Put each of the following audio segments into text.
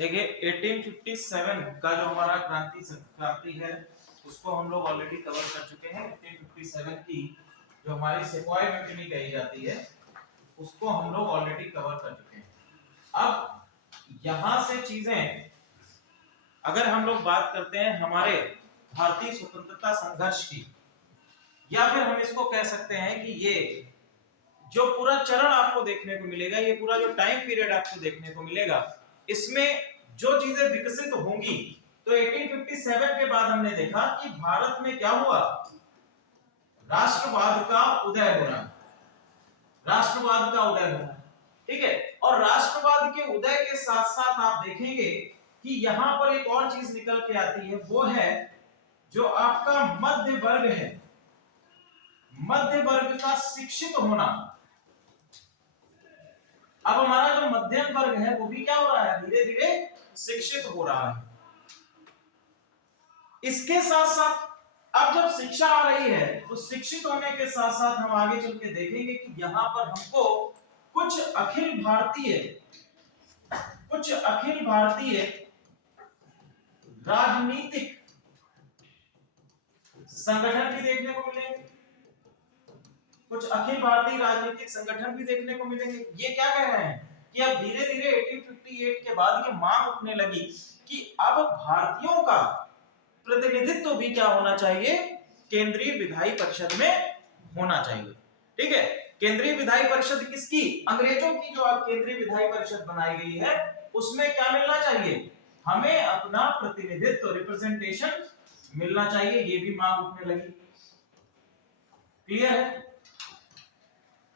देखिए 1857 का जो हमारा क्रांति है उसको हम लोग ऑलरेडी कवर कर चुके हैं। 1857 की जो हमारी सिपाही म्यूटिनी कही जाती है उसको हम लोग ऑलरेडी कवर कर चुके हैं। अब यहां से चीजें अगर हम लोग बात करते हैं हमारे भारतीय स्वतंत्रता संघर्ष की, या फिर हम इसको कह सकते हैं कि ये जो पूरा चरण आपको देखने को मिलेगा, ये पूरा जो टाइम पीरियड आपको देखने को मिलेगा, इसमें जो चीजें विकसित होंगी, तो 1857 के बाद हमने देखा कि भारत में क्या हुआ, राष्ट्रवाद का उदय होना, राष्ट्रवाद का उदय होना, ठीक है। और राष्ट्रवाद के उदय के साथ साथ आप देखेंगे कि यहां पर एक और चीज निकल के आती है, वो है जो आपका मध्य वर्ग है, मध्य वर्ग का शिक्षित होना। अब हमारा जो मध्यम वर्ग है वो भी क्या हो रहा है, धीरे धीरे शिक्षित हो रहा है। इसके साथ साथ अब जब शिक्षा आ रही है तो शिक्षित होने के साथ साथ हम आगे चल के देखेंगे कि यहां पर हमको कुछ अखिल भारतीय राजनीतिक संगठन भी देखने को मिलेंगे, कुछ अखिल भारतीय राजनीतिक संगठन भी देखने को मिलेंगे। ये क्या कह रहे हैं कि अब धीरे धीरे 1858 के बाद ये मांग उठने लगी कि अब भारतीयों का प्रतिनिधित्व भी क्या होना चाहिए, केंद्रीय विधायी परिषद में होना चाहिए, ठीक है। केंद्रीय विधायी परिषद किसकी, अंग्रेजों की जो केंद्रीय विधायी परिषद बनाई गई है उसमें क्या मिलना चाहिए, हमें अपना प्रतिनिधित्व, रिप्रेजेंटेशन मिलना चाहिए। ये भी मांग उठने लगी। क्लियर है?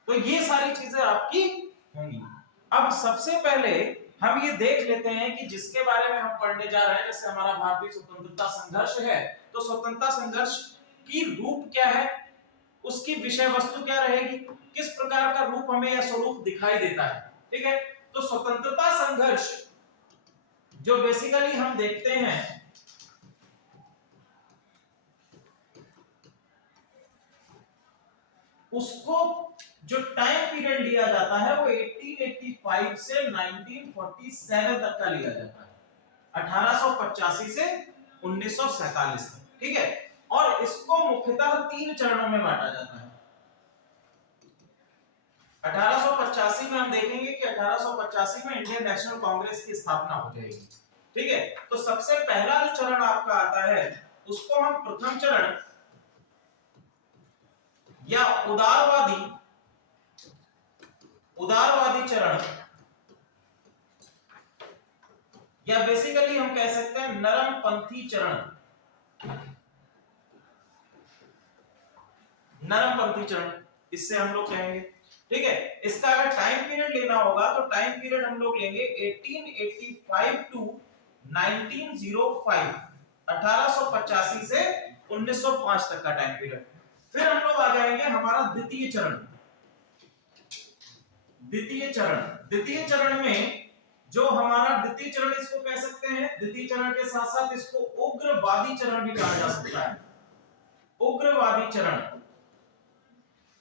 तो ये सारी चीजें आपकी होंगी। अब सबसे पहले हम ये देख लेते हैं कि जिसके बारे में हम पढ़ने जा रहे हैं, जैसे हमारा भारतीय स्वतंत्रता संघर्ष है, तो स्वतंत्रता संघर्ष की रूप क्या है, उसकी विषय वस्तु क्या रहेगी, किस प्रकार का रूप हमें या स्वरूप दिखाई देता है, ठीक है। तो स्वतंत्रता संघर्ष जो बेसिकली हम देखते हैं उसको जो टाइम पीरियड लिया जाता है वो 1885 से 1947 तक का लिया जाता है, 1885 से 1947 तक, ठीक है। और इसको मुख्यतः 3 चरणों में बांटा जाता है। 1885 में हम देखेंगे कि 1885 में इंडियन नेशनल कांग्रेस की स्थापना हो जाएगी, ठीक है। तो सबसे पहला जो चरण आपका आता है उसको हम प्रथम चरण या उदारवादी चरण, या बेसिकली हम कह सकते हैं नरमपंथी चरण, नरमपंथी चरण इससे हम लोग कहेंगे, ठीक है। इसका अगर टाइम पीरियड लेना होगा तो टाइम पीरियड हम लोग लेंगे 1885 टू 1905, 1885 से 1905 तक का टाइम पीरियड। फिर हम लोग आ जाएंगे हमारा द्वितीय चरण। द्वितीय चरण में जो हमारा द्वितीय चरण, इसको कह सकते हैं द्वितीय चरण के साथ साथ इसको उग्रवादी चरण भी कहा जा सकता है, उग्रवादी चरण।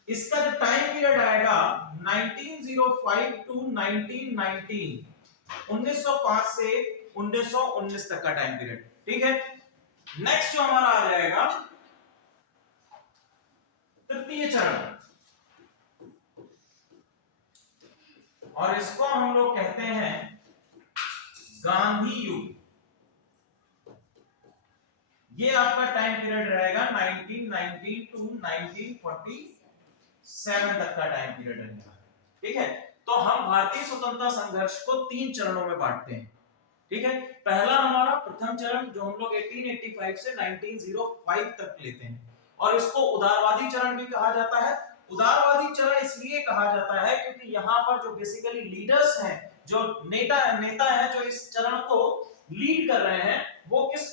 इसका जो टाइम पीरियड आएगा 1905 टू 1919, 1905 से 1919 तक का टाइम पीरियड, ठीक है। नेक्स्ट जो हमारा आ जाएगा तृतीय चरण, और इसको हम लोग कहते हैं गांधी युग। ये आपका टाइम पीरियड रहेगा 1919 टू 1947 तक का टाइम पीरियड रहेगा, ठीक है। तो हम भारतीय स्वतंत्रता संघर्ष को 3 चरणों में बांटते हैं, ठीक है। पहला हमारा प्रथम चरण जो हम लोग 1885 से 1905 तक लेते हैं, और इसको उदारवादी चरण भी कहा जाता है। उदारवादी चरण इसलिए कहा जाता है क्योंकि यहाँ पर जो बेसिकली लीडर्स हैं, जो नेता हैं जो इस चरण को लीड कर रहे हैं, वो किस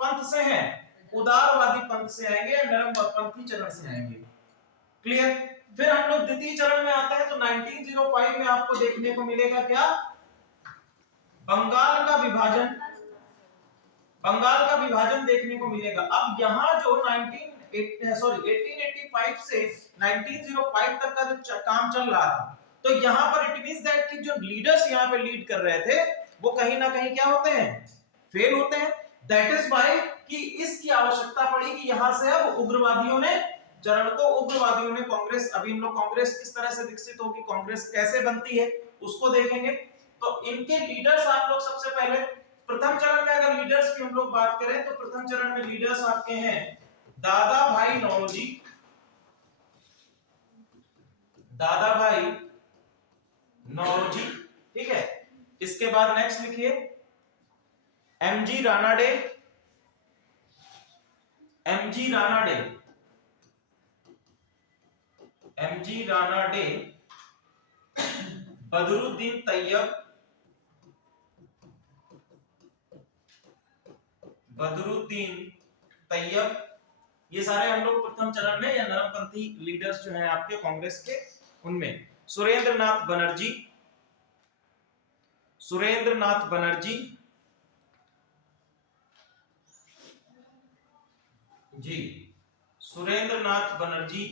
पंथ से हैं, उदारवादी पंथ से आएंगे या नरमपंथी चरण से आएंगे। क्लियर? फिर हम लोग द्वितीय चरण में आते हैं तो 1905 में आपको देखने को मिलेगा क्या, बंगाल का विभाजन देखने को मिलेगा। अब यहाँ जो 1885 से 1905 तक का जो काम चल रहा था, तो यहाँ पर इट मींस दैट कि जो लीडर्स यहाँ पे लीड कर रहे थे वो कहीं ना कहीं क्या होते हैं, फेल होते हैं। दैट इज वाई कि इसकी आवश्यकता पड़ी कि यहां से अब उग्रवादियों ने कांग्रेस, अभी हम लोग कांग्रेस किस तरह से विकसित होगी, कांग्रेस कैसे बनती है उसको देखेंगे। तो इनके लीडर्स आप लोग सबसे पहले प्रथम चरण में अगर लीडर्स की हम लोग बात करें तो प्रथम चरण में लीडर्स आपके हैं दादा भाई नौरोजी, दादा भाई नौरोजी, ठीक है। इसके बाद नेक्स्ट लिखिए MG Ranade, MG Ranade, MG Ranade, Badruddin Tayyab, Badruddin Tayyab, ये सारे हम लोग प्रथम चरण में या नरमपंथी लीडर्स जो हैं आपके कांग्रेस के उनमें। सुरेंद्र नाथ बनर्जी, सुरेंद्र नाथ बनर्जी जी, सुरेंद्र नाथ बनर्जी,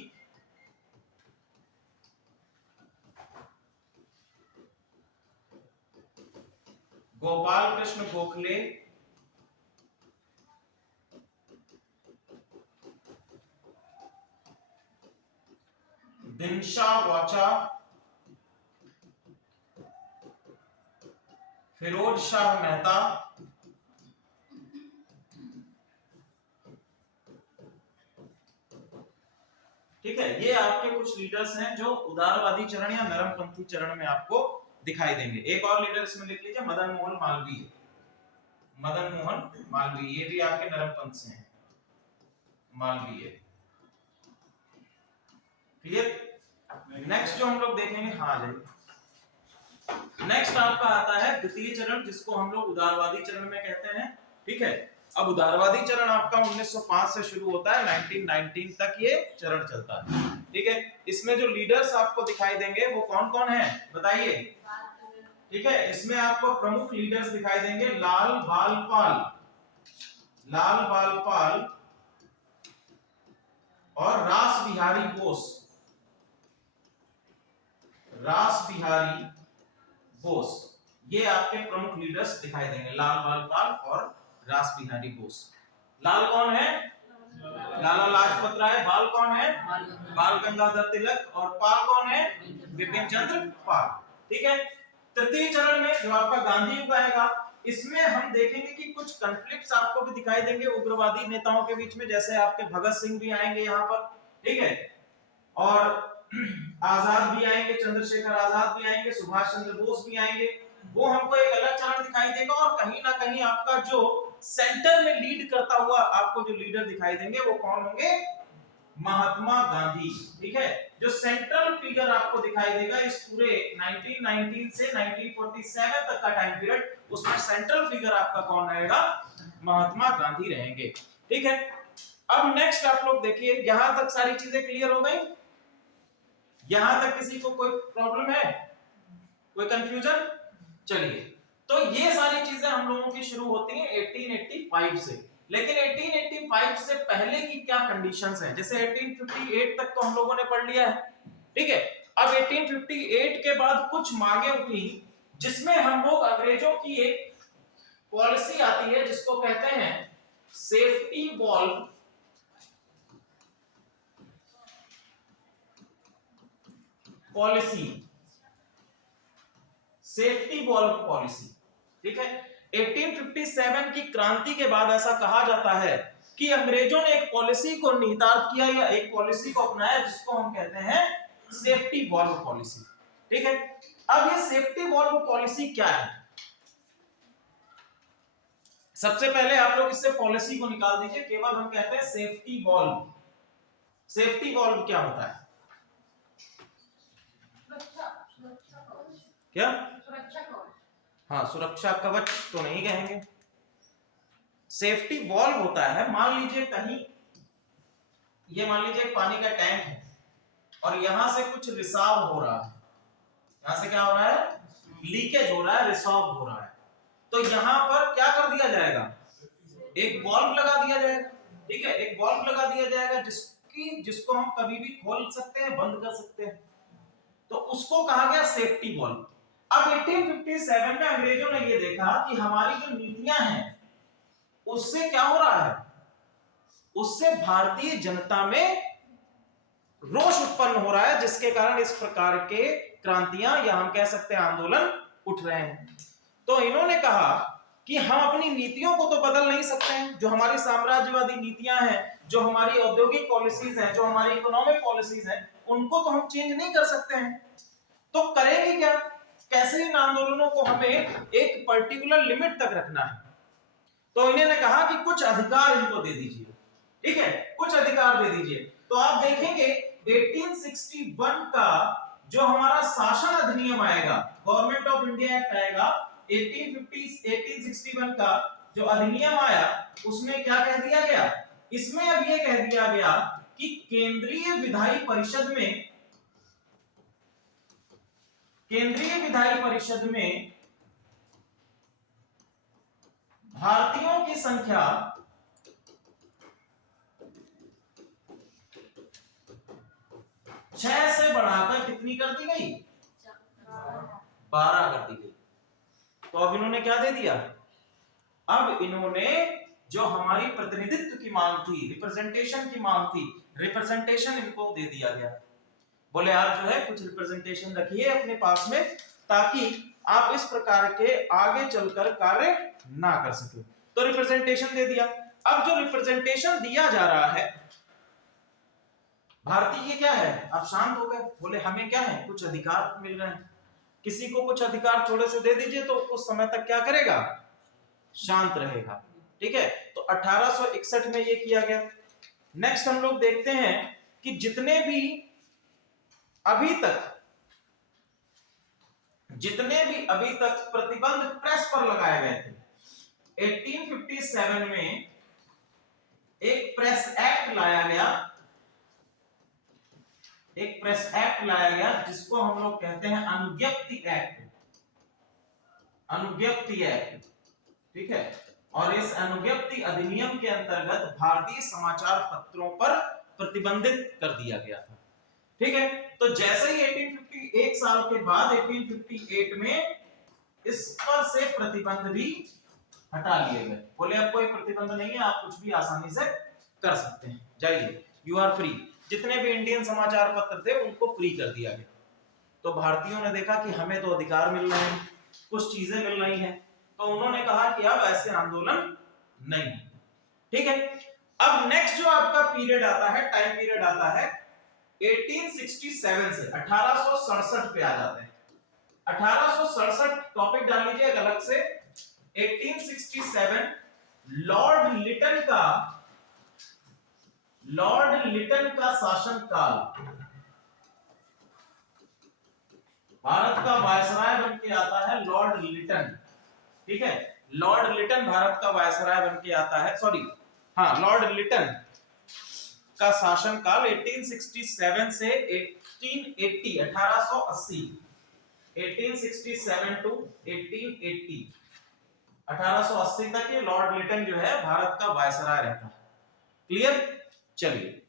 गोपाल कृष्ण गोखले, दिनशा वाचा, फिरोज शाह मेहता, ठीक है। ये आपके कुछ लीडर्स हैं जो उदारवादी चरण या नरमपंथी चरण में आपको दिखाई देंगे। एक और लीडर इसमें लिख लीजिए मदन मोहन मालवीय, मदन मोहन मालवीय, ये भी आपके नरमपंथ से हैं, मालवीय, क्लियर। नेक्स्ट जो हम लोग देखेंगे, हाँ जाइए, नेक्स्ट आपका आता है द्वितीय चरण जिसको हम लोग उदारवादी चरण में कहते हैं, ठीक है। अब उदारवादी चरण आपका 1905 से शुरू होता है, 1919 तक ये चरण चलता है, ठीक है। इसमें जो लीडर्स आपको दिखाई देंगे वो कौन कौन है बताइए, ठीक है। इसमें आपको प्रमुख लीडर्स दिखाई देंगे लाल बाल पाल, लाल बाल पाल और रास बिहारी बोस, रास बिहारी बोस, ये आपके प्रमुख लीडर्स दिखाई देंगे, लाल बाल पाल और रास बिहारी बोस। लाल कौन है, लाला लाजपत राय, बाल कौन है, बाल गंगाधर तिलक, और पाल कौन है, विपिन चंद्र पाल, ठीक है। तृतीय चरण में जो आपका गांधी युग आएगा, इसमें हम देखेंगे कि कुछ कॉन्फ्लिक्ट्स आपको भी दिखाई देंगे उग्रवादी नेताओं के बीच में, जैसे आपके भगत सिंह भी आएंगे यहाँ पर, ठीक है, और आजाद भी आएंगे, चंद्रशेखर आजाद भी आएंगे, सुभाष चंद्र बोस भी आएंगे। वो हमको एक अलग चरण दिखाई देगा, और कहीं ना कहीं आपका जो सेंटर में लीड करता हुआ आपको जो लीडर दिखाई देंगे वो कौन होंगे, महात्मा गांधी, ठीक है। जो सेंट्रल फिगर आपको दिखाई देगा इस पूरे 1919 से 1947 तक का टाइम पीरियड, उसमें सेंट्रल फिगर आपका कौन रहेगा, महात्मा गांधी रहेंगे, ठीक है। अब नेक्स्ट आप लोग देखिए, यहां तक सारी चीजें क्लियर हो गई, यहां तक किसी को कोई प्रॉब्लम है, कोई कंफ्यूजन? चलिए, तो ये सारी चीजें हम लोगों की शुरू होती हैं 1885 से, लेकिन 1885 से पहले की क्या कंडीशंस हैं, जैसे 1858 तक तो हम लोगों ने पढ़ लिया है, ठीक है। अब 1858 के बाद कुछ मांगे उठी जिसमें हम लोग अंग्रेजों की एक पॉलिसी आती है जिसको कहते हैं safety valve policy, safety valve policy, ठीक है। 1857 की क्रांति के बाद ऐसा कहा जाता है कि अंग्रेजों ने एक पॉलिसी को निहितार्थ किया या एक पॉलिसी को अपनाया जिसको हम कहते हैं सेफ्टी वॉल्व पॉलिसी, ठीक है। अब ये सेफ्टी वॉल्व पॉलिसी क्या है, सबसे पहले आप लोग इससे पॉलिसी को निकाल दीजिए, केवल हम कहते हैं सेफ्टी वॉल्व। सेफ्टी वॉल्व क्या होता है, क्या, हाँ, सुरक्षा कवच तो नहीं कहेंगे, सेफ्टी वॉल्व होता है, मान लीजिए कहीं, ये मान लीजिए पानी का टैंक है और यहां से कुछ रिसाव हो रहा है, यहां से क्या हो रहा है, लीकेज हो रहा है, रिसाव हो रहा है, तो यहां पर क्या कर दिया जाएगा, एक वॉल्व लगा दिया जाएगा, ठीक है। एक वॉल्व लगा दिया जाएगा जिसको हम कभी भी खोल सकते हैं, बंद कर सकते हैं, तो उसको कहा गया सेफ्टी वॉल्व। अब 1857 में अंग्रेजों ने ये देखा कि हमारी जो नीतियां हैं उससे क्या हो रहा है, उससे भारतीय जनता में रोष उत्पन्न हो रहा है, जिसके कारण इस प्रकार के क्रांतियां या हम कह सकते हैं आंदोलन उठ रहे हैं। तो इन्होंने कहा कि हम अपनी नीतियों को तो बदल नहीं सकते हैं, जो हमारी साम्राज्यवादी नीतियां हैं, जो हमारी औद्योगिक पॉलिसीज हैं, जो हमारी इकोनॉमिक पॉलिसीज हैं, उनको तो हम चेंज नहीं कर सकते हैं। तो करेंगे क्या, कैसे इन आंदोलनों को हमें एक पर्टिकुलर लिमिट तक रखना है। तो इन्होंने कहा कि कुछ अधिकार इनको दे दीजिए, ठीक है, कुछ अधिकार दे दीजिए। तो आप देखेंगे 1861 का जो हमारा शासन अधिनियम आएगा, गवर्नमेंट ऑफ इंडिया एक्ट आएगा, 1861 का जो अधिनियम आया उसमें क्या कह दिया गया, इसमें अब ये कह दिया गया कि केंद्रीय विधायी परिषद में भारतीयों की संख्या 6 से बढ़ाकर कितनी कर दी गई, 12 कर दी गई। तो अब इन्होंने क्या दे दिया, अब इन्होंने जो हमारी प्रतिनिधित्व की मांग थी, रिप्रेजेंटेशन की मांग थी, रिप्रेजेंटेशन इनको दे दिया गया। बोले आप जो है कुछ रिप्रेजेंटेशन रखिए अपने पास में, ताकि आप इस प्रकार के आगे चलकर कार्य ना कर सके। तो रिप्रेजेंटेशन दे दिया। अब जो रिप्रेजेंटेशन दिया जा रहा है भारतीय क्या है, आप शांत हो गए, बोले हमें क्या है, कुछ अधिकार मिल रहे हैं। किसी को कुछ अधिकार थोड़े से दे दीजिए तो कुछ समय तक क्या करेगा, शांत रहेगा, ठीक है। तो 1861 में ये किया गया। नेक्स्ट हम लोग देखते हैं कि जितने भी अभी तक प्रतिबंध प्रेस पर लगाए गए थे, 1857 में एक प्रेस एक्ट लाया गया, जिसको हम लोग कहते हैं अनुज्ञप्ति एक्ट, ठीक है। और इस अनुज्ञप्ति अधिनियम के अंतर्गत भारतीय समाचार पत्रों पर प्रतिबंधित कर दिया गया था, ठीक है। तो जैसे ही 1851 साल के बाद 1858 में इस पर से प्रतिबंध भी हटा लिए गए। बोले अब कोई प्रतिबंध नहीं है, आप कुछ भी आसानी से कर सकते हैं, जाइए, यू आर फ्री। जितने भी इंडियन समाचार पत्र थे उनको फ्री कर दिया गया। तो भारतीयों ने देखा कि हमें तो अधिकार मिल रहे हैं, कुछ चीजें मिल रही हैं, तो उन्होंने कहा कि अब ऐसे आंदोलन नहीं, ठीक है। अब नेक्स्ट जो आपका पीरियड आता है, टाइम पीरियड आता है 1867 से 1867 पे आ जाते हैं। 1867 टॉपिक डाल लीजिए एक अलग से। 1867 लॉर्ड लिटन का शासन काल, भारत का वायसराय बन के आता है लॉर्ड लिटन, ठीक है। लॉर्ड लिटन भारत का वायसराय बन के आता है, लॉर्ड लिटन का शासनकाल 1867 से 1880 1867 टू 1880 1880 तक ये लॉर्ड लिटन जो है भारत का वायसराय रहता है। क्लियर, चलिए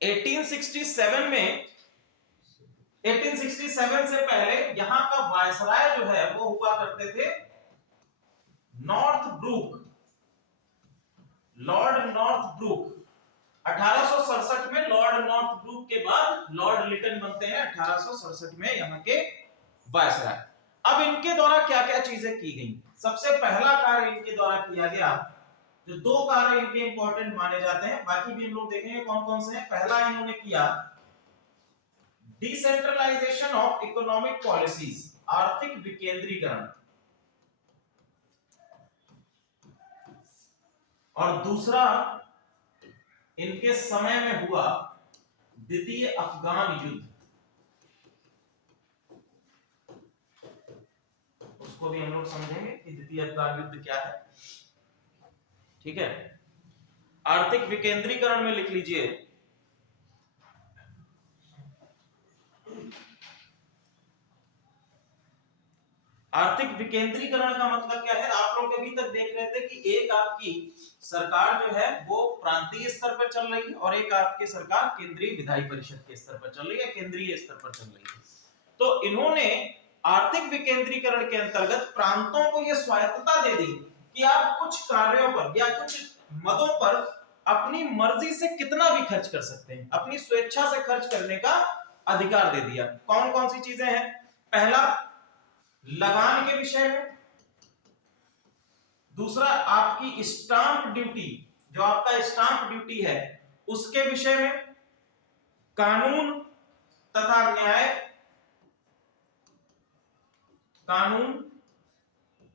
1867 में 1867 से पहले यहां का वायसराय जो है वो हुआ करते थे लॉर्ड नॉर्थ ब्रूक। 1867 में लॉर्ड नॉर्थ ब्रूक के बाद लॉर्ड लिटन बनते हैं 1867 में यहाँ के वायसराय। अब इनके द्वारा क्या क्या चीजें की गई, सबसे पहला कार्य इनके द्वारा किया गया, जो 2 कार्य इनके इंपॉर्टेंट माने जाते हैं, बाकी भी हम लोग देखेंगे कौन कौन से हैं। पहला इन्होंने किया डिसेंट्रलाइजेशन ऑफ इकोनॉमिक पॉलिसीज, आर्थिक विकेंद्रीकरण, और दूसरा इनके समय में हुआ द्वितीय अफगान युद्ध, उसको भी हम लोग समझेंगे कि द्वितीय अफगान युद्ध क्या है, ठीक है। आर्थिक विकेंद्रीकरण में लिख लीजिए आर्थिक विकेंद्रीकरण का मतलब क्या है, आप लोग अभी तक देख रहे थे कि एक आपकी सरकार जो है वो प्रांतीय स्तर पर चल रही है और एक आपकी सरकार केंद्रीय विधायी परिषद के स्तर पर चल रही है, केंद्रीय स्तर पर चल रही है। तो इन्होंने आर्थिक विकेंद्रीकरण के अंतर्गत प्रांतों को यह स्वायत्तता दे दी कि आप कुछ कार्यों पर या कुछ मदों पर अपनी मर्जी से कितना भी खर्च कर सकते हैं, अपनी स्वेच्छा से खर्च करने का अधिकार दे दिया। कौन कौन सी चीजें हैं? पहला, लगान के विषय में। दूसरा, आपकी स्टांप ड्यूटी, जो आपका स्टांप ड्यूटी है उसके विषय में। कानून तथा न्याय, कानून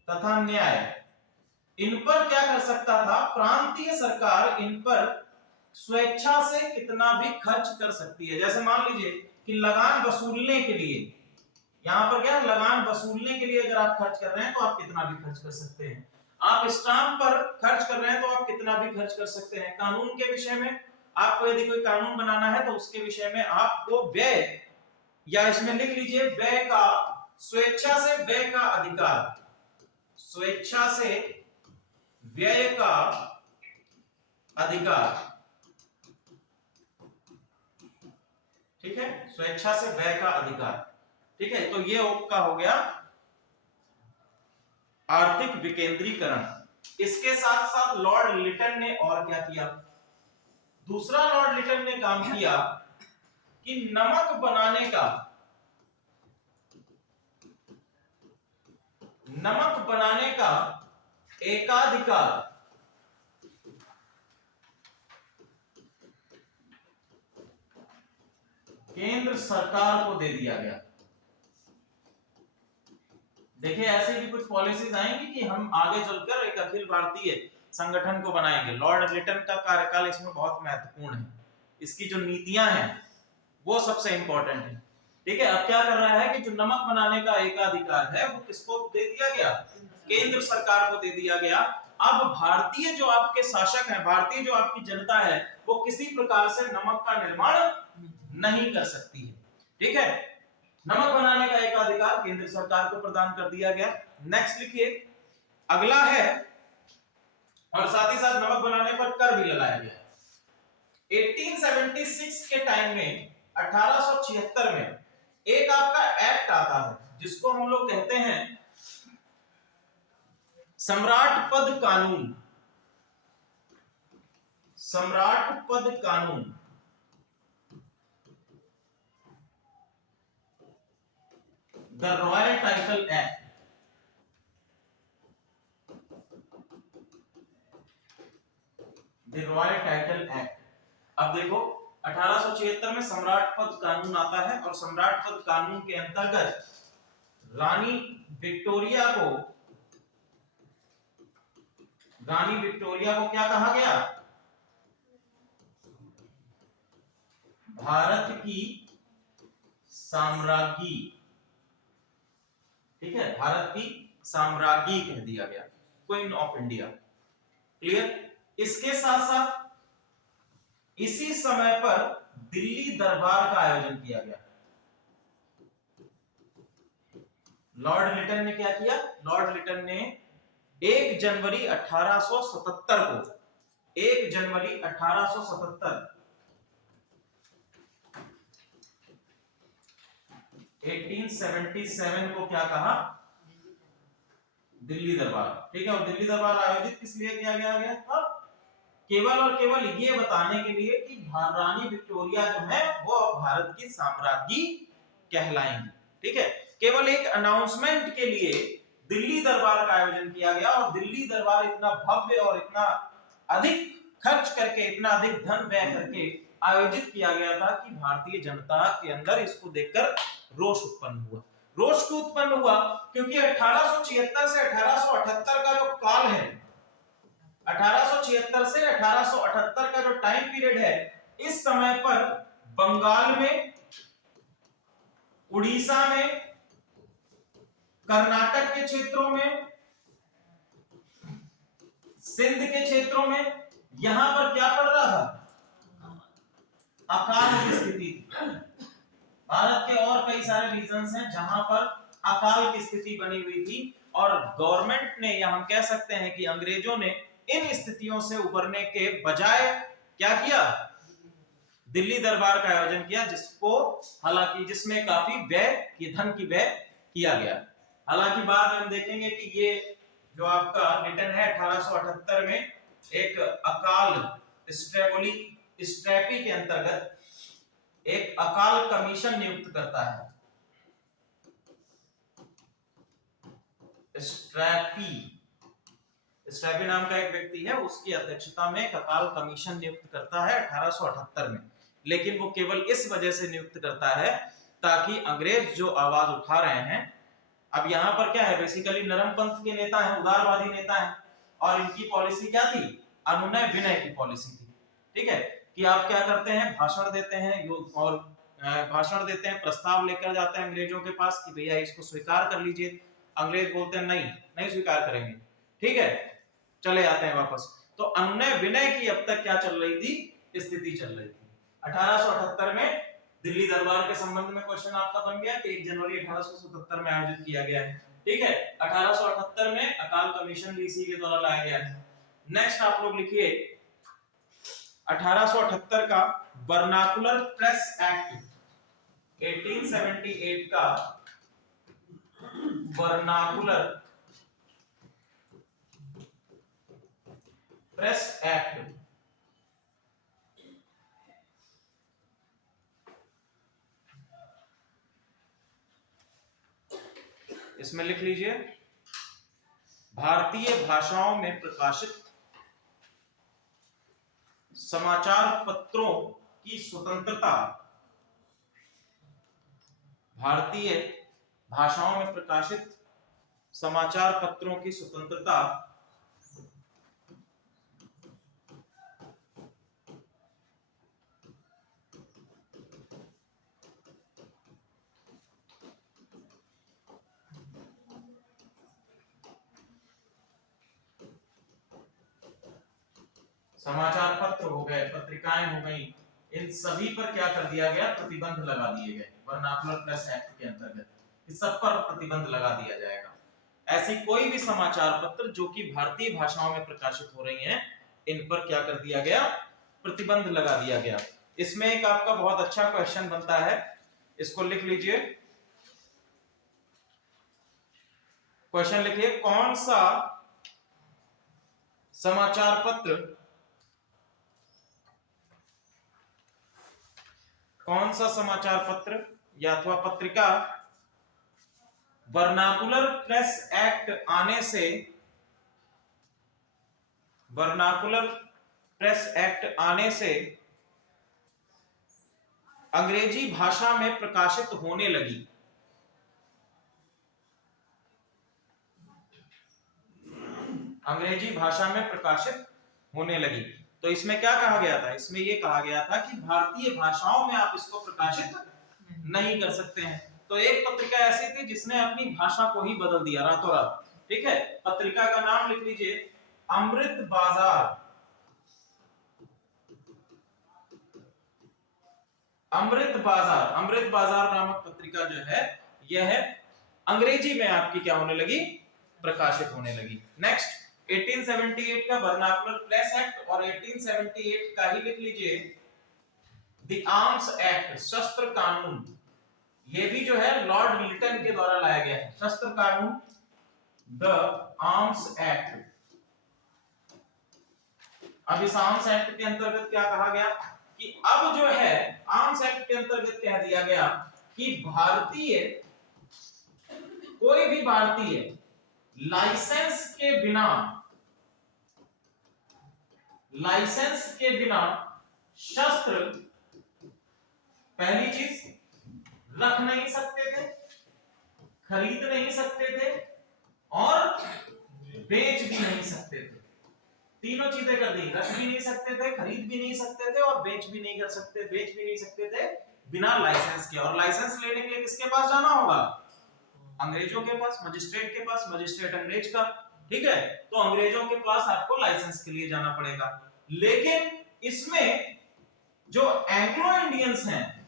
तथा न्याय, इन पर क्या कर सकता था? प्रांतीय सरकार इन पर स्वेच्छा से कितना भी खर्च कर सकती है। जैसे मान लीजिए कि लगान वसूलने के लिए, यहां पर क्या, लगान वसूलने के लिए अगर आप खर्च कर रहे हैं तो आप कितना भी खर्च कर सकते हैं। आप स्टाम्प पर खर्च कर रहे हैं तो आप कितना भी खर्च कर सकते हैं। कानून के विषय में, आपको यदि कोई कानून बनाना है तो उसके विषय में आपको व्यय, या इसमें लिख लीजिए व्यय का, स्वेच्छा से व्यय का अधिकार, स्वेच्छा से व्यय का अधिकार, ठीक है, स्वेच्छा से व्यय का अधिकार, ठीक है। तो ये आपका हो गया आर्थिक विकेंद्रीकरण। इसके साथ साथ लॉर्ड लिटन ने और क्या किया? दूसरा लॉर्ड लिटन ने काम किया कि नमक बनाने का, नमक बनाने का एकाधिकार केंद्र सरकार को दे दिया गया। देखिए ऐसे भी कुछ पॉलिसीज आएंगी कि हम आगे चलकर एक अखिल भारतीय संगठन को बनाएंगे। लॉर्ड लिटन का कार्यकाल इसमें बहुत महत्वपूर्ण है, इसकी जो नीतियां हैं वो सबसे इंपॉर्टेंट है, ठीक है। अब क्या कर रहा है कि जो नमक बनाने का एकाधिकार है वो किसको दे दिया गया? केंद्र सरकार को दे दिया गया। अब भारतीय जो आपके शासक हैं, भारतीय जो आपकी जनता है, वो किसी प्रकार से नमक का निर्माण नहीं कर सकती है, ठीक है। नमक बनाने का एकाधिकार केंद्र सरकार को प्रदान कर दिया गया। नेक्स्ट लिखिए, अगला है, और साथ ही साथ नमक बनाने पर कर भी लगाया गया। 1876 के टाइम में, 1876 में एक आपका एक्ट आता है जिसको हम लोग कहते हैं सम्राट पद कानून। सम्राट पद कानून, the royal title act. The royal title act. अब देखो 1876 में सम्राट पद कानून आता है, और सम्राट पद कानून के अंतर्गत रानी विक्टोरिया को, रानी विक्टोरिया को क्या कहा गया? भारत की साम्राज्ञी, ठीक है, भारत की साम्राज्ञी कह दिया गया, क्वीन ऑफ इंडिया। क्लियर? इसके साथ साथ इसी समय पर दिल्ली दरबार का आयोजन किया गया। लॉर्ड लिटन ने क्या किया? लॉर्ड लिटन ने 1 जनवरी 1877 को, 1 जनवरी 1877, 1877 को क्या कहा? दिल्ली दरबार, ठीक है। और दिल्ली दरबार आयोजित किस लिए किया गया था? केवल और केवल ये बताने के लिए कि रानी विक्टोरिया जो है वो भारत की साम्राज्ञी कहलाएंगी, ठीक है। केवल एक अनाउंसमेंट के लिए दिल्ली दरबार का आयोजन किया गया, और दिल्ली दरबार इतना भव्य और इतना अधिक खर्च करके, इतना अधिक धन व्यय करके आयोजित किया गया था कि भारतीय जनता के अंदर इसको देखकर रोष उत्पन्न हुआ। रोष क्यों उत्पन्न हुआ? क्योंकि 1876 से 1878 का जो काल है, 1876 से 1878 का जो टाइम पीरियड है, इस समय पर बंगाल में, उड़ीसा में, कर्नाटक के क्षेत्रों में, सिंध के क्षेत्रों में, यहां पर क्या पड़ रहा था? अकाल की स्थिति। भारत के और कई सारे रीजन्स हैं जहां पर अकाल की स्थिति बनी हुई थी, और गवर्नमेंट ने, या हम कह सकते हैं कि अंग्रेजों ने इन स्थितियों से उबरने के बजाय क्या किया? दिल्ली दरबार का आयोजन किया, जिसको हालांकि जिसमें काफी व्यय, धन की व्यय किया गया। हालांकि बाद में हम देखेंगे कि ये जो आपका रिटर्न है 1878 में एक अकाल स्ट्रैपी के अंतर्गत एक अकाल कमीशन नियुक्त करता है। स्ट्रैपी नाम का एक व्यक्ति है, उसकी अध्यक्षता में एक अकाल कमीशन नियुक्त करता है 1878 में। लेकिन वो केवल इस वजह से नियुक्त करता है ताकि अंग्रेज जो आवाज उठा रहे हैं, अब यहाँ पर क्या है, बेसिकली नरम पंथ के नेता हैं, उदारवादी नेता हैं, और इनकी पॉलिसी क्या थी, अनुनय विनय की पॉलिसी थी। ठीक है, कि आप क्या करते हैं, भाषण देते हैं और भाषण देते हैं, प्रस्ताव लेकर जाते हैं अंग्रेजों के पास कि भैया इसको स्वीकार कर लीजिए। अंग्रेज बोलते हैं नहीं, नहीं स्वीकार करेंगे। ठीक है, चले जाते हैं वापस। तो अनुनय विनय की अब तक क्या चल रही थी, स्थिति चल रही थी। 1878 में दिल्ली दरबार के संबंध में क्वेश्चन आपका बन गया कि 1 जनवरी 1877 में आयोजित किया गया है। ठीक है, 1878 में अकाल कमीशन डीसी के द्वारा लाया गया है। नेक्स्ट आप लोग लिखिए 1878 का वर्नाकुलर प्रेस एक्ट, 1878 का वर्नाकुलर प्रेस एक्ट। इसमें लिख लीजिए भारतीय भाषाओं में प्रकाशित समाचार पत्रों की स्वतंत्रता, भारतीय भाषाओं में प्रकाशित समाचार पत्रों की स्वतंत्रता समाचार पत्र हो गए, पत्रिकाएं हो गई, इन सभी पर क्या कर दिया गया, प्रतिबंध लगा दिए गए। वर्नाकुलर प्रेस एक्ट के अंतर्गत इस सब पर प्रतिबंध लगा दिया जाएगा। ऐसी कोई भी समाचार पत्र जो कि भारतीय भाषाओं में प्रकाशित हो रही हैं, इन पर क्या कर दिया गया, प्रतिबंध लगा दिया गया। इसमें एक आपका बहुत अच्छा क्वेश्चन बनता है, इसको लिख लीजिए। क्वेश्चन लिखिए, कौन सा समाचार पत्र, कौन सा समाचार पत्र या अथवा पत्रिका वर्नाकुलर प्रेस एक्ट आने से, वर्नाकुलर प्रेस एक्ट आने से अंग्रेजी भाषा में प्रकाशित होने लगी। अंग्रेजी भाषा में प्रकाशित होने लगी। तो इसमें क्या कहा गया था, इसमें यह कहा गया था कि भारतीय भाषाओं में आप इसको प्रकाशित नहीं कर सकते हैं। तो एक पत्रिका ऐसी थी जिसने अपनी भाषा को ही बदल दिया रातों रात। ठीक है, पत्रिका का नाम लिख लीजिए, अमृत बाजार। अमृत बाजार, अमृत बाजार नामक पत्रिका जो है, यह अंग्रेजी में आपकी क्या होने लगी, प्रकाशित होने लगी। नेक्स्ट 1878 का वर्नाकुलर प्रेस एक्ट, और 1878 का ही लिख लीजिए द आर्म्स एक्ट, शस्त्र कानून। ये भी जो है लॉर्ड लिटन के द्वारा लाया गया है, शस्त्र कानून, द आर्म्स एक्ट। अब इस आर्म्स एक्ट के अंतर्गत क्या कहा गया कि अब जो है आर्म्स एक्ट के अंतर्गत कह दिया गया कि भारतीय, कोई भी भारतीय लाइसेंस के बिना, लाइसेंस के बिना शस्त्र, पहली चीज, रख नहीं सकते थे, खरीद नहीं सकते थे, और बेच भी नहीं सकते थे। तीनों चीजें कर दी, रख भी नहीं सकते थे, खरीद भी नहीं सकते थे, और बेच भी नहीं कर सकते, बेच भी नहीं सकते थे बिना लाइसेंस के। और लाइसेंस लेने के लिए किसके पास जाना होगा, अंग्रेजों के पास, मजिस्ट्रेट के पास, मजिस्ट्रेट अंग्रेज का। ठीक है, तो अंग्रेजों के पास आपको लाइसेंस के लिए जाना पड़ेगा। लेकिन इसमें जो एंग्लो इंडियंस हैं,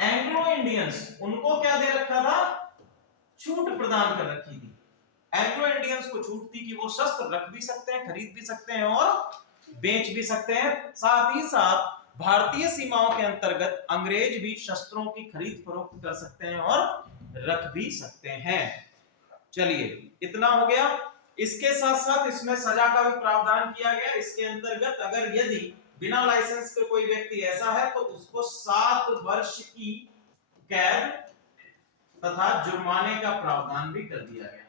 एंग्लो इंडियंस, उनको क्या दे रखा था, छूट प्रदान कर रखी थी। एंग्लो इंडियंस को छूट थी कि वो शस्त्र रख भी सकते हैं, खरीद भी सकते हैं, और बेच भी सकते हैं। साथ ही साथ भारतीय सीमाओं के अंतर्गत अंग्रेज भी शस्त्रों की खरीद फरोख्त कर सकते हैं और रख भी सकते हैं। चलिए इतना हो गया। इसके साथ साथ इसमें सजा का भी प्रावधान किया गया। इसके अंतर्गत अगर यदि बिना लाइसेंस के कोई व्यक्ति ऐसा है तो उसको 7 वर्ष की कैद तथा जुर्माने का प्रावधान भी कर दिया गया।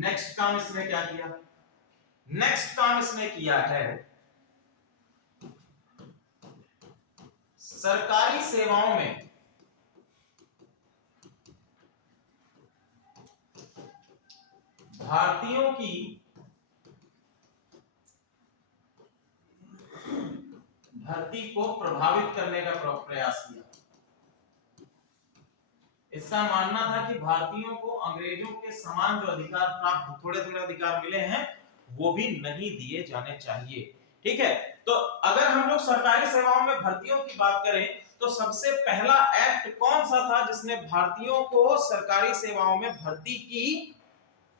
नेक्स्ट काम इसने क्या किया? नेक्स्ट काम इसने किया है सरकारी सेवाओं में भारतीयों की भर्ती को प्रभावित करने का प्रयास किया। इसका मानना था कि भारतीयों को अंग्रेजों के समान जो अधिकार प्राप्त, थोड़े थोड़े अधिकार मिले हैं, वो भी नहीं दिए जाने चाहिए। ठीक है, तो अगर हम लोग सरकारी सेवाओं में भर्तियों की बात करें तो सबसे पहला एक्ट कौन सा था जिसने भारतीयों को सरकारी सेवाओं में भर्ती की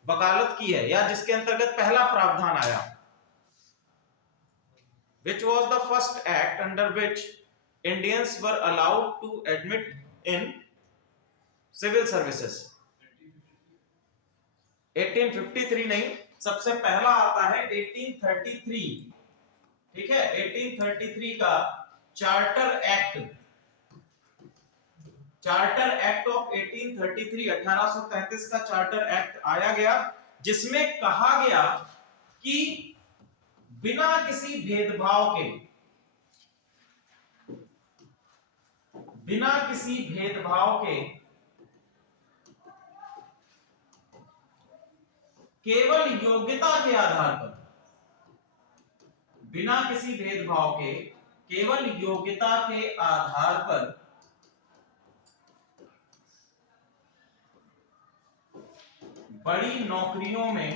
वकालत की है, या जिसके अंतर्गत पहला प्रावधान आया? Which was the first act under which Indians were allowed to admit in civil services? 1853 नहीं, सबसे पहला आता है 1833। ठीक है, 1833 का चार्टर एक्ट ऑफ 1833, 1833 का चार्टर एक्ट आया गया, जिसमें कहा गया कि बिना किसी भेदभाव के केवल योग्यता के आधार पर, बिना किसी भेदभाव के केवल योग्यता के आधार पर बड़ी नौकरियों में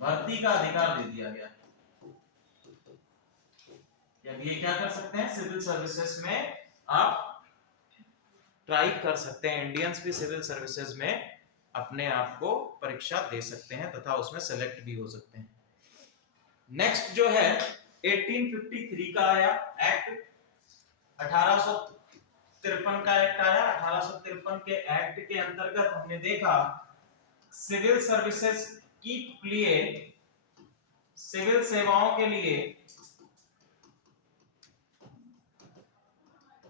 भर्ती का अधिकार दे दिया गया। अब ये क्या कर सकते हैं? सिविल सर्विसेज में आप ट्राई कर सकते हैं। इंडियंस भी सिविल सर्विसेज में अपने आप को परीक्षा दे सकते हैं तथा उसमें सेलेक्ट भी हो सकते हैं। नेक्स्ट जो है 1853 का आया एक्ट, 1853 का एक्ट आया। 1853 के एक्ट के अंतर्गत हमने देखा सिविल सर्विसेज के लिए, सिविल सेवाओं के लिए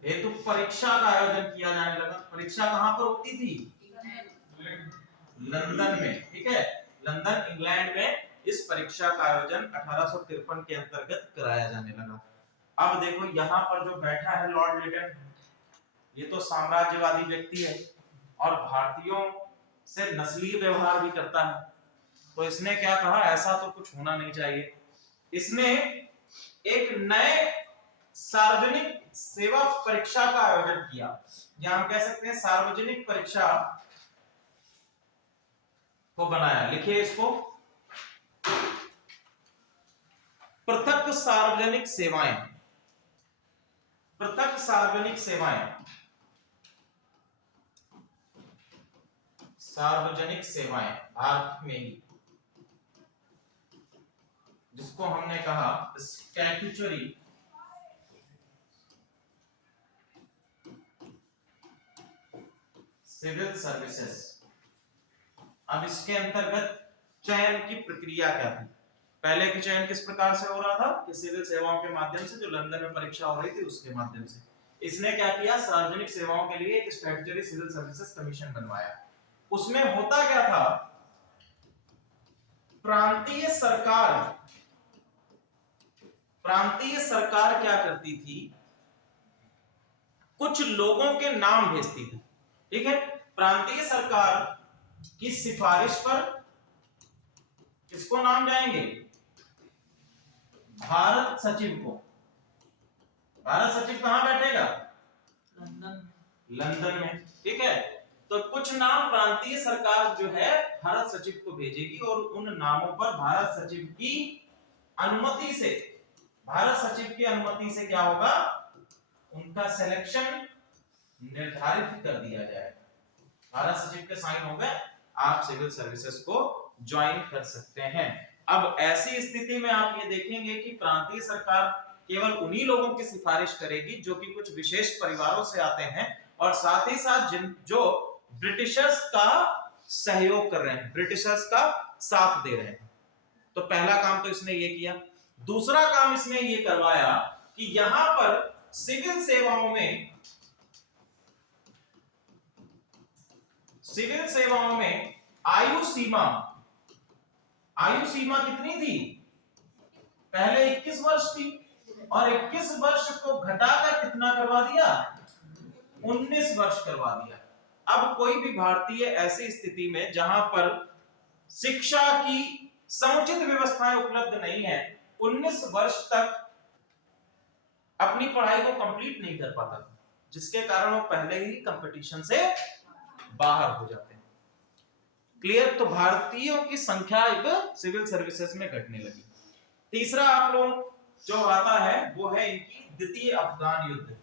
हेतु परीक्षा का आयोजन किया जाने लगा। परीक्षा कहां पर होती थी? लंदन में। ठीक है, लंदन इंग्लैंड में इस परीक्षा का आयोजन 1853 के अंतर्गत कराया जाने लगा। अब देखो यहाँ पर जो बैठा है लॉर्ड लिटन, ये तो साम्राज्यवादी व्यक्ति है और भारतीयों से नस्लीय व्यवहार भी करता है। तो इसने क्या कहा, ऐसा तो कुछ होना नहीं चाहिए। इसने एक नए सार्वजनिक सेवा परीक्षा का आयोजन किया, या हम कह सकते हैं सार्वजनिक परीक्षा को बनाया। लिखिए इसको, पृथक सार्वजनिक सेवाएं। पृथक सार्वजनिक सेवाएं, सार्वजनिक सेवाएं भारत में ही, जिसको हमने कहा स्टैट्यूटरी सिविल सर्विसेज। अब इसके अंतर्गत चयन की प्रक्रिया क्या थी? पहले के चयन किस प्रकार से हो रहा था कि सिविल सेवाओं के माध्यम से, जो लंदन में परीक्षा हो रही थी उसके माध्यम से। इसने क्या किया, सार्वजनिक सेवाओं के लिए एक स्टैट्यूटरी सिविल सर्विसेज कमीशन बनवाया। उसमें होता क्या था, प्रांतीय सरकार क्या करती थी, कुछ लोगों के नाम भेजती थी। ठीक है, प्रांतीय सरकार की सिफारिश पर किसको नाम जाएंगे? भारत सचिव को। भारत सचिव कहां बैठेगा? लंदन में। ठीक है, तो कुछ नाम प्रांतीय सरकार जो है भारत सचिव को भेजेगी और उन नामों पर भारत सचिव की अनुमति से, क्या होगा, उनका सिलेक्शन निर्धारित कर दिया जाएगा। भारत सचिव के साइन हो गए, आप सिविल सर्विसेज को ज्वाइन कर सकते हैं। अब ऐसी स्थिति में आप ये देखेंगे कि प्रांतीय सरकार केवल उन्हीं लोगों की सिफारिश करेगी जो कि कुछ विशेष परिवारों से आते हैं और साथ ही साथ जो ब्रिटिशर्स का सहयोग कर रहे हैं, ब्रिटिशर्स का साथ दे रहे हैं। तो पहला काम तो इसने ये किया। दूसरा काम इसने ये करवाया कि यहां पर सिविल सेवाओं में आयु सीमा कितनी थी? पहले 21 वर्ष थी और 21 वर्ष को घटाकर कितना करवा दिया? 19 वर्ष करवा दिया। अब कोई भी भारतीय ऐसी स्थिति में जहां पर शिक्षा की समुचित व्यवस्थाएं उपलब्ध नहीं है, 19 वर्ष तक अपनी पढ़ाई को कंप्लीट नहीं कर पाता, जिसके कारण वो पहले ही कंपटीशन से बाहर हो जाते हैं। क्लियर? तो भारतीयों की संख्या एक सिविल सर्विसेज में घटने लगी। तीसरा आप लोग जो आता है वो है इनकी द्वितीय अफगान युद्ध।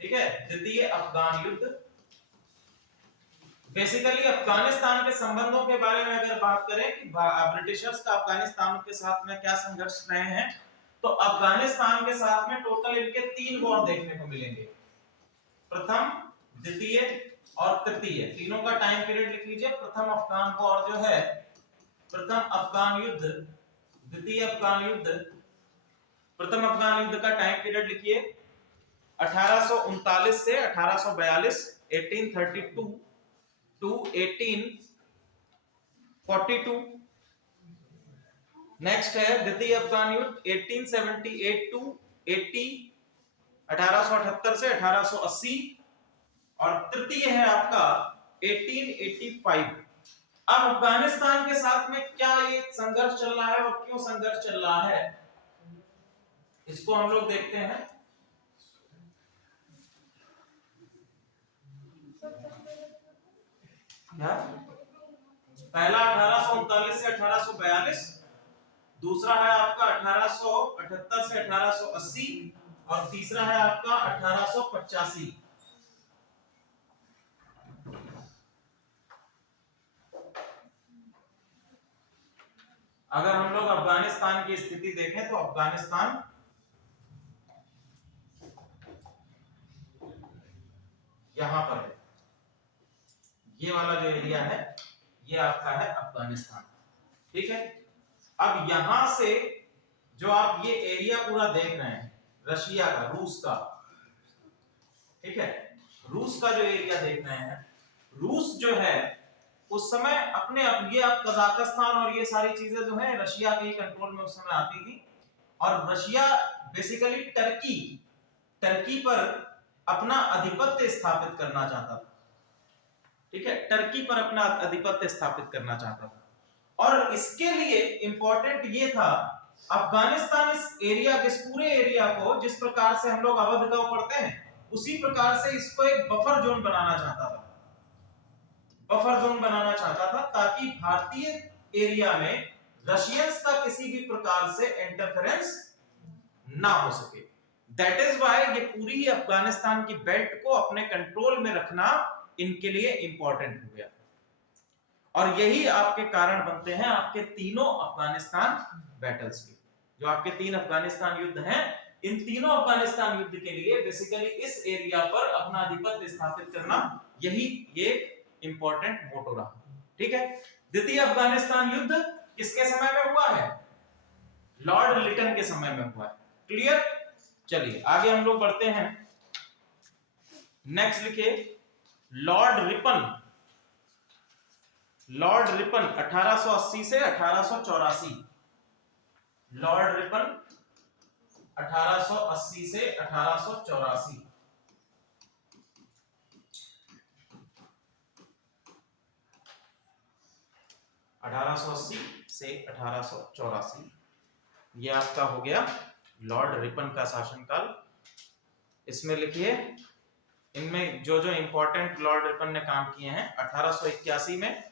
ठीक है, द्वितीय अफगान युद्ध। बेसिकली अफगानिस्तान के संबंधों के बारे में अगर बात करें कि ब्रिटिशर्स का अफगानिस्तान के साथ में क्या संघर्ष रहे हैं, तो अफगानिस्तान के साथ में टोटल इनके 3 वॉर देखने को मिलेंगे। प्रथम, द्वितीय और तृतीय, तीनों का टाइम पीरियड लिख लीजिए। प्रथम अफगान वॉर जो है, प्रथम अफगान युद्ध, द्वितीय अफगान युद्ध। प्रथम अफगान युद्ध का टाइम पीरियड लिखिए 1839 से 1842, 1832 टू 1842। नेक्स्ट है द्वितीय अफगान युद्ध 1878 टू 80, 1878 से 1880। और तृतीय है आपका 1885। अब अफगानिस्तान के साथ में क्या ये संघर्ष चल रहा है और क्यों संघर्ष चल रहा है, इसको हम लोग देखते हैं। पहला 1839 से 1842, दूसरा है आपका 1878 से 1880 और तीसरा है आपका 1885। अगर हम लोग अफगानिस्तान की स्थिति देखें तो अफगानिस्तान यहां पर है, ये वाला जो एरिया है ये आपका है अफगानिस्तान। ठीक है, अब यहां से जो आप ये एरिया पूरा देख रहे हैं रशिया का, रूस का, ठीक है, रूस का जो एरिया देख रहे हैं, रूस जो है उस समय अपने ये आप कजाकिस्तान और ये सारी चीजें जो है रशिया के कंट्रोल में उस समय आती थी। और रशिया बेसिकली टर्की पर अपना आधिपत्य स्थापित करना चाहता था। ठीक है, टर्की पर अपना आधिपत्य स्थापित करना चाहता था और इसके लिए इंपॉर्टेंट ये था, अफगानिस्तान इस एरिया के, इस पूरे एरिया को जिस प्रकार से हम लोग अवध का पढ़ते हैं उसी प्रकार से इसको एक बफर जोन बनाना चाहता था, बफर जोन बनाना चाहता था ताकि भारतीय एरिया में रशियंस का किसी भी प्रकार से इंटरफेरेंस ना हो सके। दैट इज व्हाई ये पूरी ही अफगानिस्तान की बेल्ट को अपने कंट्रोल में रखना इनके लिए इंपॉर्टेंट हो गया और यही आपके कारण बनते हैं आपके तीनों अफगानिस्तान बैटल्स के। जो आपके 3 अफगानिस्तान युद्ध हैं, इन तीनों अफगानिस्तान युद्ध के लिए बेसिकली इस एरिया पर अपना आधिपत्य स्थापित करना, यही ये इंपॉर्टेंट मोटो रहा। ठीक है, द्वितीय अफगानिस्तान युद्ध किसके समय में हुआ है? लॉर्ड लिटन के समय में हुआ है। क्लियर? चलिए आगे हम लोग बढ़ते हैं। नेक्स्ट लिखिए लॉर्ड रिपन 1880 से 1884। लॉर्ड रिपन 1880 से 1884। से 1884 ये आपका हो गया लॉर्ड रिपन का शासनकाल। इसमें लिखिए इनमें जो जो इंपॉर्टेंट लॉर्ड रिपन ने काम किए हैं। 1881 में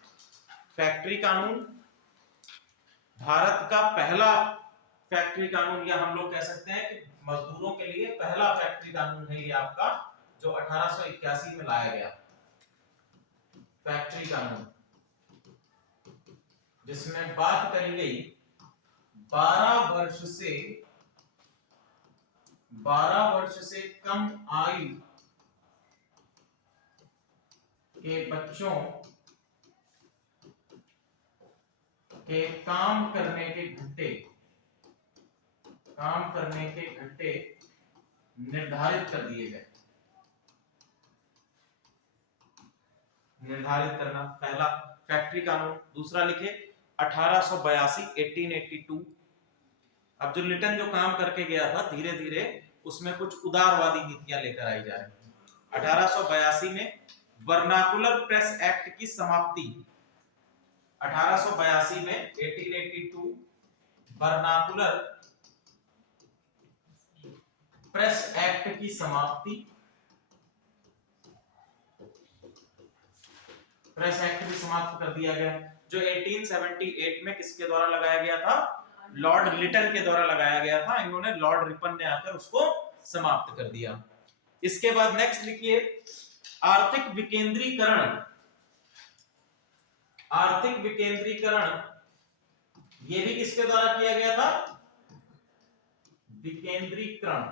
फैक्ट्री कानून, भारत का पहला फैक्ट्री कानून, या हम लोग कह सकते हैं कि मजदूरों के लिए पहला फैक्ट्री कानून है ये आपका, जो 1881 में लाया गया फैक्ट्री कानून, जिसमें बात करी गई 12 वर्ष से कम आयु के बच्चों के काम करने के घंटे निर्धारित कर दिए गए। निर्धारित करना पहला फैक्ट्री कानून। दूसरा लिखे 1882 1882। अब जो लिटन जो काम करके गया था धीरे धीरे उसमें कुछ उदारवादी नीतियां लेकर आई जा रही हैं। 1882 में वर्नाकुलर प्रेस एक्ट की समाप्ति। 1882 में 1882 वर्नाकुलर प्रेस एक्ट की समाप्ति। प्रेस एक्ट भी समाप्त कर दिया गया, जो 1878 में किसके द्वारा लगाया गया था? लॉर्ड लिटन के द्वारा लगाया गया था। इन्होंने लॉर्ड रिपन ने आकर उसको समाप्त कर दिया। इसके बाद नेक्स्ट लिखिए आर्थिक विकेंद्रीकरण। आर्थिक विकेंद्रीकरण ये भी किसके द्वारा किया गया था? विकेंद्रीकरण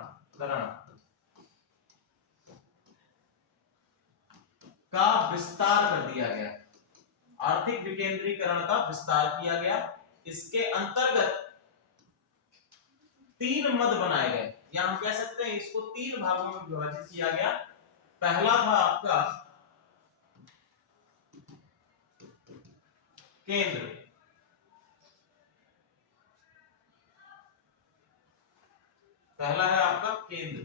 का विस्तार कर दिया गया। आर्थिक विकेंद्रीकरण का विस्तार किया गया। इसके अंतर्गत 3 मद बनाए गए, या हम कह सकते हैं इसको 3 भागों में विभाजित किया गया। पहला था आपका केंद्र। पहला है आपका केंद्र।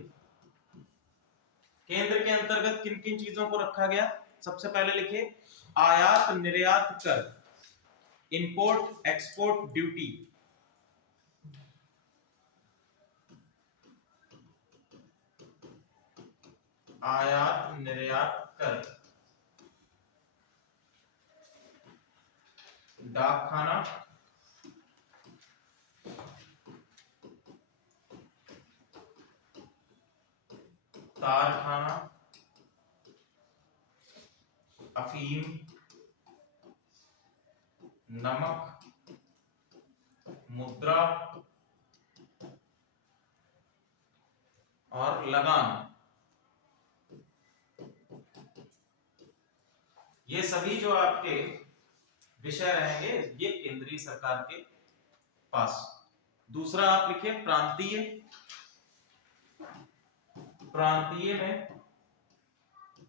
केंद्र के अंतर्गत किन किन चीजों को रखा गया? सबसे पहले लिखिए आयात निर्यात कर, इंपोर्ट एक्सपोर्ट ड्यूटी। आयात निर्यात कर, डाकखाना, कारखाना, अफीम, नमक, मुद्रा और लगान। ये सभी जो आपके विषय रहेंगे ये केंद्रीय सरकार के पास। दूसरा आप लिखिए प्रांतीय। प्रांतीय में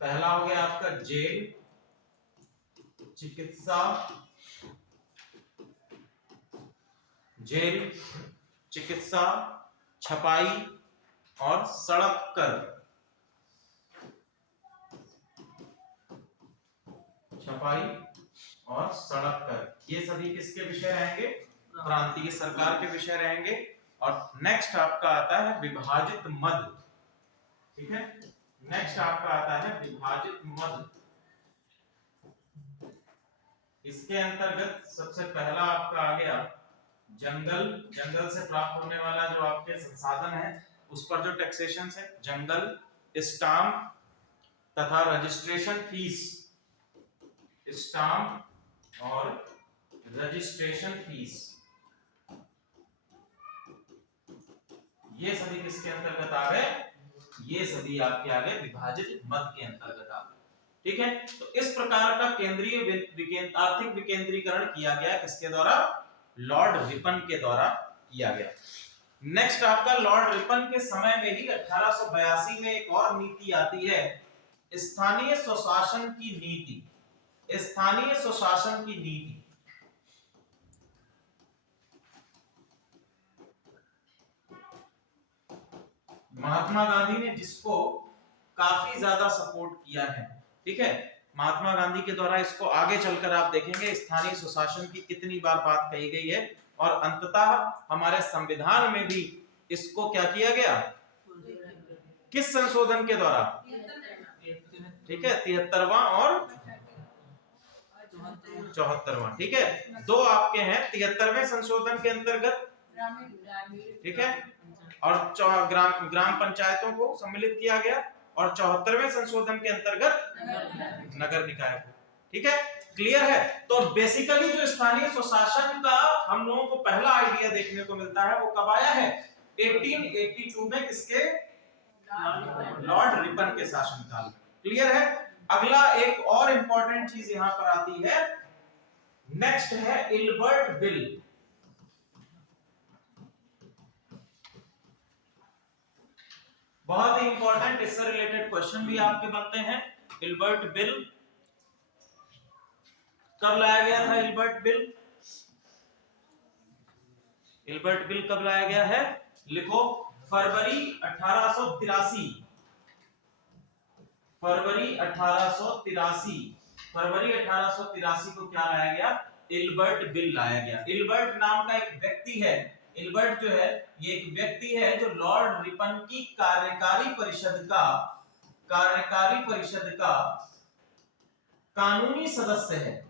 पहला हो गया आपका जेल, चिकित्सा, जेल, चिकित्सा, छपाई और सड़क कर। छपाई और सड़क कर ये सभी किसके विषय रहेंगे? प्रांतीय सरकार के विषय रहेंगे। और नेक्स्ट आपका आता है विभाजित मद। ठीक है, नेक्स्ट आपका आता है विभाजित मद। इसके अंतर्गत सबसे पहला आपका आ गया जंगल। जंगल से प्राप्त होने वाला जो आपके संसाधन है उस पर जो टैक्सेशन है, जंगल, स्टाम्प तथा रजिस्ट्रेशन फीस। स्टाम्प और रजिस्ट्रेशन फीस ये सभी किसके अंतर्गत आ गए? ये सभी आपके आ गए विभाजित मद के अंतर्गत आ गए। ठीक है, तो इस प्रकार का केंद्रीय आर्थिक विकेंद्रीकरण किया गया किसके द्वारा? लॉर्ड रिपन के द्वारा किया गया। नेक्स्ट आपका लॉर्ड रिपन के समय में ही 1882 में एक और नीति आती है, स्थानीय स्वशासन की नीति। स्थानीय स्वशासन की नीति महात्मा गांधी ने जिसको काफी ज्यादा सपोर्ट किया है। ठीक है, महात्मा गांधी के द्वारा इसको आगे चलकर आप देखेंगे स्थानीय स्वशासन की कितनी बार बात कही गई है और अंततः हमारे संविधान में भी इसको क्या किया गया? किस संशोधन के द्वारा? ठीक है, 73वां और 74वां। ठीक है, दो आपके हैं 73वें संशोधन के अंतर्गत। ठीक है, और ग्राम पंचायतों को सम्मिलित किया गया और 74वें संशोधन के अंतर्गत नगर निकाय को। ठीक है, क्लियर है? तो बेसिकली जो स्थानीय स्वशासन का हम लोगों को पहला आइडिया देखने को मिलता है वो कब आया है? 1882 में, किसके? लॉर्ड रिपन के शासनकाल में। क्लियर है? अगला एक और इंपॉर्टेंट चीज यहां पर आती है, नेक्स्ट है इल्बर्ट बिल। बहुत ही इंपॉर्टेंट, इससे रिलेटेड क्वेश्चन भी आपके बनते हैं। इल्बर्ट बिल कब लाया गया था? इल्बर्ट बिल, इल्बर्ट बिल कब लाया गया है? लिखो, फरवरी 1883, फरवरी 1883, फरवरी 1883 को क्या लाया गया? इल्बर्ट बिल लाया गया। इल्बर्ट नाम का एक व्यक्ति है, इल्बर्ट जो है ये एक व्यक्ति है जो लॉर्ड रिपन की कार्यकारी परिषद का कानूनी सदस्य है,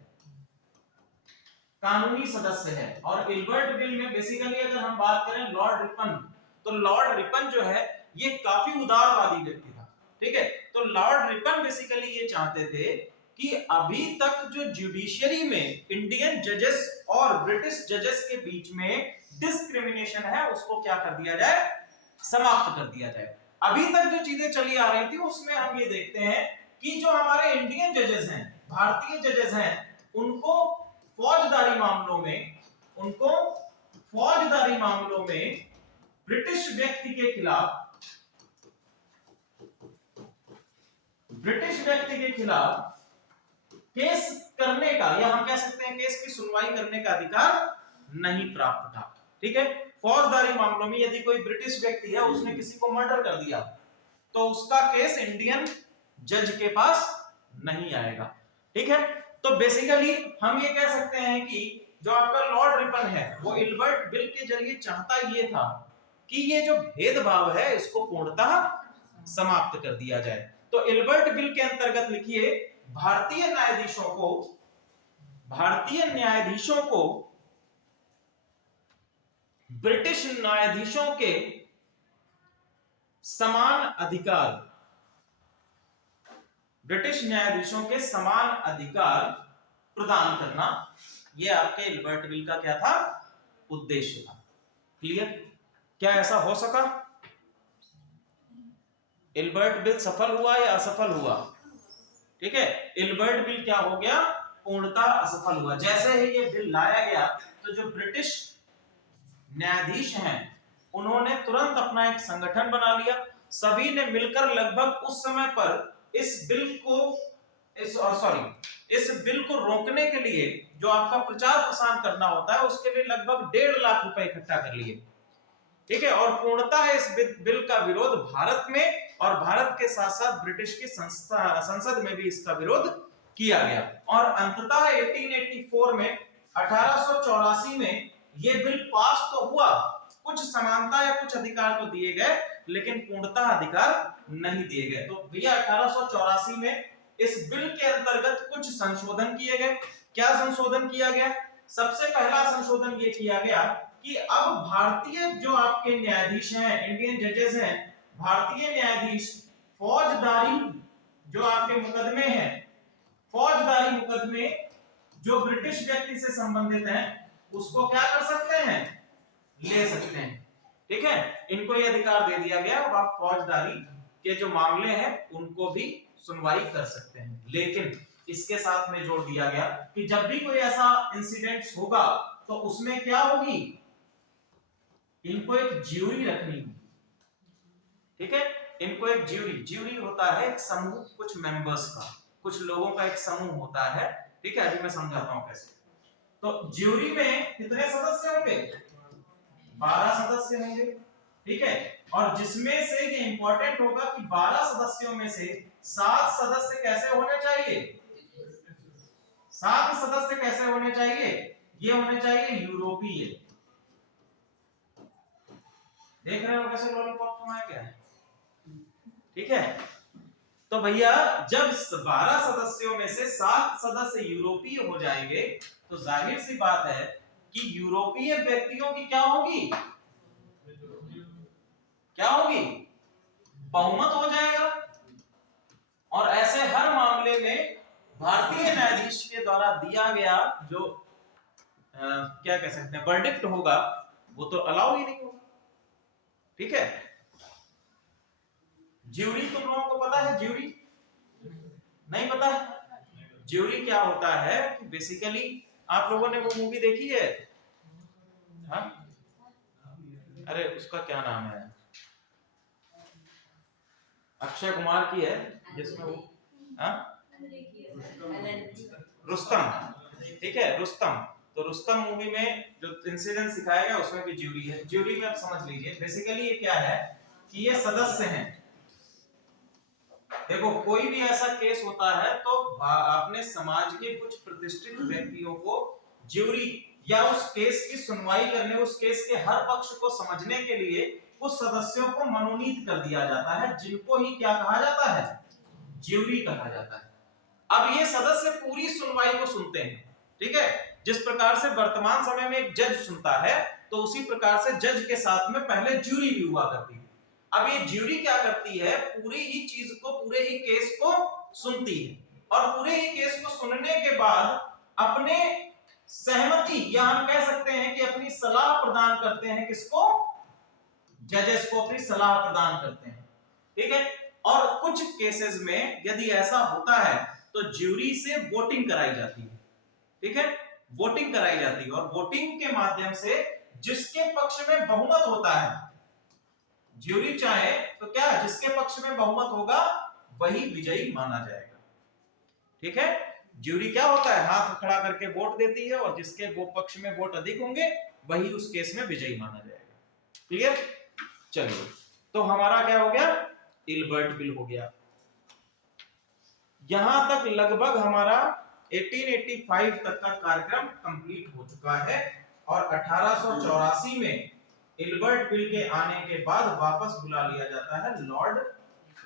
कानूनी सदस्य है। और इल्बर्ट बिल में बेसिकली अगर हम बात करें लॉर्ड रिपन, तो लॉर्ड रिपन जो है ये काफी उदारवादी व्यक्ति था, ठीक है? तो लॉर्ड रिपन बेसिकली ये चाहते थे कि अभी तक जो जुडिशरी में इंडियन जजेस और ब्रिटिश जजेस के बीच में डिस्क्रिमिनेशन है उसको क्या कर दिया जाए? समाप्त कर दिया जाए। अभी तक जो चीजें चली आ रही थी उसमें हम ये देखते हैं कि जो हमारे इंडियन जजेस हैं, भारतीय जजेस हैं, उनको फौजदारी मामलों में ब्रिटिश व्यक्ति के खिलाफ केस करने का, या हम कह सकते हैं केस की सुनवाई करने का अधिकार नहीं प्राप्त था, ठीक है? फौजदारी मामलों में यदि कोई ब्रिटिश व्यक्ति है उसने किसी को मर्डर कर दिया तो उसका केस इंडियन जज के पास नहीं आएगा, ठीक है? तो बेसिकली हम ये कह सकते हैं कि जो आपका लॉर्ड रिपन है वो इल्बर्ट बिल के जरिए चाहता ये था कि ये जो भेदभाव है इसको पूर्णतः समाप्त कर दिया जाए। तो इल्बर्ट बिल के अंतर्गत लिखिए, भारतीय न्यायाधीशों को ब्रिटिश न्यायाधीशों के समान अधिकार प्रदान करना, यह आपके इल्बर्ट बिल का क्या था? उद्देश्य था। क्लियर? क्या ऐसा हो सका? इल्बर्ट बिल सफल हुआ या असफल हुआ? ठीक है, इल्बर्ट बिल क्या हो गया? पूर्णतः असफल हुआ। जैसे ही ये बिल लाया गया तो जो ब्रिटिश न्यायाधीश हैं उन्होंने तुरंत अपना एक संगठन बना लिया। सभी ने मिलकर लगभग उस समय पर इस बिल को रोकने के लिए जो आपका प्रचार प्रसार करना होता है उसके लिए लगभग 1.5 लाख रुपए इकट्ठा कर लिए, ठीक है? और पूर्णतः इस बिल का विरोध भारत में और भारत के साथ साथ ब्रिटिश की संसद में भी इसका विरोध किया गया। और अंततः 1884 में ये बिल पास तो हुआ, कुछ समानता या कुछ अधिकार तो दिए गए लेकिन पूर्णतः अधिकार नहीं दिए गए। तो भैया 1884 में इस बिल के अंतर्गत कुछ संशोधन किए गए। क्या संशोधन किया गया? सबसे पहला संशोधन ये किया गया कि अब भारतीय जो आपके न्यायाधीश हैं, इंडियन जजेस हैं, भारतीय न्यायाधीश फौजदारी जो आपके मुकदमे हैं, फौजदारी मुकदमे जो ब्रिटिश व्यक्ति से संबंधित हैं उसको क्या कर सकते हैं? ले सकते हैं, ठीक है? इनको ये अधिकार दे दिया गया, आप फौजदारी के जो मामले हैं उनको भी सुनवाई कर सकते हैं। लेकिन इसके साथ में जोड़ दिया गया कि जब भी कोई ऐसा इंसिडेंट होगा तो उसमें क्या होगी? इनको एक ज्यूरी रखनी होगी, ठीक है? इनको एक ज्यूरी होता है एक समूह, कुछ मेंबर्स का, कुछ लोगों का एक समूह होता है, ठीक है? अभी मैं समझाता हूं कैसे। तो ज्यूरी में कितने सदस्य होंगे? 12 सदस्य होंगे, ठीक है? और जिसमें से ये इंपॉर्टेंट होगा कि 12 सदस्यों में से 7 सदस्य कैसे होने चाहिए? 7 सदस्य कैसे होने चाहिए? ये होने चाहिए यूरोपीय। देख रहे हो कैसे लॉलीपॉप घुमाया गया है, ठीक है? तो भैया जब 12 सदस्यों में से 7 सदस्य यूरोपीय हो जाएंगे तो जाहिर सी बात है कि यूरोपीय व्यक्तियों की क्या होगी? बहुमत हो जाएगा। और ऐसे हर मामले में भारतीय न्यायाधीश के द्वारा दिया गया जो क्या कह सकते हैं वर्डिक्ट होगा वो तो अलाउ ही नहीं होगा। ठीक है, ज्यूरी तुम लोगों को पता है? ज्यूरी नहीं पता है? ज्यूरी क्या होता है कि बेसिकली आप लोगों ने वो मूवी देखी है? हाँ, अरे उसका क्या नाम है, अक्षय कुमार की है जिसमें वो रुस्तम। ठीक है, रुस्तम। तो रुस्तम मूवी में जो इंसिडेंट सिखाया गया उसमें भी ज्यूरी है। ज्यूरी में आप समझ लीजिए बेसिकली ये क्या है कि ये सदस्य हैं। देखो कोई भी ऐसा केस होता है तो अपने समाज के कुछ प्रतिष्ठित व्यक्तियों को ज्यूरी या उस केस की सुनवाई करने, उस केस के हर पक्ष को समझने के लिए कुछ सदस्यों को मनोनीत कर दिया जाता है, जिनको ही क्या कहा जाता है? ज्यूरी कहा जाता है। अब ये सदस्य पूरी सुनवाई को सुनते हैं। ठीक है, जिस प्रकार से वर्तमान समय में एक जज सुनता है तो उसी प्रकार से जज के साथ में पहले ज्यूरी भी हुआ करती है। अब ये ज्यूरी क्या करती है, पूरी ही चीज को, पूरे ही केस को सुनती है और पूरे ही केस को सुनने के बाद अपने सहमति या हम कह सकते हैं कि अपनी सलाह प्रदान करते हैं। किसको? जजेस को अपनी सलाह प्रदान करते हैं। ठीक है, और कुछ केसेस में यदि ऐसा होता है तो ज्यूरी से वोटिंग कराई जाती है। ठीक है, वोटिंग कराई जाती है और वोटिंग के माध्यम से जिसके पक्ष में बहुमत होता है, ज्यूरी चाहे तो क्या, जिसके पक्ष में बहुमत होगा वही विजयी माना जाएगा। ठीक है, ज्यूरी क्या होता है, हाथ खड़ा करके वोट देती है और जिसके वो पक्ष में वोट अधिक होंगे वही उस केस में विजयी माना जाएगा। क्लियर? चलिए, तो हमारा क्या हो गया? इल्बर्ट बिल हो गया। यहां तक लगभग हमारा 1885 तक का कार्यक्रम कंप्लीट हो चुका है और 1884 में इल्बर्ट बिल के आने के बाद वापस बुला लिया जाता है लॉर्ड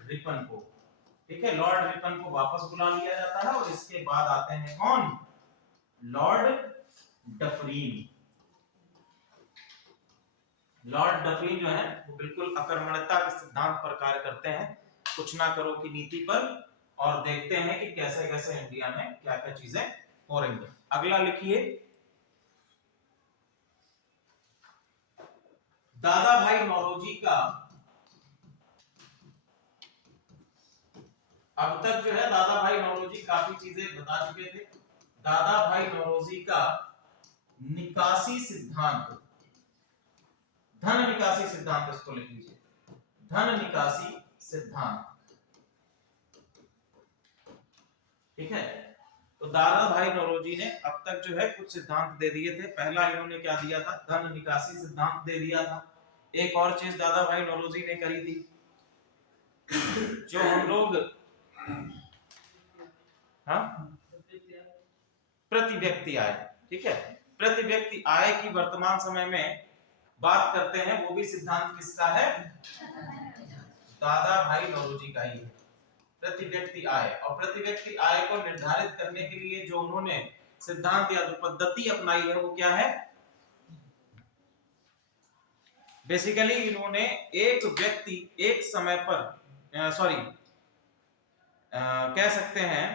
रिपन को। ठीक है, लॉर्ड रिपन को वापस बुला लिया जाता है और इसके बाद आते हैं कौन? Lord Dufferin. लॉर्ड डफरीन जो है वो बिल्कुल अकर्मण्यता के सिद्धांत पर कार्य करते हैं, कुछ ना करो की नीति पर, और देखते हैं कि कैसे कैसे इंडिया में क्या क्या चीजें हो रही है। अगला लिखिए, दादा भाई नौरोजी का, अब तक जो है दादा भाई नौरोजी काफी चीजें बता चुके थे। दादा भाई नौरोजी का निकासी सिद्धांत, धन निकासी सिद्धांत, इसको लिख लीजिए, धन निकासी सिद्धांत। ठीक है, तो दादा भाई नौरोजी ने अब तक जो है कुछ सिद्धांत दे दिए थे। पहला इन्होंने क्या दिया था? धन निकासी सिद्धांत दे दिया था। एक और चीज दादा भाई नौरोजी ने करी थी, जो हम लोग प्रति व्यक्ति आय, ठीक है, प्रति व्यक्ति आय की वर्तमान समय में बात करते हैं, वो भी सिद्धांत किसका है? दादा भाई नौरोजी का ही है, प्रति व्यक्ति आय। और प्रति व्यक्ति आय को निर्धारित करने के लिए जो उन्होंने सिद्धांत या जो पद्धति अपनाई है वो क्या है? बेसिकली इन्होंने एक व्यक्ति एक समय पर कह सकते हैं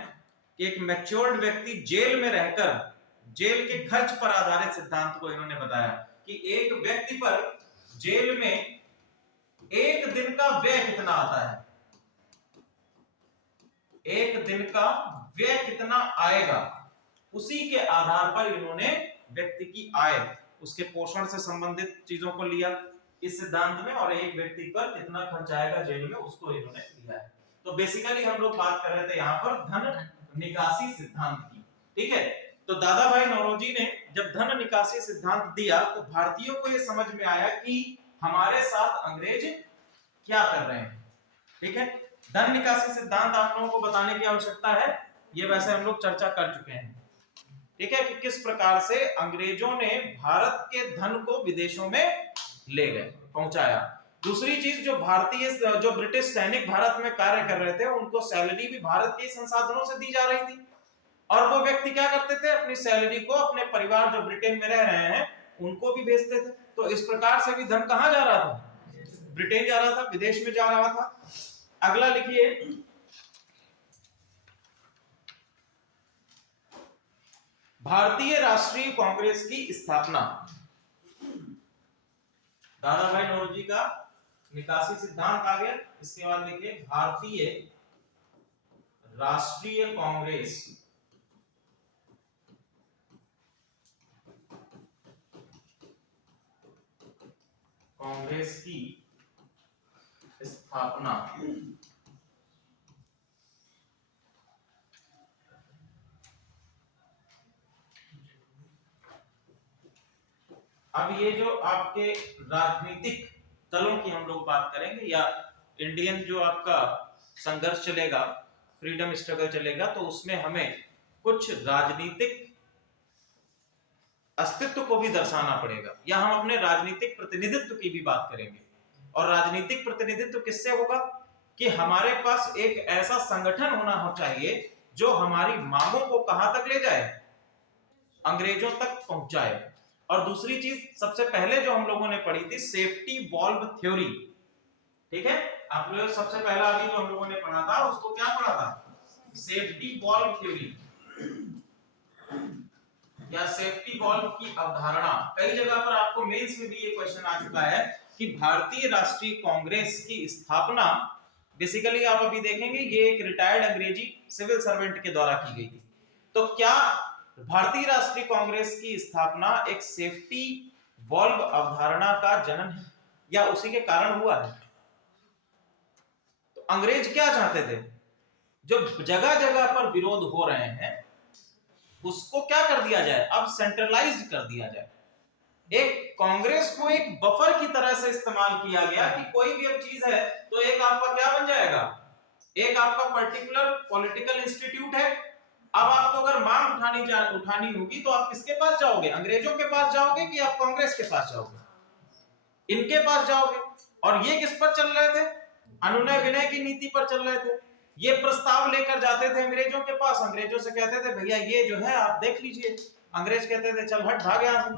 कि एक मैच्योर्ड व्यक्ति जेल में रहकर जेल के खर्च पर आधारित सिद्धांत को इन्होंने बताया कि एक व्यक्ति पर जेल में एक दिन का व्यय कितना आता है, एक दिन का व्यय कितना आएगा, उसी के आधार पर इन्होंने व्यक्ति की आय, उसके पोषण से संबंधित चीजों को लिया इस सिद्धांत में, और एक व्यक्ति पर कितना खर्च आएगा जेल में उसको इन्होंने लिया है। तो बेसिकली हम लोग बात कर रहे थे यहाँ पर धन निकासी सिद्धांत की। ठीक है, तो दादा भाई नौरोजी ने जब धन निकासी सिद्धांत दिया तो भारतीयों को यह समझ में आया कि हमारे साथ अंग्रेज क्या कर रहे हैं। ठीक है, धन निकासी सिद्धांत आप लोगों को बताने की आवश्यकता है, ये वैसे हम लोग चर्चा कर चुके हैं। ठीक है, कि किस प्रकार से अंग्रेजों ने भारत के धन को विदेशों में ले गए, पहुंचाया। दूसरी चीज, जो ब्रिटिश सैनिक भारत में कार्य कर रहे थे उनको सैलरी भी भारत के संसाधनों से दी जा रही थी, और वो व्यक्ति क्या करते थे, अपनी सैलरी को अपने परिवार जो ब्रिटेन में रह रहे हैं उनको भी भेजते थे। तो इस प्रकार से भी धन कहां जा रहा था? ब्रिटेन जा रहा था, विदेश में जा रहा था। अगला लिखिए, भारतीय राष्ट्रीय कांग्रेस की स्थापना, दादा भाई नौरोजी का निकासी सिद्धांत आ गया। इसके बाद देखिए भारतीय राष्ट्रीय कांग्रेस की स्थापना। अब ये जो आपके राजनीतिक दलों की हम लोग बात करेंगे, या इंडियन जो आपका संघर्ष चलेगा, फ्रीडम स्ट्रगल चलेगा, तो उसमें हमें कुछ राजनीतिक अस्तित्व को भी दर्शाना पड़ेगा, या हम अपने राजनीतिक प्रतिनिधित्व की भी बात करेंगे। और राजनीतिक प्रतिनिधित्व किससे होगा कि हमारे पास एक ऐसा संगठन होना चाहिए जो हमारी मांगों को कहां तक ले जाए, अंग्रेजों तक पहुंचाए। और दूसरी चीज सबसे पहले जो हम लोगों ने पढ़ी थी, सेफ्टी वॉल्व थ्योरी, ठीक है। आप लोग सबसे पहला अभी जो हम लोगों ने पढ़ा था उसको क्या पढ़ा था, सेफ्टी वॉल्व थ्योरी या सेफ्टी वॉल्व की अवधारणा। कई जगह पर आपको मेंस में भी ये क्वेश्चन आ चुका है कि भारतीय राष्ट्रीय कांग्रेस की स्थापना, बेसिकली आप अभी देखेंगे ये एक रिटायर्ड अंग्रेजी सिविल सर्वेंट के द्वारा की गई थी। तो क्या भारतीय राष्ट्रीय कांग्रेस की स्थापना एक सेफ्टी वॉल्व अवधारणा का जनन है या उसी के कारण हुआ है? तो अंग्रेज क्या चाहते थे, जो जगह जगह पर विरोध हो रहे हैं उसको क्या कर दिया जाए, अब सेंट्रलाइज्ड कर दिया जाए। एक कांग्रेस को एक बफर की तरह से इस्तेमाल किया गया कि कोई भी अब चीज है तो एक आपका क्या बन जाएगा, एक आपका पर्टिकुलर पॉलिटिकल इंस्टीट्यूट है। अब आपको अगर मांग उठानी होगी तो आप किसके पास जाओगे, अंग्रेजों के पास जाओगे कि आप कांग्रेस के पास जाओगे, इनके पास जाओगे। और ये किस पर चल रहे थे, अनुनय विनय की नीति पर चल रहे थे। ये प्रस्ताव लेकर जाते थे अंग्रेजों के पास, अंग्रेजों से कहते थे भैया ये जो है आप देख लीजिए, अंग्रेज कहते थे चल हट भाग यहां से,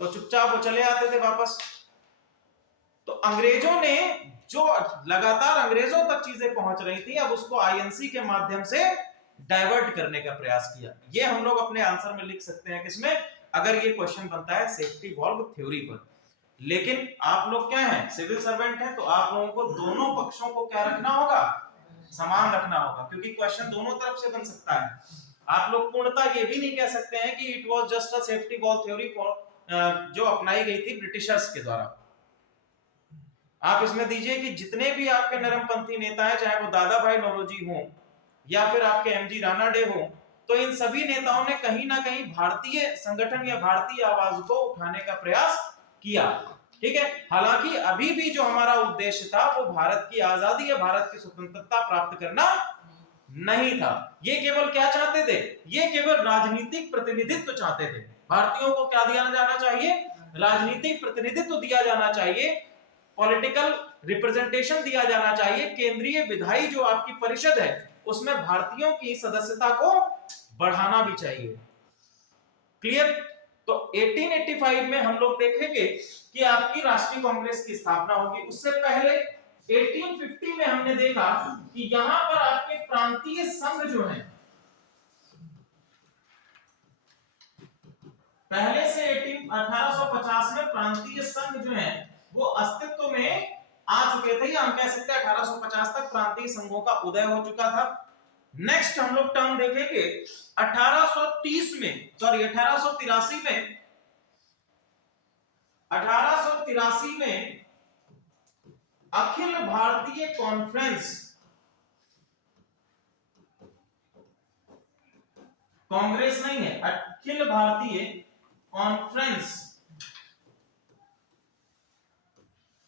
तो चुपचाप वो चले आते थे वापस। तो अंग्रेजों ने जो लगातार अंग्रेजों तक चीजें पहुंच रही थी, अब उसको आईएनसी के माध्यम से डाइवर्ट करने का प्रयास किया। ये हम लोग अपने आंसर में लिख सकते हैं किसमें, अगर ये क्वेश्चन बनता है सेफ्टी वॉल्व थ्योरी पर। लेकिन आप लोग क्या हैं, सिविल सर्वेंट हैं, तो आप लोगों को दोनों पक्षों को क्या रखना होगा, समान रखना होगा, क्योंकि क्वेश्चन दोनों तरफ से बन सकता है। आप लोग पूर्णतः ये भी नहीं कह सकते हैं कि it was just a safety valve theory जो अपनाई गई थी ब्रिटिशर्स के द्वारा। आप इसमें दीजिए कि जितने भी आपके नरमपंथी नेता हैं, चाहे वो दादा भाई नौरोजी हो या फिर आपके एमजी रानाडे हो, तो इन सभी नेताओं ने कहीं ना कहीं भारतीय संगठन या भारतीय आवाज को उठाने का प्रयास किया, ठीक है। हालांकि अभी भी जो हमारा उद्देश्य था वो भारत की आजादी या भारत की स्वतंत्रता प्राप्त करना नहीं था। ये केवल क्या चाहते थे, ये केवल राजनीतिक प्रतिनिधित्व चाहते थे। भारतीयों को क्या दिया जाना चाहिए, राजनीतिक प्रतिनिधित्व दिया जाना चाहिए, पॉलिटिकल रिप्रेजेंटेशन दिया जाना चाहिए। केंद्रीय विधायी जो आपकी परिषद है उसमें भारतीयों की सदस्यता को बढ़ाना भी चाहिए। क्लियर? तो 1885 में हम लोग देखेंगे कि आपकी राष्ट्रीय कांग्रेस की स्थापना होगी। उससे पहले 1850 में हमने देखा कि यहां पर आपके प्रांतीय संघ जो है, पहले से 1850 में प्रांतीय संघ जो है वो अस्तित्व में आ चुके थे, या हम कह सकते हैं 1850 तक प्रांतीय संघों का उदय हो चुका था। नेक्स्ट हम लोग टर्म देखेंगे 1830 में, सॉरी 1883 में, 1883 में अखिल भारतीय कॉन्फ्रेंस, कांग्रेस नहीं है, अखिल भारतीय कॉन्फ्रेंस,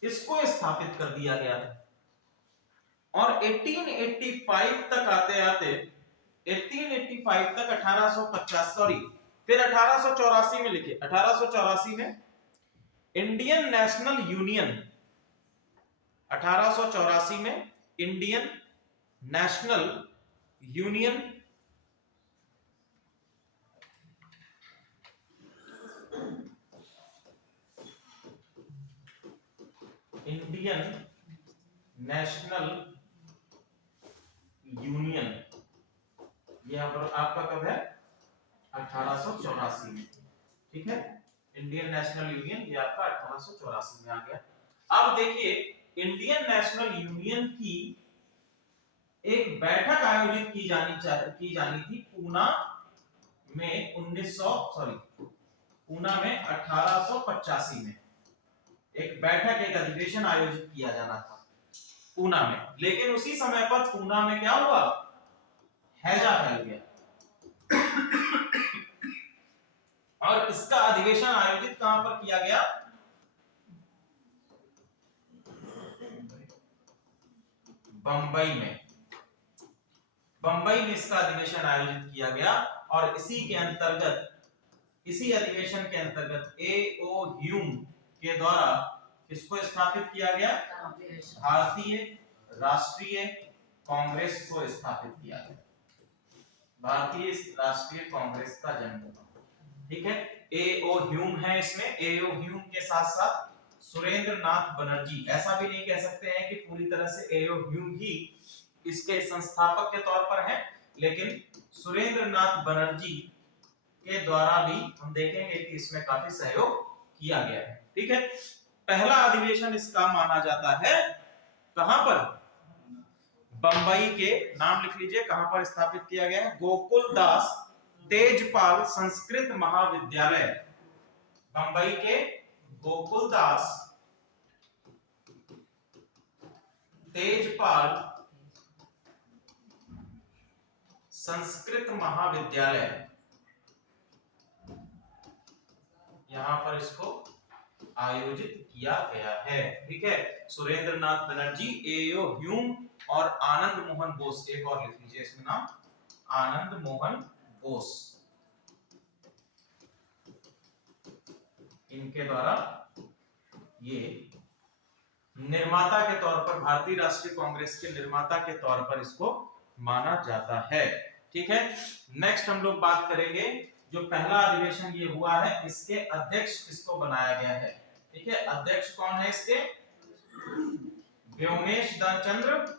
इसको स्थापित कर दिया गया था। और 1885 तक आते आते 1885 तक 1850 सॉरी फिर 1884 में लिखे, 1884 में इंडियन नेशनल यूनियन, 1884 में Indian national union Indian national union, यहां पर आपका कब है 1884 में, ठीक है। इंडियन नेशनल यूनियन ये आपका 1884 में आ गया। अब देखिए इंडियन नेशनल यूनियन की एक बैठक आयोजित की जानी थी पूना में 1885 में एक बैठक, एक अधिवेशन आयोजित किया जाना था पूना में। लेकिन उसी समय पर पूना में क्या हुआ, हैजा फैल गया और इसका अधिवेशन आयोजित कहां पर किया गया, बंबई में। बंबई में इसका अधिवेशन आयोजित किया गया और इसी अधिवेशन के अंतर्गत ए.ओ. ह्यूम के द्वारा किसको स्थापित किया गया, भारतीय राष्ट्रीय कांग्रेस को स्थापित किया गया। भारतीय राष्ट्रीय कांग्रेस का जन्म हुआ, ठीक है। ए.ओ. ह्यूम है इसमें। ए.ओ. ह्यूम के साथ साथ सुरेंद्र नाथ बनर्जी, ऐसा भी नहीं कह सकते हैं कि पूरी तरह से ए.ओ. ह्यूम ही इसके संस्थापक के तौर पर हैं, लेकिन सुरेंद्र नाथ बनर्जी के द्वारा भी हम देखेंगे कि इसमें काफी सहयोग किया गया है, ठीक है। पहला अधिवेशन इसका माना जाता है कहां पर, बंबई के, नाम लिख लीजिए कहां पर स्थापित किया गया है, गोकुलदास तेजपाल संस्कृत महाविद्यालय, बंबई के गोकुलदास तेजपाल संस्कृत महाविद्यालय, यहां पर इसको आयोजित किया गया है, ठीक है। सुरेंद्र नाथ बनर्जी, ए.ओ. ह्यूम और आनंद मोहन बोस, एक और लिख लीजिए इसमें नाम, आनंद मोहन बोस, इनके द्वारा ये निर्माता के तौर पर, भारतीय राष्ट्रीय कांग्रेस के निर्माता के तौर पर इसको माना जाता है, ठीक है। नेक्स्ट हम लोग बात करेंगे जो पहला अधिवेशन ये हुआ है, इसके अध्यक्ष किसको बनाया गया है, ठीक है। अध्यक्ष कौन है इसके, व्योमेश चंद्र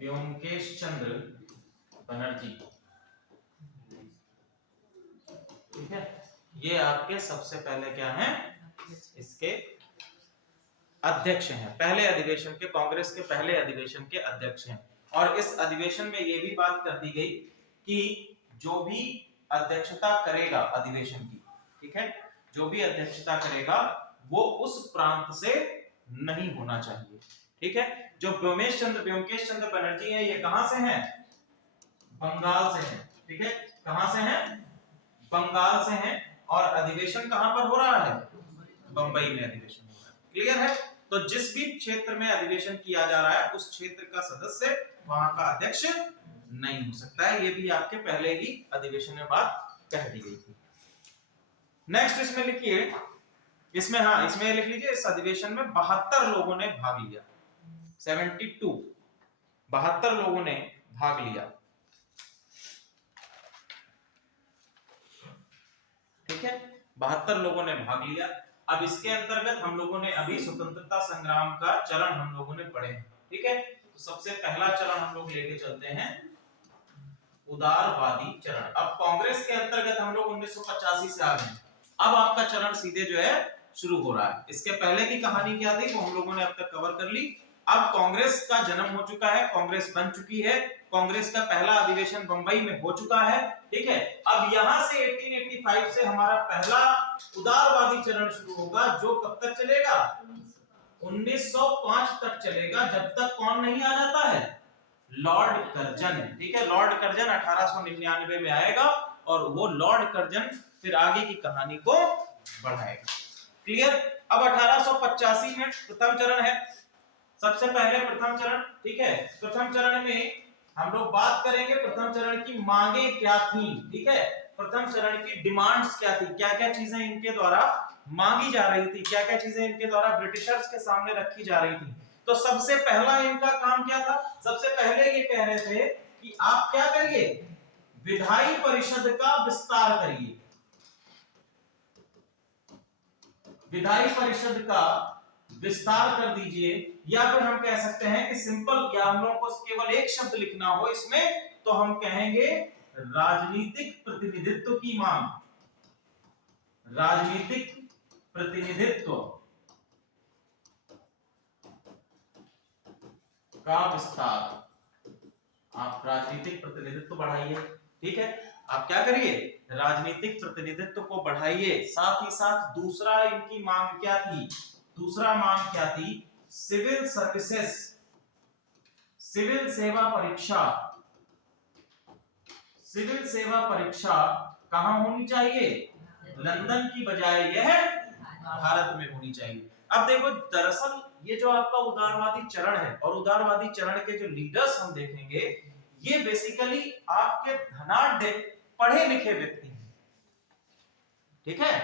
व्योमकेश चंद्र बनर्जी, ठीक है। ये आपके सबसे पहले क्या हैं, इसके अध्यक्ष हैं, पहले अधिवेशन के, कांग्रेस के पहले अधिवेशन के अध्यक्ष हैं। और इस अधिवेशन में ये भी बात कर दी गई कि जो भी अध्यक्षता करेगा अधिवेशन की, ठीक है, जो भी अध्यक्षता करेगा वो उस प्रांत से नहीं होना चाहिए, ठीक है। जो व्योमकेश चंद्र बनर्जी है, ये कहां से हैं, बंगाल से हैं, ठीक है। कहां से हैं, बंगाल से हैं। और अधिवेशन कहां पर हो रहा है, बंबई में अधिवेशन हो रहा है, क्लियर है। तो जिस भी क्षेत्र में अधिवेशन किया जा रहा है उस क्षेत्र का सदस्य वहां का अध्यक्ष नहीं हो सकता है, ये भी आपके पहले ही अधिवेशन में बात कह दी गई थी। नेक्स्ट इसमें लिखिए, इसमें लिख लीजिए, इस अधिवेशन में 72 लोगों ने भाग लिया, 72 लोगों ने भाग लिया, ठीक है, 72 लोगों ने भाग लिया। अब इसके अंतर्गत हम लोगों ने अभी स्वतंत्रता संग्राम का चरण हम लोगों ने पढ़े हैं, ठीक है। तो सबसे पहला चरण हम लोग लेके चलते हैं, उदारवादी चरण। अब कांग्रेस के अंतर्गत हम लोग 1985 से आ गए, अब आपका चरण सीधे जो है शुरू हो रहा है। इसके पहले की कहानी क्या थी वो हम लोगों ने अब तक कवर कर ली। अब कांग्रेस का जन्म हो चुका है, कांग्रेस बन चुकी है, कांग्रेस का पहला अधिवेशन बंबई में हो चुका है, ठीक है। अब यहां से 1885 से हमारा पहला उदारवादी चरण शुरू होगा, जो कब तक चलेगा, 1905 तक चलेगा, जब तक कौन नहीं आ जाता है, लॉर्ड कर्जन, ठीक है। लॉर्ड कर्जन 1899 में आएगा और वो लॉर्ड कर्जन फिर आगे की कहानी को बढ़ाएगा, क्लियर। अब 1885 में प्रथम चरण है, सबसे पहले प्रथम चरण, ठीक है। प्रथम चरण में हम लोग बात करेंगे प्रथम चरण की मांगे क्या थी, ठीक है। प्रथम चरण की डिमांड्स क्या थी, क्या क्या चीजें इनके द्वारा मांगी जा रही थी, क्या क्या चीजें इनके द्वारा ब्रिटिशर्स के सामने रखी जा रही थी। तो सबसे पहला इनका काम क्या था, सबसे पहले ये कह रहे थे कि आप क्या करिए, विधायी परिषद का विस्तार करिए, विधायी परिषद का विस्तार कर दीजिए, या फिर हम कह सकते हैं कि सिंपल, या हम लोगों को केवल एक शब्द लिखना हो इसमें तो हम कहेंगे राजनीतिक प्रतिनिधित्व की मांग। राजनीतिक प्रतिनिधित्व का विस्तार। आप राजनीतिक प्रतिनिधित्व बढ़ाइए, ठीक है। आप क्या करिए, राजनीतिक प्रतिनिधित्व को बढ़ाइए। साथ ही साथ दूसरा इनकी मांग क्या थी, दूसरा मांग क्या थी, सिविल सर्विसेज, सिविल सेवा परीक्षा। सिविल सेवा परीक्षा कहां होनी चाहिए, लंदन की बजाय यह भारत में होनी चाहिए। अब देखो, दरअसल ये जो आपका उदारवादी चरण है, और उदारवादी चरण के जो लीडर्स हम देखेंगे, ये बेसिकली आपके धनाढ्य पढ़े लिखे व्यक्ति हैं, ठीक है।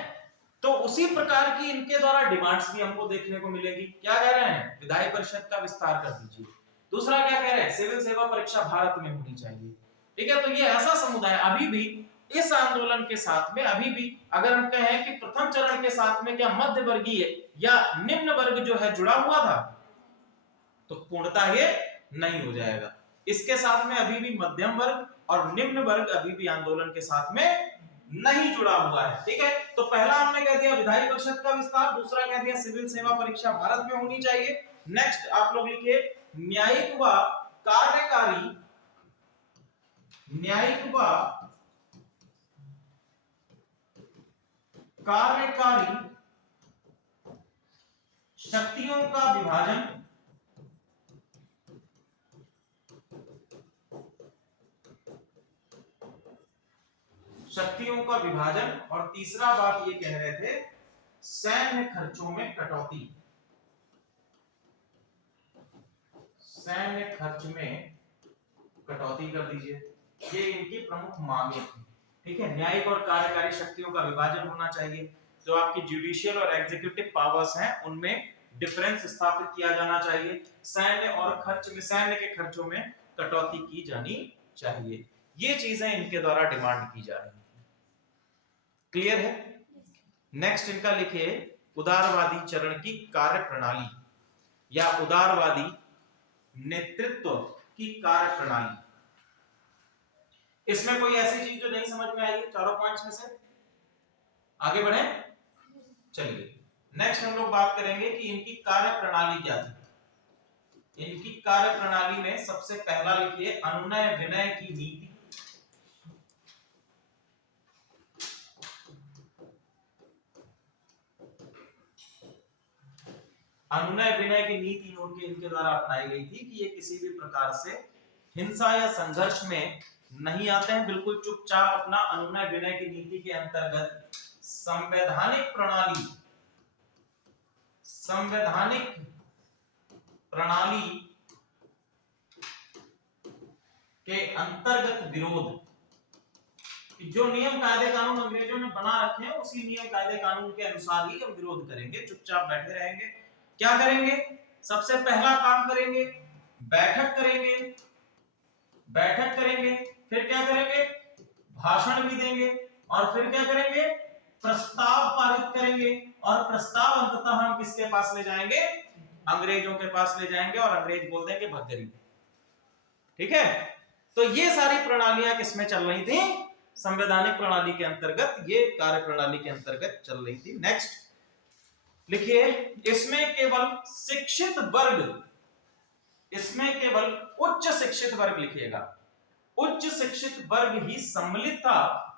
तो उसी प्रकार की इनके द्वारा डिमांड्स भी हमको देखने को मिलेगी। क्या कह रहे हैं, विधायी परिषद का विस्तार कर दीजिए। दूसरा क्या कह रहे हैं, सिविल सेवा परीक्षा भारत में होनी चाहिए, ठीक है। तो ये ऐसा समुदाय अभी भी इस आंदोलन के साथ में, अभी भी अगर हम कहें कि प्रथम चरण के साथ में क्या मध्य वर्गीय या निम्न वर्ग जो है जुड़ा हुआ था, तो पूर्णतः ये नहीं हो जाएगा। इसके साथ में अभी भी मध्यम वर्ग और निम्न वर्ग अभी भी आंदोलन के साथ में नहीं जुड़ा हुआ है, ठीक है। तो पहला हमने कह दिया विधायी परिषद का विस्तार, दूसरा कह दिया सिविल सेवा परीक्षा भारत में होनी चाहिए। नेक्स्ट आप लोग लिखिए न्यायिक व कार्यकारी, न्यायिक व कार्यकारी शक्तियों का विभाजन, शक्तियों का विभाजन। और तीसरा बात ये कह रहे थे सैन्य खर्चों में कटौती, सैन्य खर्च में कटौती कर दीजिए। ये इनकी प्रमुख मांगे थी, ठीक है। न्यायिक और कार्यकारी शक्तियों का विभाजन होना चाहिए। जो आपकी जुडिशियल और एग्जीक्यूटिव पावर्स हैं उनमें डिफरेंस स्थापित किया जाना चाहिए। सैन्य और खर्च में, सैन्य के खर्चों में कटौती की जानी चाहिए। ये चीजें इनके द्वारा डिमांड की जा रही है। क्लियर है। नेक्स्ट इनका लिखिए उदारवादी चरण की कार्य प्रणाली या उदारवादी नेतृत्व की कार्य प्रणाली। इसमें कोई ऐसी चीज जो नहीं समझ में आई है चारों पॉइंट्स में से? आगे बढ़े, चलिए नेक्स्ट हम लोग बात करेंगे कि इनकी कार्य प्रणाली क्या थी। इनकी कार्य प्रणाली में सबसे पहला लिखिए अनुनय विनय की नीति। अनुनय विनय की नीति इनके द्वारा अपनाई गई थी कि ये किसी भी प्रकार से हिंसा या संघर्ष में नहीं आते हैं, बिल्कुल चुपचाप अपना अनुनय विनय की नीति के अंतर्गत संवैधानिक प्रणाली, संवैधानिक प्रणाली के अंतर्गत विरोध, जो नियम कायदे कानून अंग्रेजों ने बना रखे हैं उसी नियम कायदे कानून के अनुसार ही हम विरोध करेंगे, चुपचाप बैठे रहेंगे। क्या करेंगे, सबसे पहला काम करेंगे बैठक करेंगे, बैठक करेंगे, फिर क्या करेंगे भाषण भी देंगे, और फिर क्या करेंगे प्रस्ताव पारित करेंगे, और प्रस्ताव अंततः हम किसके पास ले जाएंगे, अंग्रेजों के पास ले जाएंगे, और अंग्रेज बोल देंगे भगरी। ठीक है, तो ये सारी प्रणालियां किसमें चल रही थी, संवैधानिक प्रणाली के अंतर्गत, ये कार्य प्रणाली के अंतर्गत चल रही थी। नेक्स्ट लिखिए इसमें केवल शिक्षित वर्ग, इसमें केवल उच्च शिक्षित वर्ग लिखिएगा, उच्च शिक्षित वर्ग ही सम्मिलित था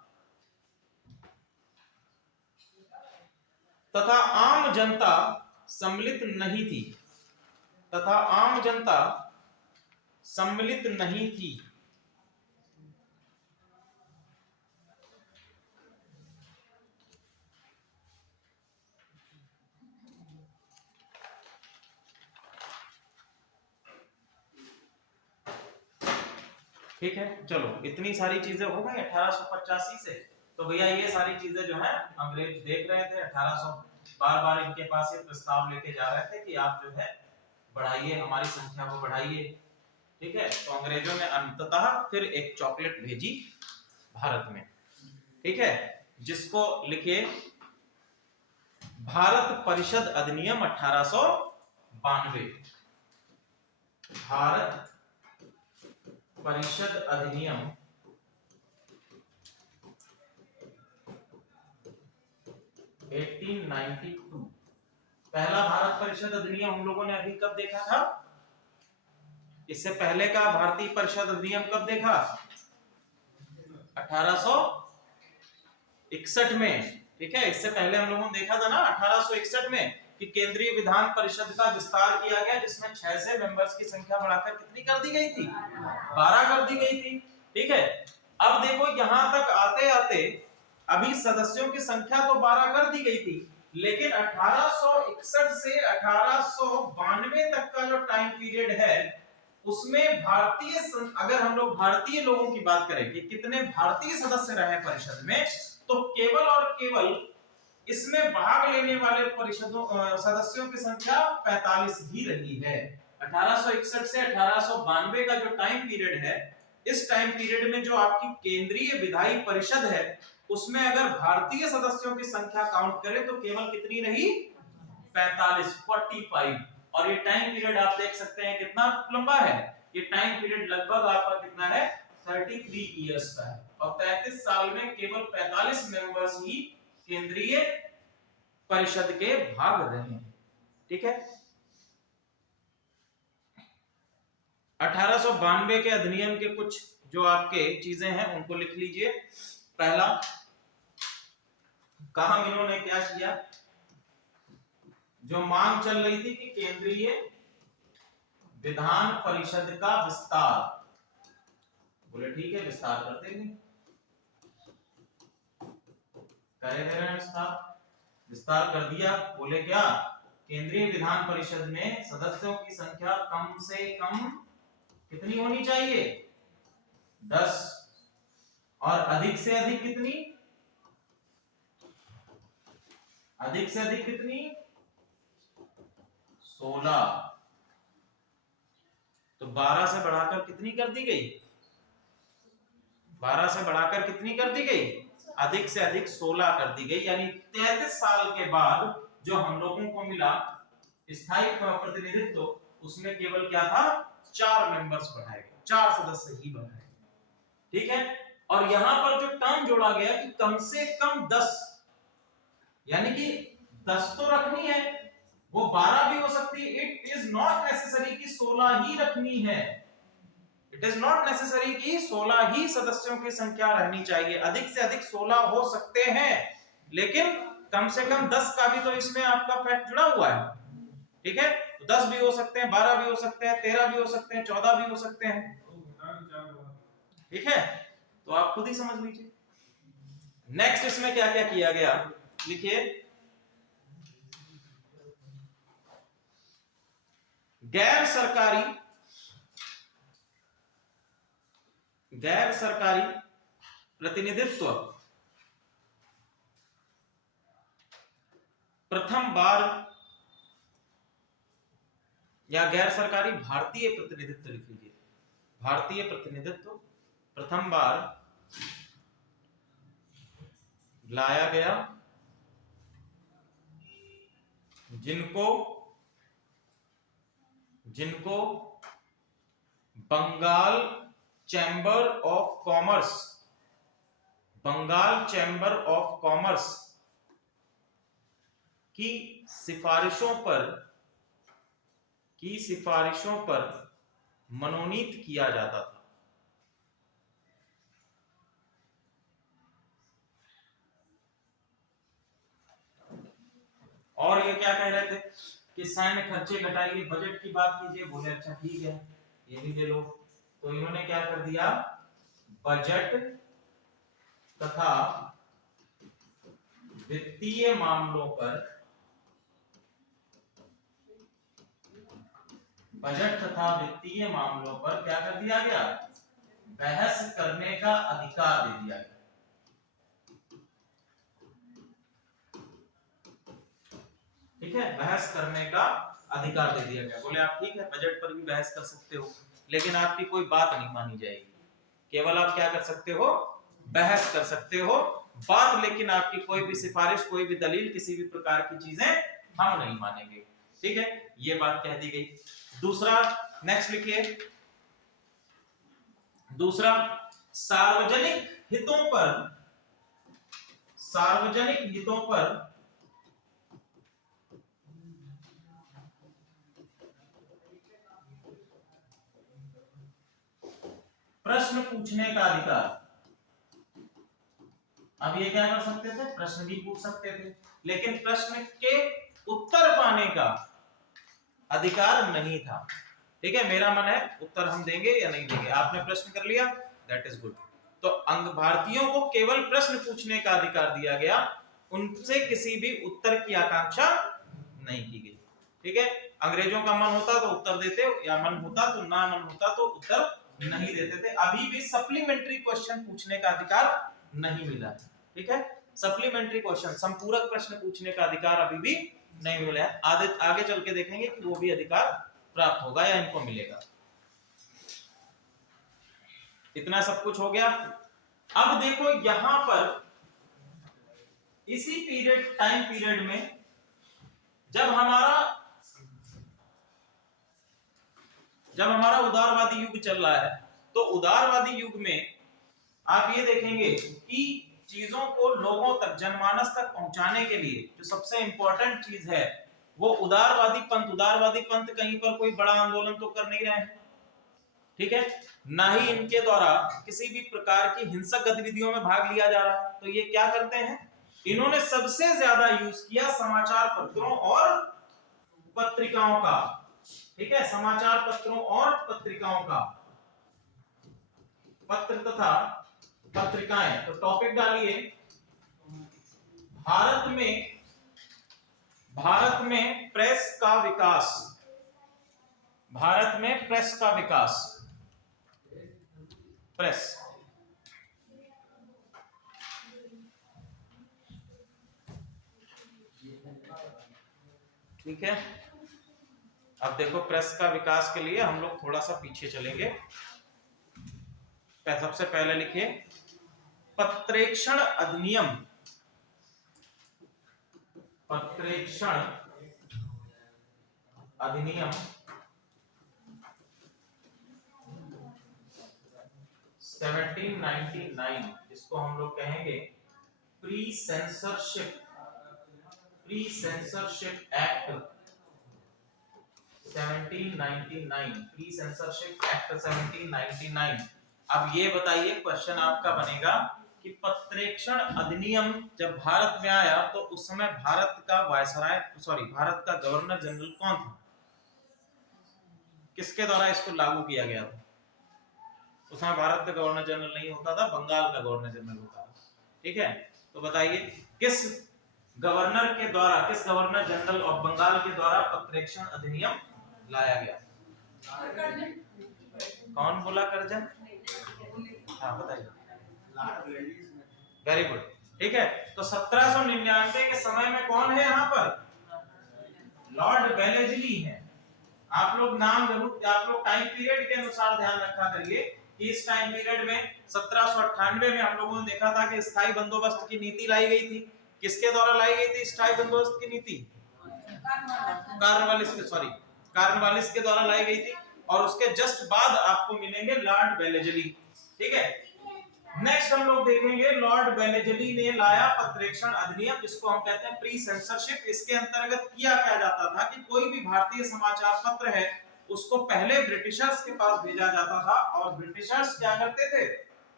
तथा आम जनता सम्मिलित नहीं थी, तथा आम जनता सम्मिलित नहीं थी। ठीक है, चलो इतनी सारी चीजें हो गई 1885 से। तो भैया ये सारी चीजें जो है अंग्रेज देख रहे थे, 1800 बार बार इनके पास ये प्रस्ताव लेके जा रहे थे कि आप जो है बढ़ाइए, हमारी संख्या को बढ़ाइए। ठीक है, तो अंग्रेजों ने अंततः फिर एक चॉकलेट भेजी भारत में, ठीक है, जिसको लिखिए भारत परिषद अधिनियम 1892, भारत परिषद अधिनियम 1892। पहला भारत परिषद अधिनियम हम लोगों ने अभी कब देखा था? इससे पहले का भारतीय परिषद अधिनियम कब देखा? 1861 में। ठीक है, इससे पहले हम लोगों ने देखा था ना 1861 में कि केंद्रीय विधान परिषद का विस्तार किया गया, जिसमें 6 से मेंबर्स की संख्या बढ़ाकर कितनी कर दी गई थी? 12 कर दी गई थी। ठीक है, अब देखो यहां तक आते आते अभी सदस्यों की संख्या तो 12 कर दी गई थी, लेकिन 1861 से 1892 तक का जो टाइम पीरियड है उसमें भारतीय, अगर हम लोग भारतीय लोगों की बात करें कि कितने भारतीय सदस्य रहे परिषद में, तो केवल और केवल इसमें भाग लेने वाले परिषदों सदस्यों की संख्या 45 ही रही है। 1861 से 1892 का जो टाइम पीरियड है, इस टाइम पीरियड में जो आपकी केंद्रीय विधायी परिषद है उसमें अगर भारतीय सदस्यों की संख्या काउंट करें तो केवल कितनी रही? 45। और ये टाइम पीरियड आप देख सकते हैं कितना लंबा है। ये टाइम पीरियड लगभग आपका कितना है? 33 इयर्स का है, और 33 साल में केवल 45 मेंबर्स ही केंद्रीय परिषद के भाग रहे हैं। ठीक है, 1892 के अधिनियम के कुछ जो आपके चीजें हैं उनको लिख लीजिए। पहला, कहा इन्होंने क्या किया? जो मांग चल रही थी कि केंद्रीय विधान परिषद का विस्तार, बोले ठीक है विस्तार करते हैं, करे दे रहे हैं विस्तार कर दिया। बोले क्या? केंद्रीय विधान परिषद में सदस्यों की संख्या कम से कम कितनी होनी चाहिए? 10, और अधिक से अधिक कितनी? अधिक से अधिक कितनी? 16। तो 12 से बढ़ाकर कितनी कर दी गई? 12 से बढ़ाकर कितनी कर दी गई? अधिक से अधिक 16 कर दी गई। यानी 33 साल के बाद जो हम लोगों को मिला स्थायी प्रतिनिधित्व, उसमें केवल क्या था? 4 मेंबर्स बढ़ाए गए, 4 सदस्य ही बढ़ाए गए। ठीक है, और यहां पर जो टर्म जोड़ा गया कि कम से कम 10, यानी कि 10 तो रखनी है, वो 12 भी हो सकती है। इट इज नॉट नेसेसरी कि 16 ही रखनी है। इट इज नॉट नेसेसरी कि 16 ही सदस्यों की संख्या रहनी चाहिए। अधिक से अधिक 16 हो सकते हैं, लेकिन कम से कम 10 का भी तो इसमें आपका फैक्ट जुड़ा हुआ है। ठीक है, तो 10 भी हो सकते हैं, 12 भी हो सकते हैं, 13 भी हो सकते हैं, 14 भी हो सकते हैं। ठीक है, तो आप खुद ही समझ लीजिए। नेक्स्ट इसमें क्या क्या किया गया, लिखिए। गैर सरकारी प्रतिनिधित्व प्रथम बार, या गैर सरकारी भारतीय प्रतिनिधित्व लिख लीजिए। भारतीय प्रतिनिधित्व प्रथम बार लाया गया जिनको बंगाल चैम्बर ऑफ कॉमर्स की सिफारिशों पर मनोनीत किया जाता था। और ये क्या कह रहे थे कि सैन्य खर्चे घटाइए, बजट की बात कीजिए। बोले अच्छा ठीक है, ये भी ले लो। तो इन्होंने क्या कर दिया? बजट तथा वित्तीय मामलों पर क्या कर दिया गया? बहस करने का अधिकार दे दिया गया। ठीक है, बहस करने का अधिकार दे दिया गया। बोले आप ठीक है बजट पर भी बहस कर सकते हो, लेकिन आपकी कोई बात नहीं मानी जाएगी। केवल आप क्या कर सकते हो? बहस कर सकते हो, बात, लेकिन आपकी कोई भी सिफारिश, कोई भी दलील, किसी भी प्रकार की चीजें हम नहीं मानेंगे। ठीक है, ये बात कह दी गई। दूसरा, नेक्स्ट लिखिए, दूसरा, सार्वजनिक हितों पर, सार्वजनिक हितों पर प्रश्न पूछने का अधिकार। अब ये क्या कर सकते थे, प्रश्न भी पूछ सकते थे, लेकिन प्रश्न के उत्तर पाने का अधिकार नहीं था। ठीक है, मेरा मन है उत्तर हम देंगे या नहीं देंगे, आपने प्रश्न कर लिया, दैट इज गुड। तो अंग भारतीयों को केवल प्रश्न पूछने का अधिकार दिया गया, उनसे किसी भी उत्तर की आकांक्षा नहीं की गई। ठीक है, अंग्रेजों का मन होता तो उत्तर देते, या मन होता तो, ना मन होता तो उत्तर नहीं देते थे। अभी भी सप्लीमेंट्री क्वेश्चन पूछने का अधिकार नहीं मिला है। ठीक है, सप्लीमेंट्री क्वेश्चन, संपूरक प्रश्न पूछने का अधिकार अभी भी नहीं मिला है। आगे चल के देखेंगे कि वो भी अधिकार प्राप्त होगा या इनको मिलेगा। इतना सब कुछ हो गया। अब देखो यहां पर इसी पीरियड, टाइम पीरियड में जब हमारा उदारवादी युग चल रहा है, तो उदारवादी युग में आप ये देखेंगे कि चीजों को लोगों तक, जनमानस तक पहुंचाने के लिए जो सबसे इंपॉर्टेंट चीज है वो उदारवादी पंथ। उदारवादी पंथ कहीं पर कोई बड़ा आंदोलन तो कर नहीं रहे हैं, ठीक है, ना ही इनके द्वारा किसी भी प्रकार की हिंसक गतिविधियों में भाग लिया जा रहा है। तो ये क्या करते हैं, इन्होंने सबसे ज्यादा यूज किया समाचार पत्रों और पत्रिकाओं का। ठीक है, समाचार पत्रों और पत्रिकाओं का, पत्र तथा पत्रिकाएं। तो टॉपिक डालिए, भारत में प्रेस का विकास, भारत में प्रेस का विकास, प्रेस। ठीक है, अब देखो प्रेस का विकास के लिए हम लोग थोड़ा सा पीछे चलेंगे। सबसे पहले लिखिए पत्रेक्षण अधिनियम, पत्रेक्षण अधिनियम 1799, इसको हम लोग कहेंगे pre censorship act 1799, pre censorship act 1799। अब ये बताइए, क्वेश्चन आपका बनेगा कि पत्रेक्षण अधिनियम जब भारत में आया तो उस समय भारत का वायसराय, भारत का गवर्नर जनरल कौन था, किसके द्वारा इसको लागू किया गया था? उस समय भारत का गवर्नर जनरल नहीं होता था, बंगाल का गवर्नर जनरल होता था। ठीक है, तो बताइए किस गवर्नर के द्वारा, किस गवर्नर जनरल ऑफ बंगाल के द्वारा पत्रेक्षण अधिनियम लाया गया? कौन बोला करजन? हाँ बताइए। Very good. ठीक है, तो 1799 के समय में कौन है यहाँ पर? लॉर्ड वेलेस्ली है। आप लोग नाम जरूर, आप लोग टाइम पीरियड के अनुसार ध्यान रखा करिए कि इस टाइम पीरियड में 1798 में हम लोगों ने देखा था कि स्थायी बंदोबस्त की नीति लाई गई थी। किसके द्वारा लाई गई थी स्थायी बंदोबस्त की नीति? कार्नवालिस के द्वारा लाई गई थी। और उसके जस्ट बाद आपको मिलेंगे लॉर्ड वेलेस्ली। ठीक है, नेक्स्ट हम लोग देखेंगे लॉर्ड वेलेस्ली ने लाया पत्रेक्षण अधिनियम, जिसको हम कहते हैं प्री सेंसरशिप। इसके अंतर्गत किया क्या जाता था कि कोई भी भारतीय समाचार पत्र है उसको पहले ब्रिटिशर्स के पास भेजा जाता था, और ब्रिटिशर्स क्या करते थे,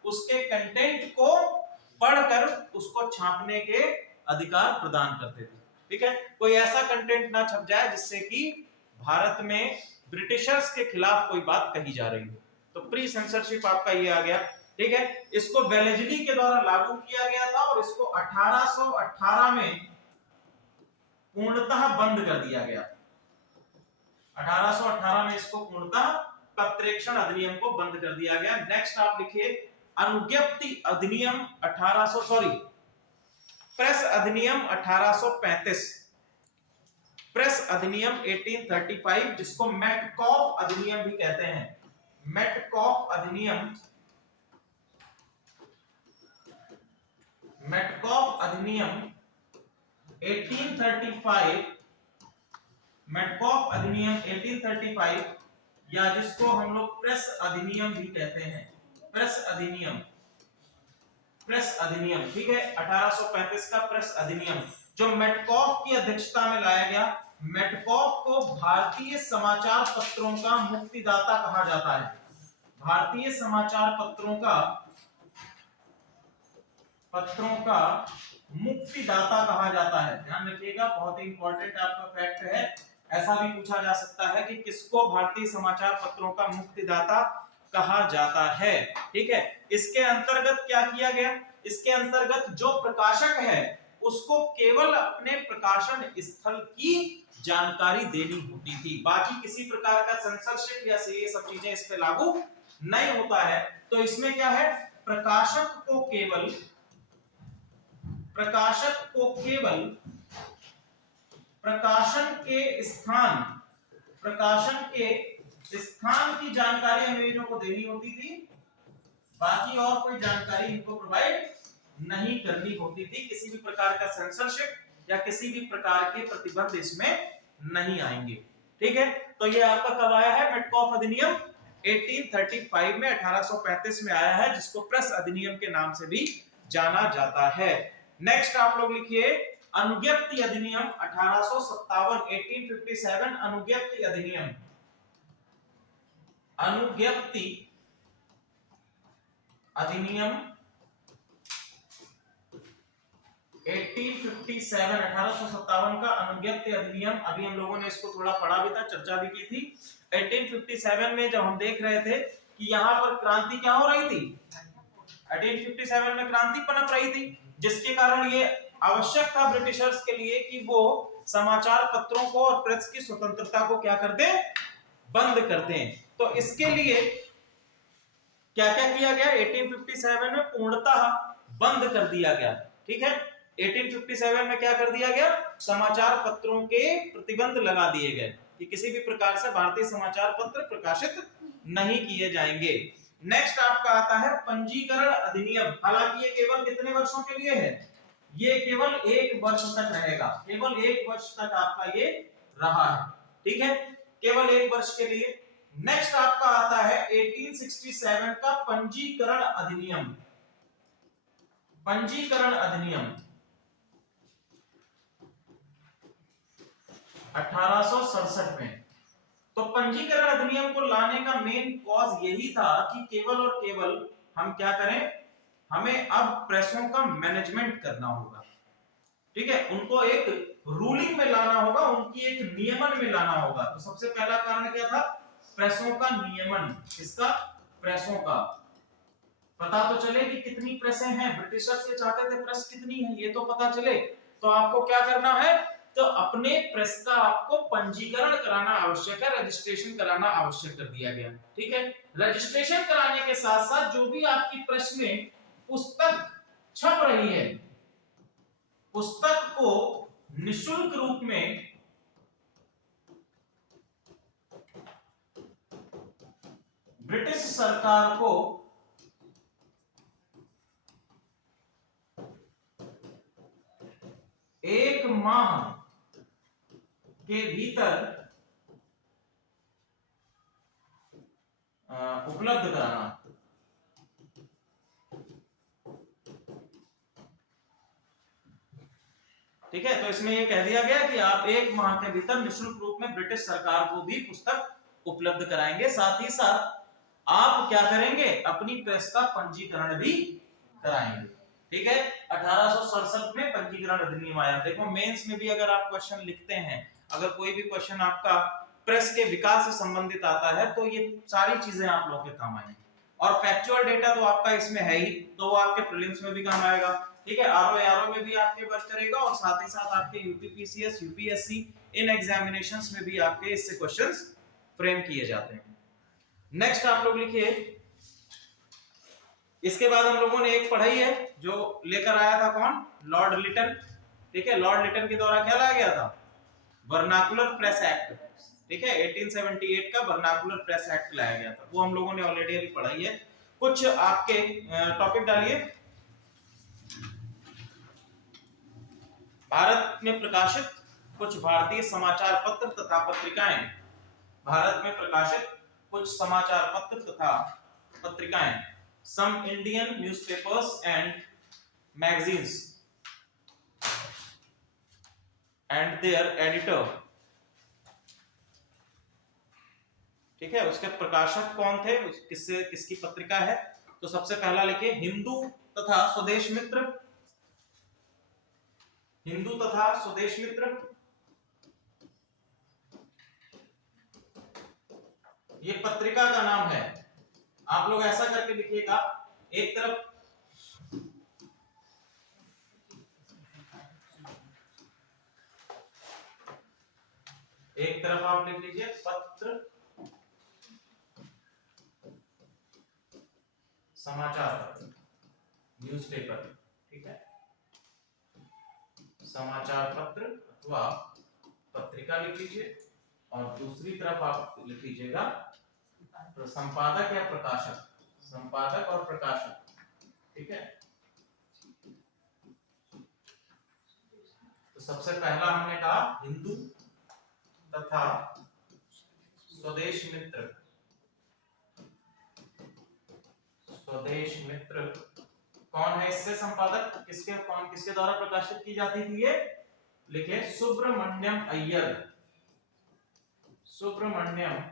उसके कंटेंट को पढ़कर उसको छापने के अधिकार प्रदान करते थे। ठीक है, कोई ऐसा कंटेंट ना छप जाए जिससे कि भारत में ब्रिटिशर्स के खिलाफ कोई बात कही जा रही हो। तो प्री सेंसरशिप आपका ये आ गया। ठीक है, इसको वेलेस्ली के द्वारा लागू किया गया था और इसको 1818 में पूर्णतः बंद कर दिया गया। 1818 में इसको पूर्णतः पत्रेक्षण अधिनियम को बंद कर दिया गया। नेक्स्ट आप लिखिए अनुज्ञप्ति अधिनियम प्रेस अधिनियम 1835, प्रेस अधिनियम 1835, जिसको मेटकॉफ अधिनियम भी कहते हैं। मेटकॉफ अधिनियम मेटकॉफ अधिनियम 1835, मेटकॉफ अधिनियम 1835, या जिसको हम लोग प्रेस अधिनियम भी कहते हैं, प्रेस अधिनियम, प्रेस अधिनियम, ठीक है, 1835 का प्रेस अधिनियम, जो मेटकॉफ की अध्यक्षता में लाया गया। मेटकॉफ को भारतीय समाचार पत्रों का मुक्तिदाता कहा जाता है, भारतीय समाचार पत्रों का मुक्तिदाता कहा जाता है। ध्यान रखिएगा, बहुत ही इंपॉर्टेंट आपका फैक्ट है। ऐसा भी पूछा जा सकता है कि किसको भारतीय समाचार पत्रों का मुक्तिदाता कहा जाता है, ठीक है। इसके अंतर्गत क्या किया गया, इसके अंतर्गत जो प्रकाशक है उसको केवल अपने प्रकाशन स्थल की जानकारी देनी होती थी, बाकी किसी प्रकार का सेंसरशिप या ये सब चीजें इस पे लागू नहीं होता है। तो इसमें क्या है, प्रकाशक को केवल प्रकाशन के स्थान की जानकारी अंग्रेजों को देनी होती थी, बाकी और कोई जानकारी इनको प्रोवाइड नहीं करनी होती थी। किसी भी प्रकार का सेंसरशिप या किसी भी प्रकार के प्रतिबंध इसमें नहीं आएंगे, ठीक है। तो ये आपका कब आया है, मेटकॉफ अधिनियम 1835 में, 1835 में आया है, जिसको प्रेस अधिनियम के नाम से भी जाना जाता है। नेक्स्ट आप लोग लिखिए अनुज्ञप्ति अधिनियम 1857, 1857, अनुज्ञप्ति अधिनियम, अनुज्ञप्ति अधिनियम 1857, 1857 का अनुज्ञप्ति अधिनियम। अभी हम लोगों ने इसको थोड़ा पढ़ा भी था, चर्चा भी की थी। 1857 में जब हम देख रहे थे कि यहाँ पर क्रांति क्या हो रही थी, 1857 में क्रांति पनप रही थी, जिसके कारण ये आवश्यक था ब्रिटिशर्स के लिए कि वो समाचार पत्रों को और प्रेस की स्वतंत्रता को क्या कर दें, बंद कर दें। तो इसके लिए क्या क्या किया गया, 1857 में पूर्णतः बंद कर दिया गया, ठीक है। 1857 में क्या कर दिया गया, समाचार पत्रों के प्रतिबंध लगा दिए गए कि किसी भी प्रकार से भारतीय समाचार पत्र प्रकाशित नहीं किए जाएंगे। नेक्स्ट आपका आता है पंजीकरण अधिनियम। हालांकि ये केवल कितने वर्षों के लिए है, ये केवल 1 वर्ष तक रहेगा, केवल 1 वर्ष तक आपका ये रहा है, ठीक है, केवल 1 वर्ष के लिए। नेक्स्ट आपका आता है 1867 का पंजीकरण अधिनियम, पंजीकरण अधिनियम 1867 में। तो पंजीकरण अधिनियम को लाने का मेन कॉज यही था कि केवल और केवल हम क्या करें, हमें अब प्रेसों का मैनेजमेंट करना होगा, ठीक है, उनको एक रूलिंग में लाना होगा, उनकी एक नियमन में लाना होगा। तो सबसे पहला कारण क्या था, प्रेसों का नियमन। इसका प्रेसों का पता तो चले कि कितनी प्रेसें हैं, ब्रिटिशर्स ये चाहते थे प्रेस कितनी है ये तो पता चले। तो आपको क्या करना है, तो अपने प्रेस का आपको पंजीकरण कराना आवश्यक है, रजिस्ट्रेशन कराना आवश्यक कर दिया गया, ठीक है। रजिस्ट्रेशन कराने के साथ साथ जो भी आपकी प्रेस में पुस्तक छप रही है, पुस्तक को निशुल्क रूप में ब्रिटिश सरकार को एक माह के भीतर उपलब्ध कराना, ठीक है। तो इसमें ये कह दिया गया कि आप 1 माह के भीतर निःशुल्क रूप में ब्रिटिश सरकार को भी पुस्तक उपलब्ध कराएंगे, साथ ही साथ आप क्या करेंगे, अपनी प्रेस का पंजीकरण भी कराएंगे, ठीक है। 1867 में पंजीकरण अधिनियम आया। देखो मेंस में भी अगर आप क्वेश्चन लिखते हैं, अगर कोई भी क्वेश्चन आपका प्रेस के विकास से संबंधित आता है तो ये सारी चीजें आप लोगों के काम आएंगी। और फैक्चुअल डेटा तो आपका इसमें है ही, तो वो आपके प्रीलिम्स में भी काम आएगा, ठीक है, आरओ में भी आपके वर्क करेगा, और साथ ही साथ आपके यूपीपीसीएस यूपीएससी इन एग्जामिनेशंस में भी आपके इससे क्वेश्चंस फ्रेम किए जाते हैं। नेक्स्ट आप लोग लिखिए, इसके बाद हम लोगों ने एक पढ़ाई है जो लेकर आया था कौन, लॉर्ड लिटन, ठीक है। लॉर्ड लिटन के द्वारा क्या लाया गया था, वर्नाकुलर प्रेस एक्ट, ठीक है, 1878 का वर्नाकुलर प्रेस एक्ट लाया गया था, वो हम लोगों ने ऑलरेडी अभी पढ़ाई है। कुछ आपके टॉपिक डालिए, भारत में प्रकाशित कुछ भारतीय समाचार पत्र तथा पत्रिकाएं। भारत में प्रकाशित कुछ समाचार पत्र तथा पत्रिकाएं। Some Indian newspapers and magazines and their editor. ठीक है, उसके प्रकाशक कौन थे, किससे किसकी पत्रिका है? तो सबसे पहला लिखिए हिंदू तथा स्वदेश मित्र। हिंदू तथा स्वदेश मित्र, ये पत्रिका का नाम है। आप लोग ऐसा करके लिखिएगा, एक तरफ आप लिख लीजिए पत्र समाचार पत्र, न्यूज़पेपर। ठीक है, समाचार पत्र अथवा पत्रिका लिख लीजिए, और दूसरी तरफ आप लिख लीजिएगा संपादक या प्रकाशक, संपादक और प्रकाशक। ठीक है, तो सबसे पहला हमने कहा हिंदू तथा स्वदेश मित्र। स्वदेश मित्र कौन है इससे संपादक, किसके द्वारा प्रकाशित की जाती थी ये? लिखे सुब्रमण्यम अय्यर। सुब्रमण्यम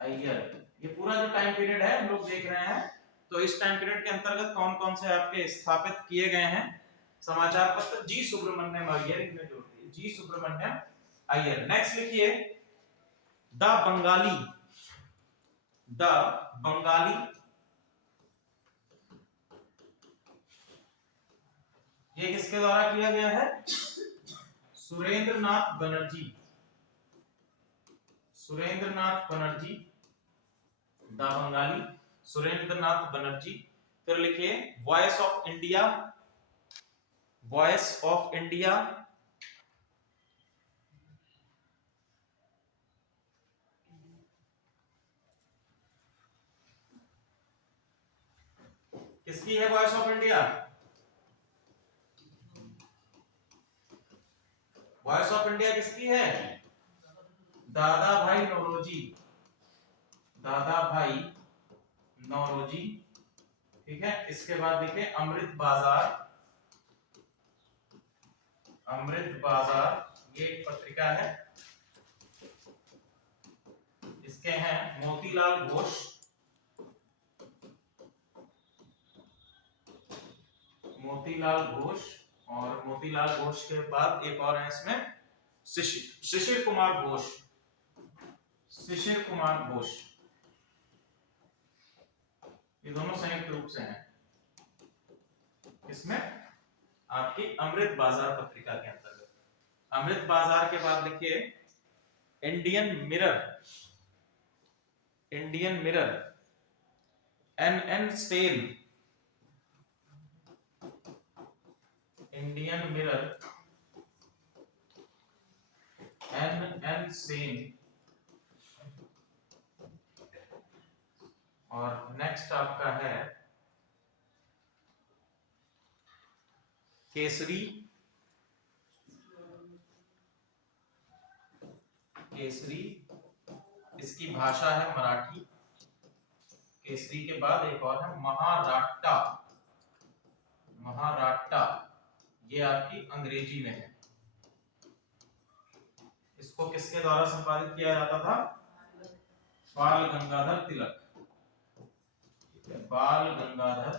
अय्यर। ये पूरा जो टाइम पीरियड है हम लोग देख रहे हैं, तो इस टाइम पीरियड के अंतर्गत कौन कौन से आपके स्थापित किए गए हैं समाचार पत्र? जी सुब्रमण्यम अय्यर, इनमें जोड़ दिए जी सुब्रमण्यम अय्यर। नेक्स्ट लिखिए द बंगाली। द बंगाली, ये किसके द्वारा किया गया है? सुरेंद्र नाथ बनर्जी। सुरेंद्र नाथ बनर्जी, द बंगाली, सुरेंद्र नाथ बनर्जी। फिर लिखिए voice of India. Voice of India, किसकी है voice of India? Voice of India किसकी है? दादा भाई नौरोजी। दादा भाई नौरोजी। ठीक है, इसके बाद देखिए अमृत बाजार। अमृत बाजार ये एक पत्रिका है, इसके हैं मोतीलाल घोष। मोतीलाल घोष, और मोतीलाल घोष के बाद एक और है इसमें शिशिर कुमार घोष। शिशिर कुमार घोष, ये दोनों संयुक्त रूप से हैं इसमें आपकी अमृत बाजार पत्रिका के अंतर्गत। अमृत बाजार के बाद लिखिए Indian Mirror. Indian Mirror, N Sen. Indian Mirror, N Sen. और नेक्स्ट आपका है केसरी। केसरी, इसकी भाषा है मराठी। केसरी के बाद एक और है महाराष्ट्र। महाराष्ट्र, ये आपकी अंग्रेजी में है। इसको किसके द्वारा संपादित किया जाता था? बाल गंगाधर तिलक। बाल गंगाधर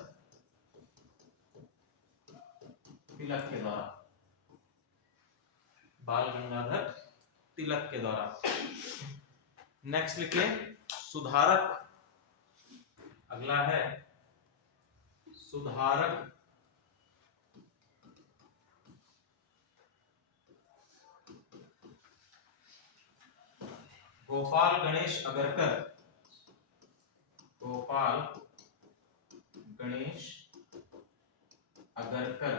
तिलक के द्वारा। बाल गंगाधर तिलक के द्वारा। नेक्स्ट लिखिए सुधारक। अगला है सुधारक। गोपाल गणेश अगरकर। गोपाल गणेश अगरकर,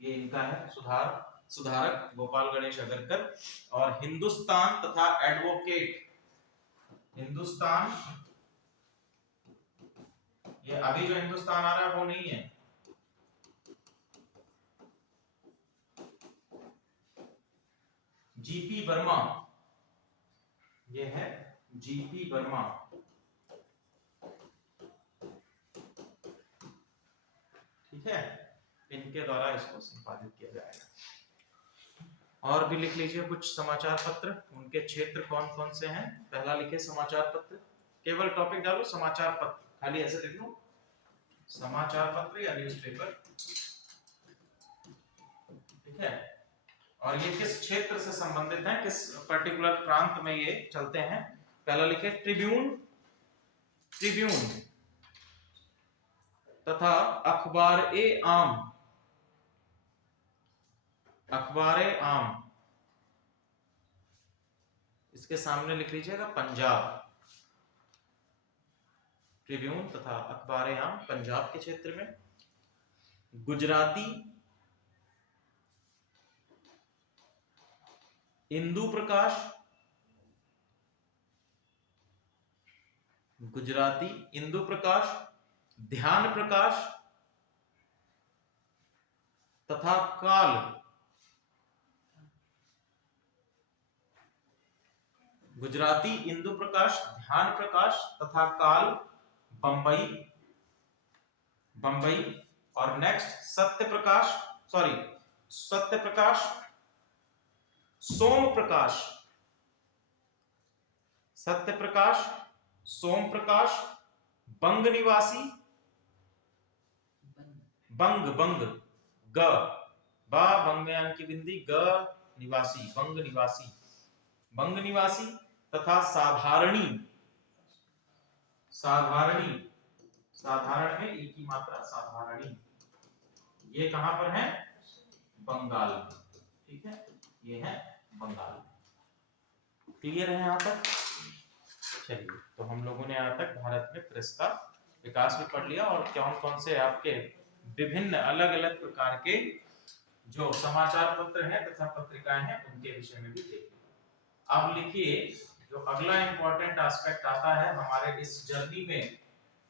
ये इनका है सुधारक गोपाल गणेश अगरकर। और हिंदुस्तान तथा एडवोकेट। हिंदुस्तान, ये अभी जो हिंदुस्तान आ रहा है वो नहीं है, जीपी वर्मा, ये है जीपी वर्मा, ठीक है, इनके द्वारा इसको संपादित किया जाएगा। और भी लिख लीजिए कुछ समाचार पत्र, उनके क्षेत्र कौन कौन से हैं। पहला लिखे समाचार पत्र, केवल टॉपिक डालो समाचार पत्र, खाली ऐसे लिख लो समाचार पत्र या न्यूज़पेपर, ठीक है। और ये किस क्षेत्र से संबंधित हैं, किस पर्टिकुलर प्रांत में ये चलते हैं। पहला लिखे ट्रिब्यून, ट्रिब्यून तथा अखबार ए आम, अखबार ए आम, इसके सामने लिख लीजिएगा पंजाब, ट्रिब्यून तथा अखबार ए आम पंजाब के क्षेत्र में। गुजराती इंदु प्रकाश, गुजराती इंदु प्रकाश, ध्यान प्रकाश तथा काल, गुजराती इंदु प्रकाश, ध्यान प्रकाश तथा काल बंबई, बंबई। और नेक्स्ट सत्य प्रकाश, सॉरी सत्य प्रकाश, सोम प्रकाश, सत्य प्रकाश, सोम प्रकाश, बंग निवासी, बंग, बंग ग बा बंग में अंक की बिंदी, ग निवासी, बंग निवासी, बंग निवासी तथा साधारणी, साधारणी, साधारण में ई की मात्रा साधारणी, ये कहां पर है, बंगाल में, ठीक है, ये है बंगाल। क्लियर है यहां तक। चलिए, तो हम लोगों ने यहाँ तक भारत में प्रेस का विकास भी पढ़ लिया और कौन कौन से आपके विभिन्न अलग अलग प्रकार के जो समाचार पत्र हैं तथा पत्रिकाएं हैं उनके विषय में भी देख लिया। अब लिखिए जो अगला इंपॉर्टेंट एस्पेक्ट आता है हमारे इस जर्नी में,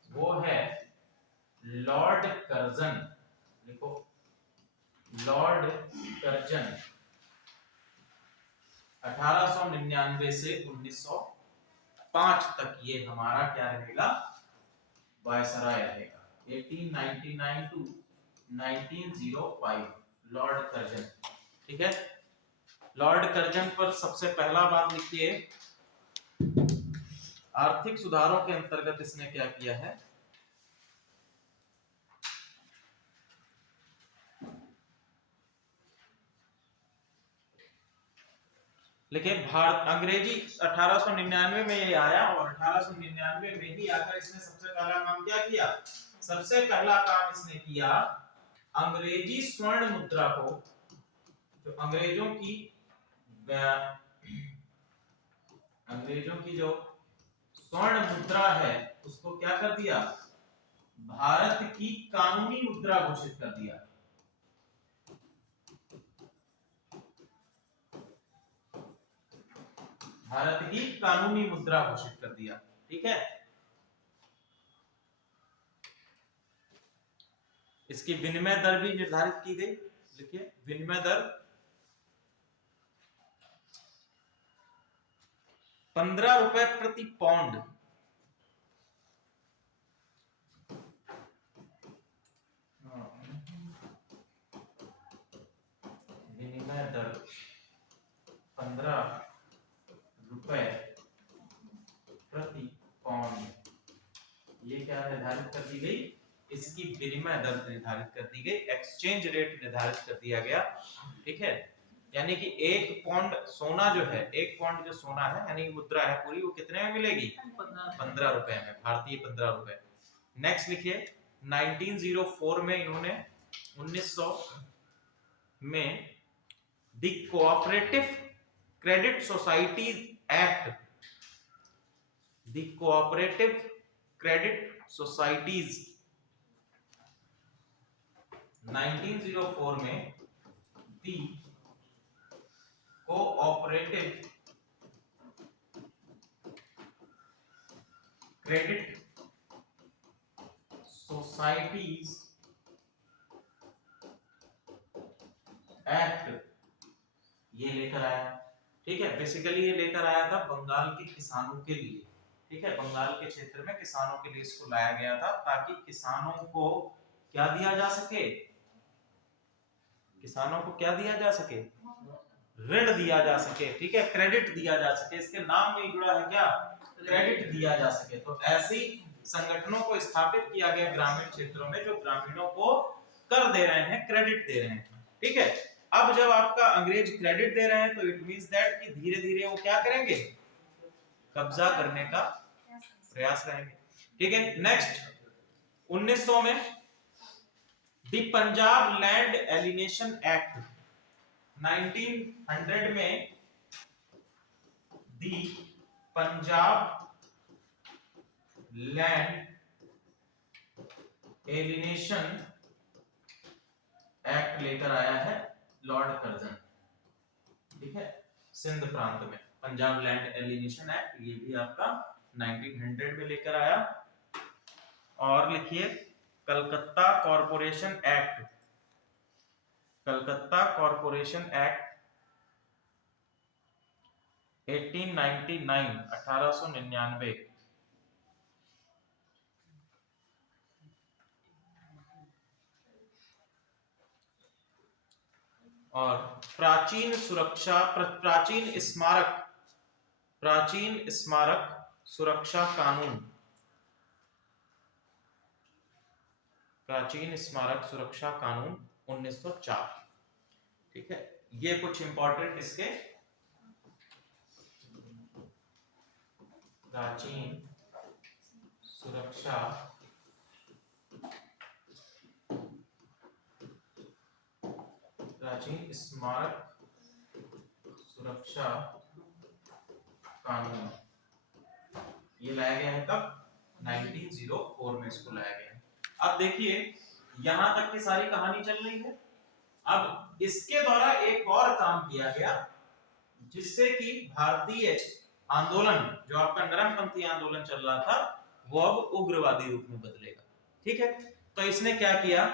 वो है लॉर्ड कर्जन। देखो लॉर्ड कर्जन 1899 से 1905 तक ये हमारा क्या रहेगा, वायसराय रहेगा। 1899 टू 1905 लॉर्ड कर्जन, ठीक है। लॉर्ड कर्जन पर सबसे पहला बात लिखिए, आर्थिक सुधारों के अंतर्गत इसने क्या किया है। लेकिन भारत अंग्रेजी 1899 में ये आया और 1899 में ही आकर इसने सबसे पहला काम क्या किया, सबसे पहला काम इसने किया अंग्रेजी स्वर्ण मुद्रा को, जो अंग्रेजों की जो स्वर्ण मुद्रा है उसको क्या कर दिया, भारत की कानूनी मुद्रा घोषित कर दिया। भारत की कानूनी मुद्रा घोषित कर दिया, ठीक है। इसकी विनिमय दर भी निर्धारित की गई, देखिए विनिमय दर 15 रुपए प्रति पाउंड, विनिमय दर 15 रुपए प्रति पाउंड, ये क्या निर्धारित कर दी गई, इसकी विनिमय दर निर्धारित कर दी गई, एक्सचेंज रेट निर्धारित कर दिया गया, ठीक है। यानी कि एक पौंड सोना जो है, एक पौंड जो सोना है यानी मुद्रा है पूरी, वो कितने में मिलेगी, 15 रुपए में, भारतीय 15 रुपए। नेक्स्ट लिखिए 1904 में इन्होंने 1900 में the cooperative credit societies act, the cooperative credit societies 1904 में दी कोऑपरेटिव क्रेडिट सोसाइटीज एक्ट ये लेकर आया, ठीक है, बेसिकली ये लेकर आया था बंगाल के किसानों के लिए। ठीक है, बंगाल के क्षेत्र में किसानों के लिए इसको लाया गया था ताकि किसानों को क्या दिया जा सके, किसानों को क्या दिया जा सके, ऋण दिया जा सके। ठीक है, क्रेडिट दिया जा सके, इसके नाम में जुड़ा है क्या, क्रेडिट दिया जा सके। तो ऐसी संगठनों को स्थापित किया गया ग्रामीण क्षेत्रों में जो ग्रामीणों को कर दे रहे हैं, क्रेडिट दे रहे हैं। ठीक है, अब जब आपका अंग्रेज क्रेडिट दे रहे हैं तो इट मींस दैट कि धीरे धीरे वो क्या करेंगे, कब्जा करने का प्रयास करेंगे। ठीक है, नेक्स्ट 1900 में दी पंजाब लैंड एलिनेशन एक्ट, 1900 में दी पंजाब लैंड एलिनेशन एक्ट लेकर आया है लॉर्ड कर्जन। ठीक है, सिंध प्रांत में पंजाब लैंड एलिनेशन एक्ट, ये भी आपका 1900 में लेकर आया। और लिखिए Calcutta corporation act, Calcutta corporation act 1899, 1899। और प्राचीन सुरक्षा, प्राचीन स्मारक, प्राचीन स्मारक सुरक्षा कानून, प्राचीन स्मारक सुरक्षा कानून 1904। ठीक है, ये कुछ इंपॉर्टेंट इसके प्राचीन सुरक्षा प्राचीन स्मारक सुरक्षा कानून, ये लाया गया है कब, 1904 में इसको लाया गया है। अब देखिए यहां तक की सारी कहानी चल रही है। अब इसके द्वारा एक और काम किया गया जिससे कि भारतीय आंदोलन, जो आपका नरमपंथी आंदोलन चल रहा था, वो अब उग्रवादी रूप में बदलेगा। ठीक है, तो इसने क्या किया,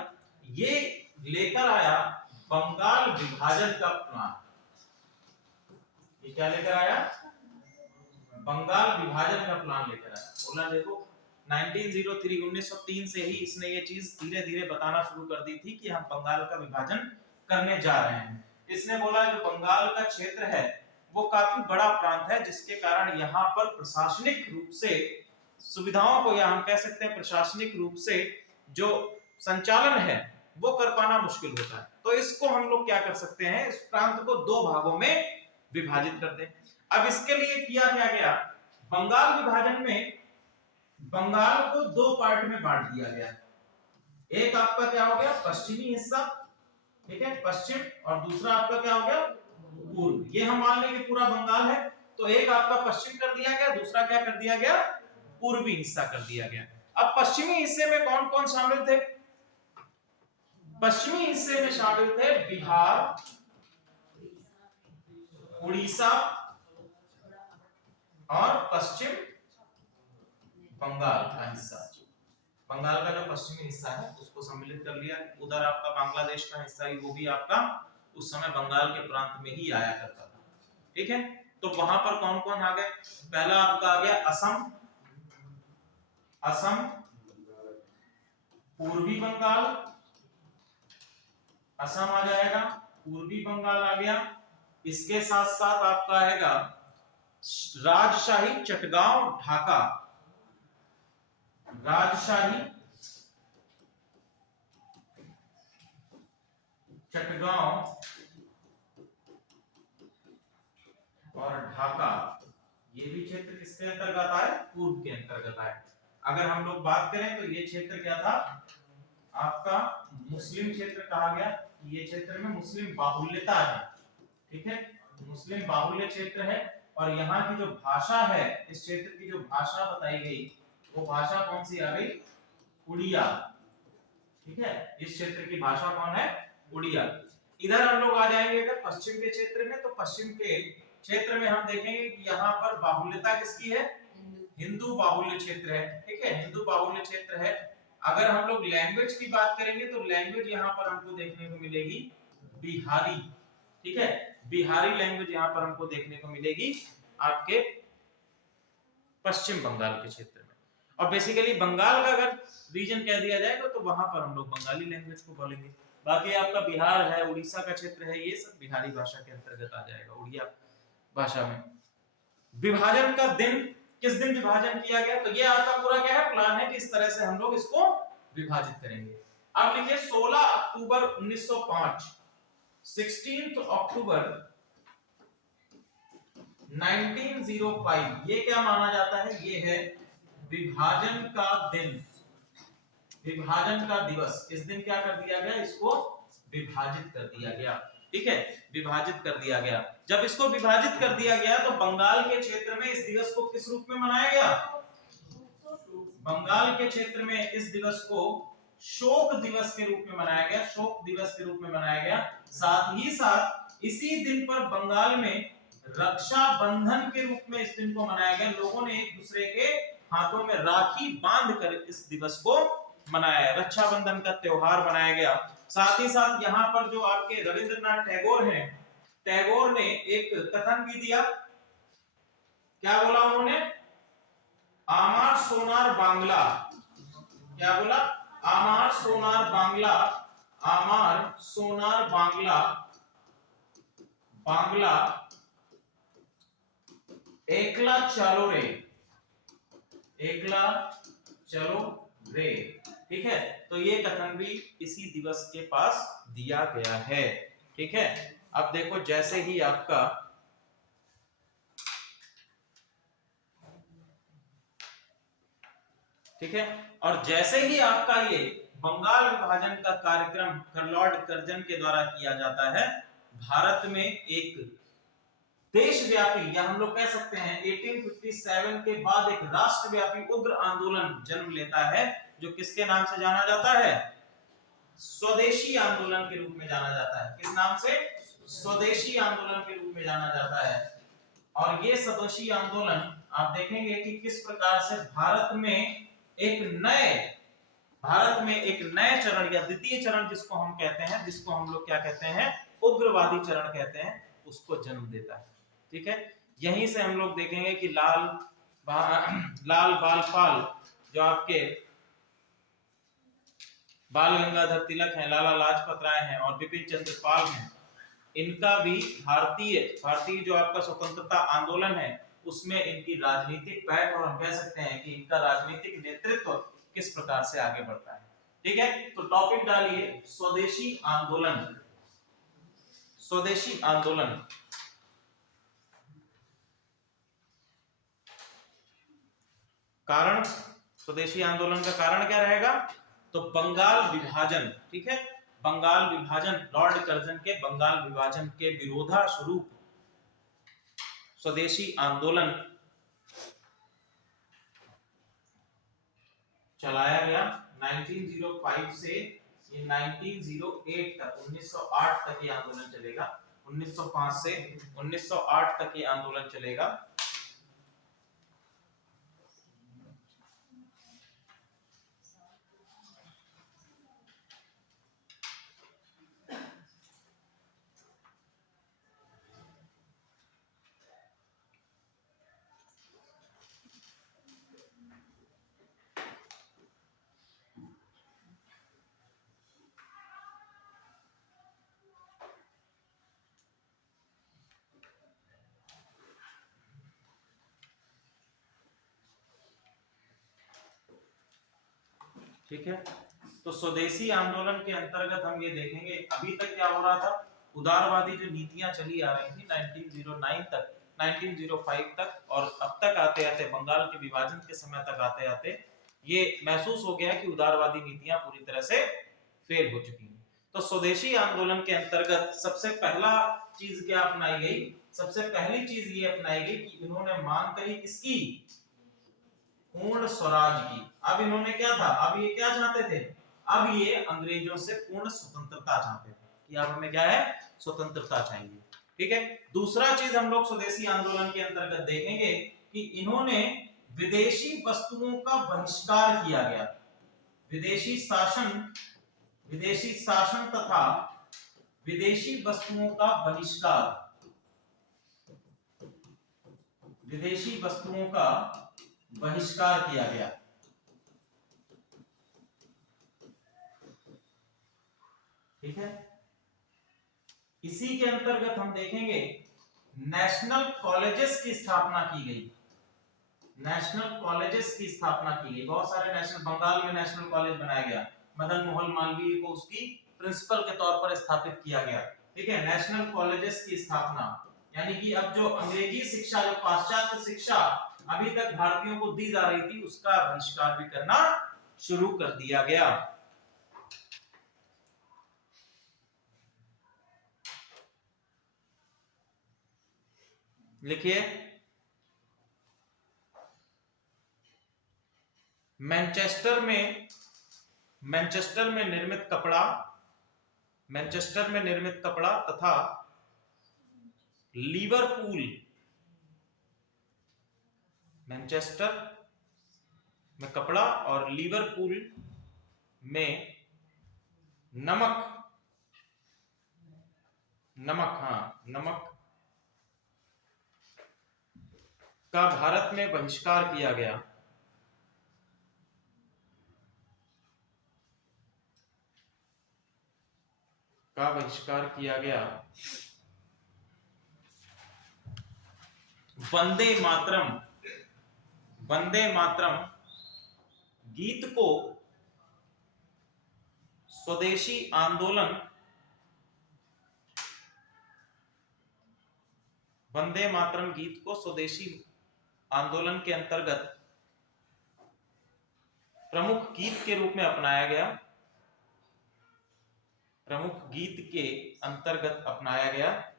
ये लेकर आया बंगाल विभाजन का प्लान। ये क्या लेकर आया, बंगाल विभाजन का प्लान लेकर आया। बोला देखो 1903 से ही इसने ये चीज धीरे धीरे बताना शुरू कर दी थी कि हम बंगाल का विभाजन करने जा रहे हैं। इसने बोला जो बंगाल का क्षेत्र है वो काफी बड़ा प्रांत है, जिसके कारण यहाँ पर प्रशासनिक रूप से सुविधाओं को, या हम कह सकते हैं प्रशासनिक रूप से जो संचालन है वो कर पाना मुश्किल होता है। तो इसको हम लोग क्या कर सकते हैं, इस प्रांत को दो भागों में विभाजित कर दें। अब इसके लिए किया क्या गया, बंगाल विभाजन में बंगाल को दो पार्ट में बांट दिया गया। एक आपका क्या हो गया, पश्चिमी हिस्सा, ठीक है, पश्चिम, और दूसरा आपका क्या हो गया, पूर्व। ये हम मान लेंगे पूरा बंगाल है, तो एक आपका पश्चिम कर दिया गया, दूसरा क्या कर दिया गया, पूर्वी हिस्सा कर दिया गया। अब पश्चिमी हिस्से में कौन कौन शामिल थे, पश्चिमी हिस्से में शामिल थे बिहार, उड़ीसा और पश्चिम बंगाल का हिस्सा। बंगाल का जो पश्चिमी हिस्सा है उसको सम्मिलित कर लिया। उधर आपका बांग्लादेश का हिस्सा ही, वो भी आपका उस समय बंगाल के प्रांत में ही आया करता था। ठीक है, तो वहां पर कौन कौन आ गए, पहला आपका आ गया असम, असम, पूर्वी बंगाल, असम आ जाएगा, पूर्वी बंगाल आ गया। इसके साथ साथ आपका आएगा राजशाही चटगांव ढाका, राजशाही चटगांव और ढाका, ये भी क्षेत्र किसके अंतर्गत आए, पूर्व के अंतर्गत आए। अगर हम लोग बात करें तो ये क्षेत्र क्या था, आपका मुस्लिम क्षेत्र कहा गया। ये क्षेत्र में मुस्लिम बाहुल्यता है, ठीक है, मुस्लिम बाहुल्य क्षेत्र है। और यहाँ की जो भाषा है, इस क्षेत्र की जो भाषा बताई गई, वो भाषा कौन सी आ गई, उड़िया। ठीक है, इस क्षेत्र की भाषा कौन है, उड़िया। इधर हम लोग आ जाएंगे अगर पश्चिम के क्षेत्र में, तो पश्चिम के क्षेत्र में हम देखेंगे कि यहाँ पर बाहुल्यता किसकी है, हिंदू बाहुल्य क्षेत्र है। ठीक है, हिंदू बाहुल्य क्षेत्र है। अगर हम लोग लैंग्वेज की बात करेंगे तो लैंग्वेज यहाँ पर हमको देखने को मिलेगी बिहारी। ठीक है, बिहारी लैंग्वेज यहाँ पर हमको देखने को मिलेगी आपके पश्चिम बंगाल के क्षेत्र में। और बेसिकली बंगाल का अगर रीजन कह दिया जाएगा तो वहां पर हम लोग बंगाली लैंग्वेज को बोलेंगे। बाकी आपका बिहार है, उड़ीसा का क्षेत्र है, ये सब बिहारी भाषा के अंतर्गत आ जाएगा, उड़िया भाषा में। विभाजन का दिन, किस दिन विभाजन किया गया, तो ये आपका पूरा क्या है प्लान है कि इस तरह से हम लोग इसको विभाजित करेंगे। अब लिखिए 16 अक्टूबर 1905, 16 अक्टूबर 1905, ये क्या माना जाता है, ये है विभाजन का दिन, विभाजन का दिवस। इस दिन क्या कर दिया गया, इसको विभाजित कर दिया गया। ठीक है, विभाजित कर दिया गया। जब इसको विभाजित कर दिया गया तो बंगाल के क्षेत्र में इस दिवस को किस रूप में मनाया गया, बंगाल के क्षेत्र में इस दिवस को शोक दिवस के रूप में मनाया गया, शोक दिवस के रूप में मनाया गया। साथ ही साथ इसी दिन पर बंगाल में रक्षाबंधन के रूप में इस दिन को मनाया गया। लोगों ने एक दूसरे के हाथों में राखी बांधकर इस दिवस को मनाया, रक्षाबंधन का त्योहार मनाया गया। साथ ही साथ यहाँ पर जो आपके रविंद्रनाथ टैगोर हैं, टैगोर ने एक कथन भी दिया। क्या बोला उन्होंने, आमार सोनार बांग्ला, क्या बोला, आमार सोनार बांग्ला, आमार सोनार बांग्ला, बांग्ला एकला चलो रे, एकला चलो रे। ठीक है, तो ये कथन भी इसी दिवस के पास दिया गया है। ठीक है, अब देखो जैसे ही आपका ठीक है, और जैसे ही आपका ये बंगाल विभाजन का कार्यक्रम लॉर्ड कर्जन के द्वारा किया जाता है, भारत में एक देशव्यापी, या हम लोग कह सकते हैं 1857 के बाद एक राष्ट्रव्यापी उग्र आंदोलन जन्म लेता है, जो किसके नाम से जाना जाता है, स्वदेशी आंदोलन के रूप में जाना जाता है। किस नाम से, स्वदेशी आंदोलन के रूप में जाना जाता है। और ये स्वदेशी आंदोलन आप देखेंगे कि किस प्रकार से भारत में एक नए चरण या द्वितीय चरण जिसको हम कहते हैं, जिसको हम लोग क्या कहते हैं, उग्रवादी चरण कहते हैं, उसको जन्म देता है। ठीक है, यहीं से हम लोग देखेंगे कि लाल बाल पाल, जो आपके बाल गंगाधर तिलक हैं, लाला लाजपत राय हैं और बिपिन चंद्र पाल हैं, इनका भी भारतीय जो आपका स्वतंत्रता आंदोलन है उसमें इनकी राजनीतिक पैठ, और हम कह सकते हैं कि इनका राजनीतिक नेतृत्व किस प्रकार से आगे बढ़ता है। ठीक है, तो टॉपिक डालिए स्वदेशी आंदोलन, स्वदेशी आंदोलन। कारण, स्वदेशी आंदोलन का कारण क्या रहेगा, तो बंगाल विभाजन। ठीक है, बंगाल विभाजन, लॉर्ड कर्जन के बंगाल विभाजन के विरोधा स्वरूप स्वदेशी आंदोलन चलाया गया 1905 से 1908 तक, 1908 तक ये आंदोलन चलेगा। 1905 से 1908 तक ये आंदोलन चलेगा। ठीक है, तो स्वदेशी आंदोलन के अंतर्गत हम ये देखेंगे अभी तक क्या हो रहा था, उदारवादी जो नीतियां चली आ रही थी 1909 तक, 1905 तक, और अब तक आते आते बंगाल के विभाजन के समय तक आते आते ये महसूस हो गया कि उदारवादी नीतियां पूरी तरह से फेल हो चुकी हैं। तो स्वदेशी आंदोलन के अंतर्गत सबसे पहला चीज क्या अपनाई गई, सबसे पहली चीज ये अपनाई गई कि इन्होंने मांग करी किसकी, पूर्ण स्वराज की। अब इन्होंने क्या था, अब ये क्या चाहते थे, अब ये अंग्रेजों से पूर्ण स्वतंत्रता चाहते थे कि अब हमें क्या है, स्वतंत्रता चाहिए। ठीक है, दूसरा चीज हम लोग स्वदेशी आंदोलन के अंतर्गत देखेंगे कि इन्होंने विदेशी वस्तुओं का बहिष्कार किया गया। विदेशी शासन तथा विदेशी वस्तुओं का बहिष्कार, विदेशी वस्तुओं का बहिष्कार किया गया। ठीक है, इसी के अंतर्गत हम देखेंगे नेशनल कॉलेजेस की स्थापना की गई। नेशनल कॉलेजेस की स्थापना की गई, बहुत सारे नेशनल, बंगाल में नेशनल कॉलेज बनाया गया, मदन मोहन मालवीय को उसकी प्रिंसिपल के तौर पर स्थापित किया गया। ठीक है, नेशनल कॉलेजेस की स्थापना, यानी कि अब जो अंग्रेजी शिक्षा, जो पाश्चात्य शिक्षा अभी तक भारतीयों को दी जा रही थी, उसका बहिष्कार भी करना शुरू कर दिया गया। लिखिए, मैनचेस्टर में निर्मित कपड़ा, मैनचेस्टर में निर्मित कपड़ा तथा लिवरपूल, मैनचेस्टर में कपड़ा और लिवरपूल में नमक का भारत में बहिष्कार किया गया। का बहिष्कार किया गया। वंदे मातरम गीत को स्वदेशी आंदोलन, वंदे मातरम गीत को स्वदेशी आंदोलन के अंतर्गत प्रमुख गीत के रूप में अपनाया गया। प्रमुख गीत के अंतर्गत अपनाया गया।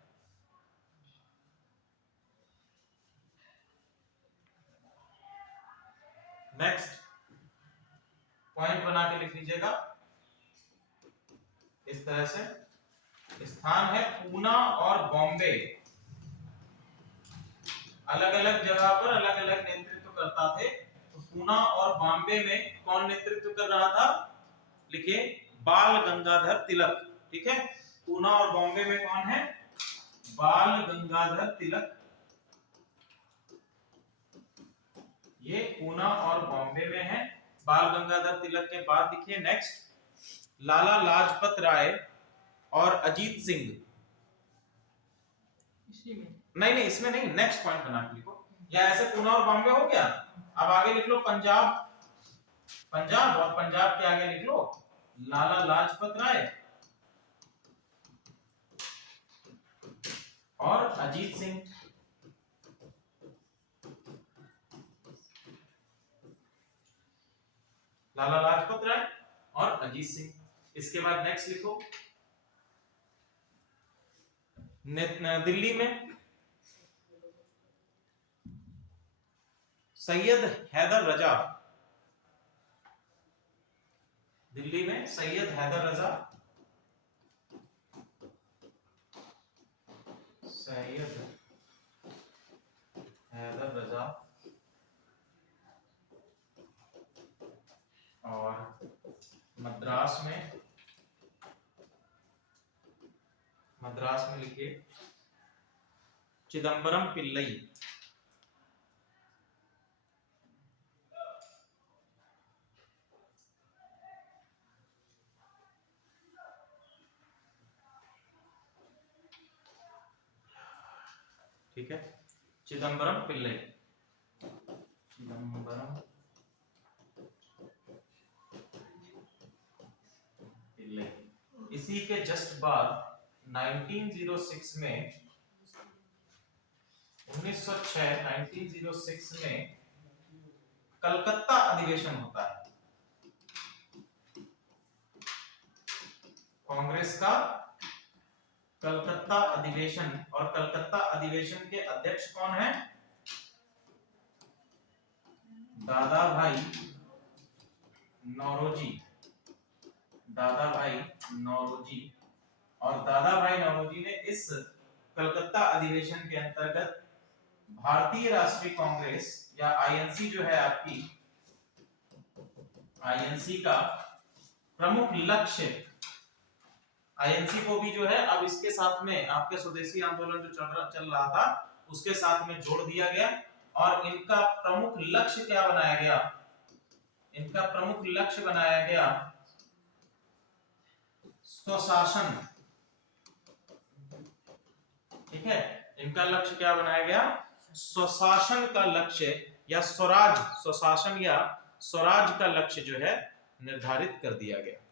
नेक्स्ट पॉइंट बना के लिख लीजिएगा इस तरह से। स्थान है पूना और बॉम्बे, अलग अलग जगह पर अलग अलग नेतृत्व करता थे। तो पूना और बॉम्बे में कौन नेतृत्व कर रहा था? लिखिए, बाल गंगाधर तिलक। ठीक है, पूना और बॉम्बे में कौन है? बाल गंगाधर तिलक। ये पूना और बॉम्बे में है, बाल गंगाधर तिलक के बाद लिखिए नेक्स्ट लाला लाजपत राय और अजीत सिंह। नहीं, इसमें नहीं, नेक्स्ट पॉइंट बना के लिखो, या ऐसे पूना और बॉम्बे हो गया। अब आगे लिख लो पंजाब, और पंजाब के आगे लिख लो लाला लाजपत राय और अजीत सिंह। लाला लाजपत राय और अजीत सिंह। इसके बाद नेक्स्ट लिखो दिल्ली में सैयद हैदर रजा। दिल्ली में सैयद हैदर रजा, सैयद हैदर रजा और मद्रास में लिखिए चिदम्बरम पिल्लई। ठीक है, चिदम्बरम पिल्लई, चिदम्बरम पिल्लई। इसी के जस्ट बाद 1906 में कलकत्ता अधिवेशन होता है, कांग्रेस का कलकत्ता अधिवेशन। और कलकत्ता अधिवेशन के अध्यक्ष कौन है? दादा भाई नौरोजी। और दादा भाई नौरोजी ने इस कलकत्ता अधिवेशन के अंतर्गत भारतीय राष्ट्रीय कांग्रेस या आईएनसी जो है आपकी, आईएनसी का प्रमुख लक्ष्य, आईएनसी को भी जो है अब इसके साथ में आपके स्वदेशी आंदोलन जो चल रहा था उसके साथ में जोड़ दिया गया। और इनका प्रमुख लक्ष्य क्या बनाया गया? इनका प्रमुख लक्ष्य बनाया गया स्वशासन। ठीक है, इनका लक्ष्य क्या बनाया गया? स्वशासन का लक्ष्य या स्वराज, स्वशासन या स्वराज का लक्ष्य जो है निर्धारित कर दिया गया।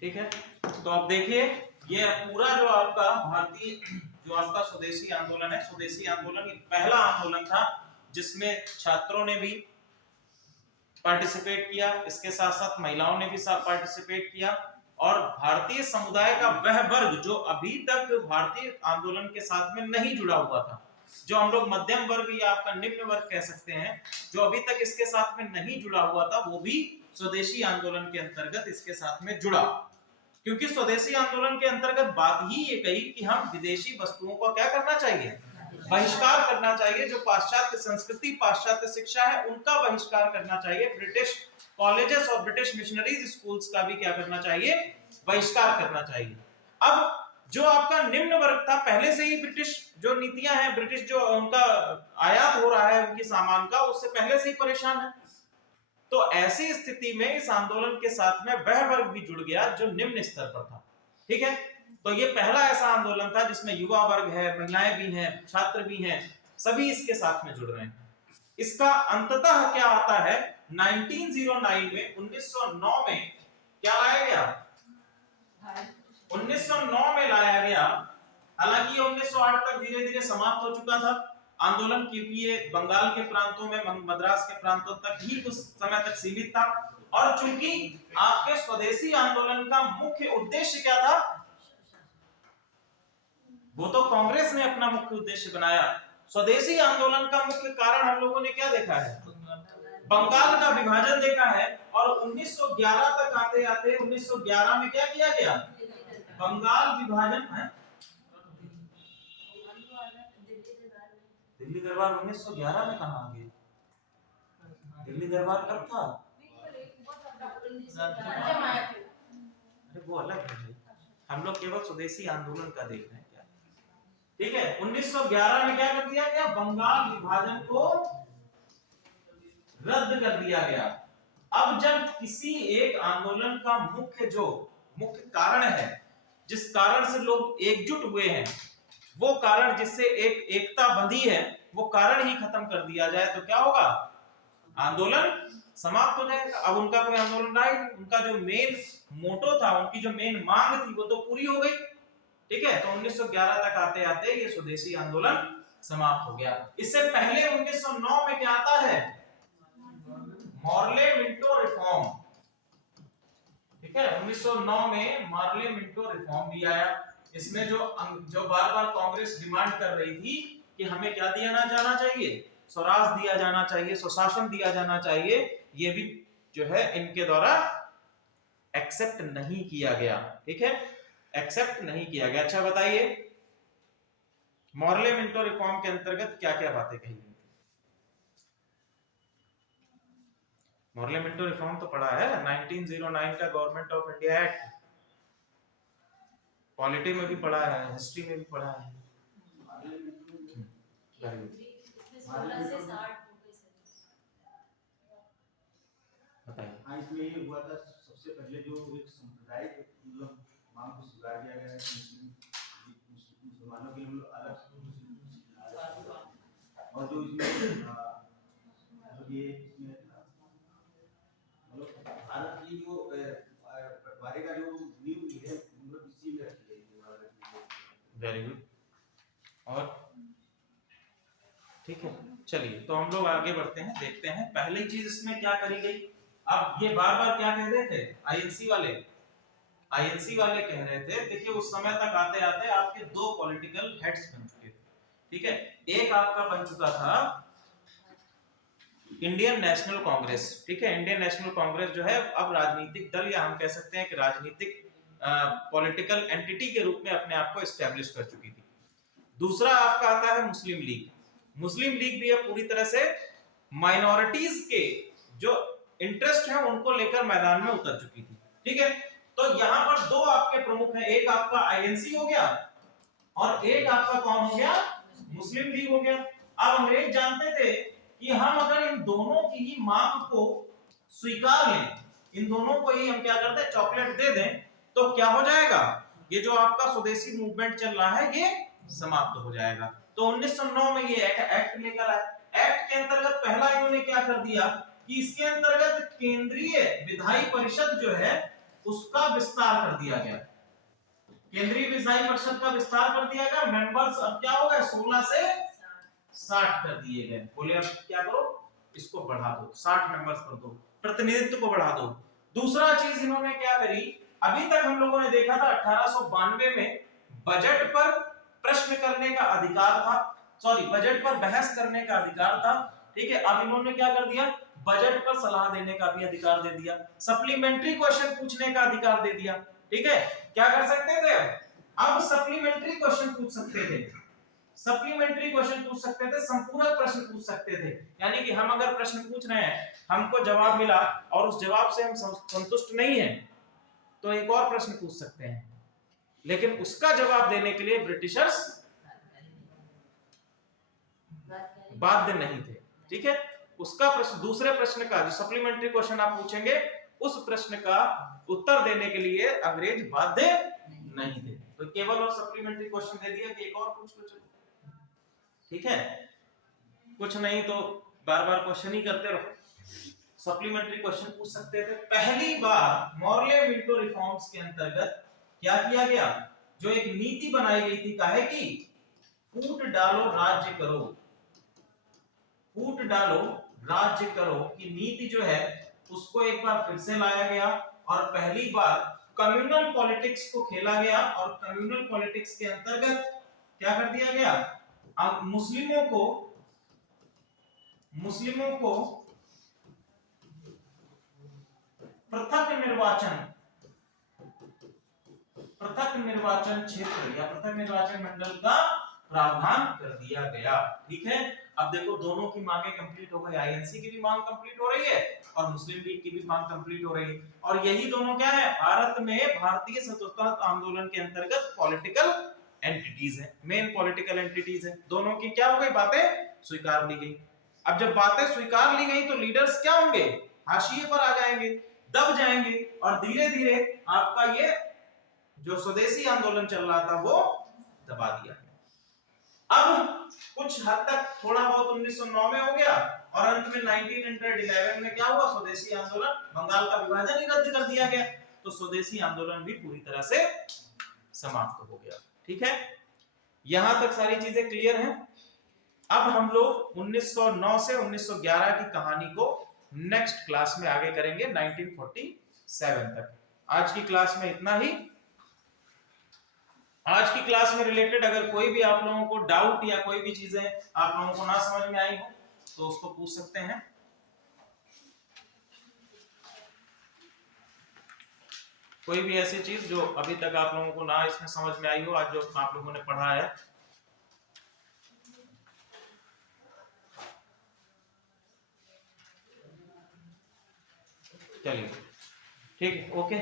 ठीक है, तो अब देखिए ये पूरा जो आपका भारतीय जो आपका स्वदेशी आंदोलन है, स्वदेशी आंदोलन पहला आंदोलन था जिसमें छात्रों ने भी पार्टिसिपेट किया, इसके साथ साथ महिलाओं ने भी साथ पार्टिसिपेट किया, और भारतीय समुदाय का वह वर्ग जो अभी तक भारतीय आंदोलन के साथ में नहीं जुड़ा हुआ था, जो हम लोग मध्यम वर्ग या आपका निम्न वर्ग कह सकते हैं, जो अभी तक इसके साथ में नहीं जुड़ा हुआ था, वो भी स्वदेशी आंदोलन के अंतर्गत इसके साथ में जुड़ा। क्योंकि स्वदेशी आंदोलन के अंतर्गत बात ही ये कही कि हम विदेशी वस्तुओं को क्या करना चाहिए? बहिष्कार करना चाहिए। जो पाश्चात्य संस्कृति, पाश्चात्य शिक्षा है, उनका बहिष्कार करना चाहिए। ब्रिटिश कॉलेजेस और ब्रिटिश मिशनरीज स्कूल्स का भी क्या करना चाहिए? बहिष्कार करना चाहिए। अब जो आपका निम्न वर्ग था, पहले से ही ब्रिटिश जो नीतियां हैं, ब्रिटिश जो उनका आयात हो रहा है उनकी सामान का, उससे पहले से ही परेशान है। तो ऐसी स्थिति में इस आंदोलन के साथ में वह वर्ग भी जुड़ गया जो निम्न स्तर पर था। ठीक है, तो ये पहला ऐसा आंदोलन था जिसमें युवा वर्ग है, महिलाएं भी हैं, छात्र भी हैं, सभी इसके साथ में जुड़ रहे हैं। इसका अंततः क्या आता है? 1909 में 1909 में क्या लाया गया? 1909 में लाया गया। हालांकि 1908 तक धीरे धीरे समाप्त हो चुका था आंदोलन, क्योंकि ये बंगाल के प्रांतों में, मद्रास के प्रांतों तक ही कुछ समय तक सीमित था। और चूंकि आपके स्वदेशी आंदोलन का मुख्य उद्देश्य क्या था? वो तो कांग्रेस ने अपना मुख्य उद्देश्य बनाया। स्वदेशी आंदोलन का मुख्य कारण हम लोगों ने क्या देखा है? बंगाल का विभाजन देखा है। और 1911 तक आते आते 1911 में क्या किया गया? बंगाल विभाजन है। दिल्ली दरबार 1911 में कहां आ गया? दिल्ली दरबार कब था? अरे वो अलग है भाई, हम लोग केवल स्वदेशी आंदोलन का देख रहे हैं क्या। ठीक है, 1911 में क्या कर दिया गया? बंगाल विभाजन को रद्द कर दिया गया। अब जब किसी एक आंदोलन का मुख्य कारण है, जिस कारण से लोग एकजुट हुए हैं, वो कारण जिससे एक एकता बंधी है, वो कारण ही खत्म कर दिया जाए तो क्या होगा? आंदोलन समाप्त हो जाएगा। अब उनका कोई आंदोलन रहा ही नहीं, उनका जो मेन मोटो था, उनकी जो मेन मांग थी, वो तो पूरी हो गई। ठीक है, तो 1911 तक आते आते ये स्वदेशी आंदोलन समाप्त हो गया। इससे पहले 1909 में क्या आता है? Morley Minto reform. ठीक है, 1909 में मार्ले मिंटो रिफॉर्म भी आया। इसमें जो बार बार कांग्रेस डिमांड कर रही थी कि हमें क्या दिया जाना चाहिए? स्वराज दिया जाना चाहिए, स्वशासन दिया जाना चाहिए, ये भी जो है इनके द्वारा एक्सेप्ट नहीं किया गया। ठीक है, एक्सेप्ट नहीं किया गया। अच्छा बताइए, मॉर्ले मिंटो रिफॉर्म के अंतर्गत क्या क्या बातें कही गई? मॉर्ले मिंटो रिफॉर्म तो पढ़ा है, 1909 का government of India act, polity में भी पढ़ा है, हिस्ट्री में भी पढ़ा है। हाँ, इसमें ये हुआ था सबसे पहले जो एक सांप्रदायिक मतलब मांग को स्वीकार किया गया है, मुसलमानों के लिए अलग, और जो इसमें ये इसमें मतलब भारत की जो बंटवारे का जो नींव है, मतलब इसी में रखी है। Very good. और ठीक है, चलिए तो हम लोग आगे बढ़ते हैं, देखते हैं पहली चीज इसमें क्या करी गई। अब ये बार बार क्या कह रहे थे आईएनसी वाले कह रहे थे, देखिए उस समय तक आते आते आपके दो पॉलिटिकल हेड्स बन चुके थे। ठीक है, एक आपका बन चुका था इंडियन नेशनल कांग्रेस। ठीक है, इंडियन नेशनल कांग्रेस जो है अब राजनीतिक दल, या हम कह सकते हैं कि राजनीतिक पॉलिटिकल एंटिटी के रूप में अपने आप को एस्टेब्लिश कर चुकी थी। दूसरा आपका आता है मुस्लिम लीग। मुस्लिम लीग भी अब पूरी तरह से माइनॉरिटीज के जो इंटरेस्ट है उनको लेकर मैदान में उतर चुकी थी। ठीक है, तो यहां पर दो आपके प्रमुख हैं, एक आपका आईएनसी हो गया और एक आपका कौन हो गया, मुस्लिम लीग हो गया। अब अंग्रेज जानते थे कि हम अगर इन दोनों की ही मांग को स्वीकार लें, इन दोनों को ही हम क्या करते हैं, चॉकलेट दे दें, तो क्या हो जाएगा, ये जो आपका स्वदेशी मूवमेंट चल रहा है ये समाप्त हो जाएगा। तो 1909 में ये एक्ट लेकर आए। एक्ट के अंतर्गत पहला इन्होंने क्या कर दिया कि इसके अंतर्गत केंद्रीय विधायी परिषद जो है उसका विस्तार कर दिया गया। केंद्रीय विधायी परिषद का विस्तार कर दिया गया। मेंबर्स अब क्या हो गए, 16 से 60 कर दिए गए। बोले अब क्या करो, इसको बढ़ा दो, 60 मेंबर्स कर दो, प्रतिनिधित्व को बढ़ा दो। दूसरा चीज इन्होंने क्या करी, अभी तक हम लोगों ने देखा था 1892 में बजट पर प्रश्न करने का अधिकार था, सॉरी बजट पर बहस करने का अधिकार था। ठीक है, अब इन्होंने क्या कर दिया, बजट पर सलाह देने का भी अधिकार दे दिया, सप्लीमेंट्री क्वेश्चन पूछने का अधिकार दे दिया। ठीक है, क्या कर सकते थे, अब सप्लीमेंट्री क्वेश्चन पूछ सकते थे, सप्लीमेंट्री क्वेश्चन पूछ सकते थे, संपूरक प्रश्न पूछ सकते थे। यानी कि हम अगर प्रश्न पूछ रहे हैं, हमको जवाब मिला और उस जवाब से हम संतुष्ट नहीं हैं, तो एक और प्रश्न पूछ सकते हैं, लेकिन उसका जवाब देने के लिए ब्रिटिशर्स बाध्य नहीं थे। ठीक है, उसका प्रश्न, दूसरे प्रश्न का जो सप्लीमेंट्री क्वेश्चन आप पूछेंगे उस प्रश्न का उत्तर देने के लिए अंग्रेज बाध्य नहीं थे, तो केवल और सप्लीमेंट्री क्वेश्चन दे दिया कि एक और पूछ लो, चलो ठीक है, कुछ नहीं तो बार बार क्वेश्चन ही करते रहो, सप्लीमेंट्री क्वेश्चन पूछ सकते थे। पहली बार मॉर्ले मिंटो रिफॉर्म्स के अंतर्गत क्या किया गया, जो एक नीति बनाई गई थी, काहे की, फूट डालो राज्य करो, फूट डालो राज्य करो की नीति जो है उसको एक बार फिर से लाया गया और पहली बार कम्युनल पॉलिटिक्स को खेला गया। और कम्युनल पॉलिटिक्स के अंतर्गत क्या कर दिया गया, अब मुस्लिमों को पृथक निर्वाचन क्षेत्र या पृथक निर्वाचन मंडल का प्रावधान कर दिया गया। ठीक है, अब देखो दोनों की मांगे कंप्लीट हो गई, आईएनसी की भी मांग कंप्लीट हो रही है और मुस्लिम लीग की भी मांग कंप्लीट हो रही है। और यही दोनों क्या है, भारत में भारतीय स्वतंत्रता आंदोलन के अंतर्गत पॉलिटिकल एंटिटीज है, मेन पॉलिटिकल एंटिटीज है। दोनों की क्या हो गई, बातें स्वीकार ली गई। अब जब बातें स्वीकार ली गई तो लीडर्स क्या होंगे, हाशिए पर आ जाएंगे, दब जाएंगे और धीरे धीरे आपका ये जो स्वदेशी आंदोलन चल रहा था वो दबा दिया। अब कुछ हद तक थोड़ा बहुत 1909 में हो गया और अंत में 1911 में क्या हुआ, स्वदेशी आंदोलन, बंगाल का विभाजन ही रद्द कर दिया गया, तो स्वदेशी आंदोलन भी पूरी तरह से समाप्त हो गया। ठीक है, यहां तक सारी चीजें क्लियर हैं। अब हम लोग 1909 से 1911 की कहानी को नेक्स्ट क्लास में आगे करेंगे 1947 तक। आज की क्लास में इतना ही। आज की क्लास में रिलेटेड अगर कोई भी आप लोगों को डाउट या कोई भी चीजें आप लोगों को ना समझ में आई हो तो उसको पूछ सकते हैं। कोई भी ऐसी चीज जो अभी तक आप लोगों को ना इसमें समझ में आई हो, आज जो आप लोगों ने पढ़ा है। चलिए ठीक है, ओके।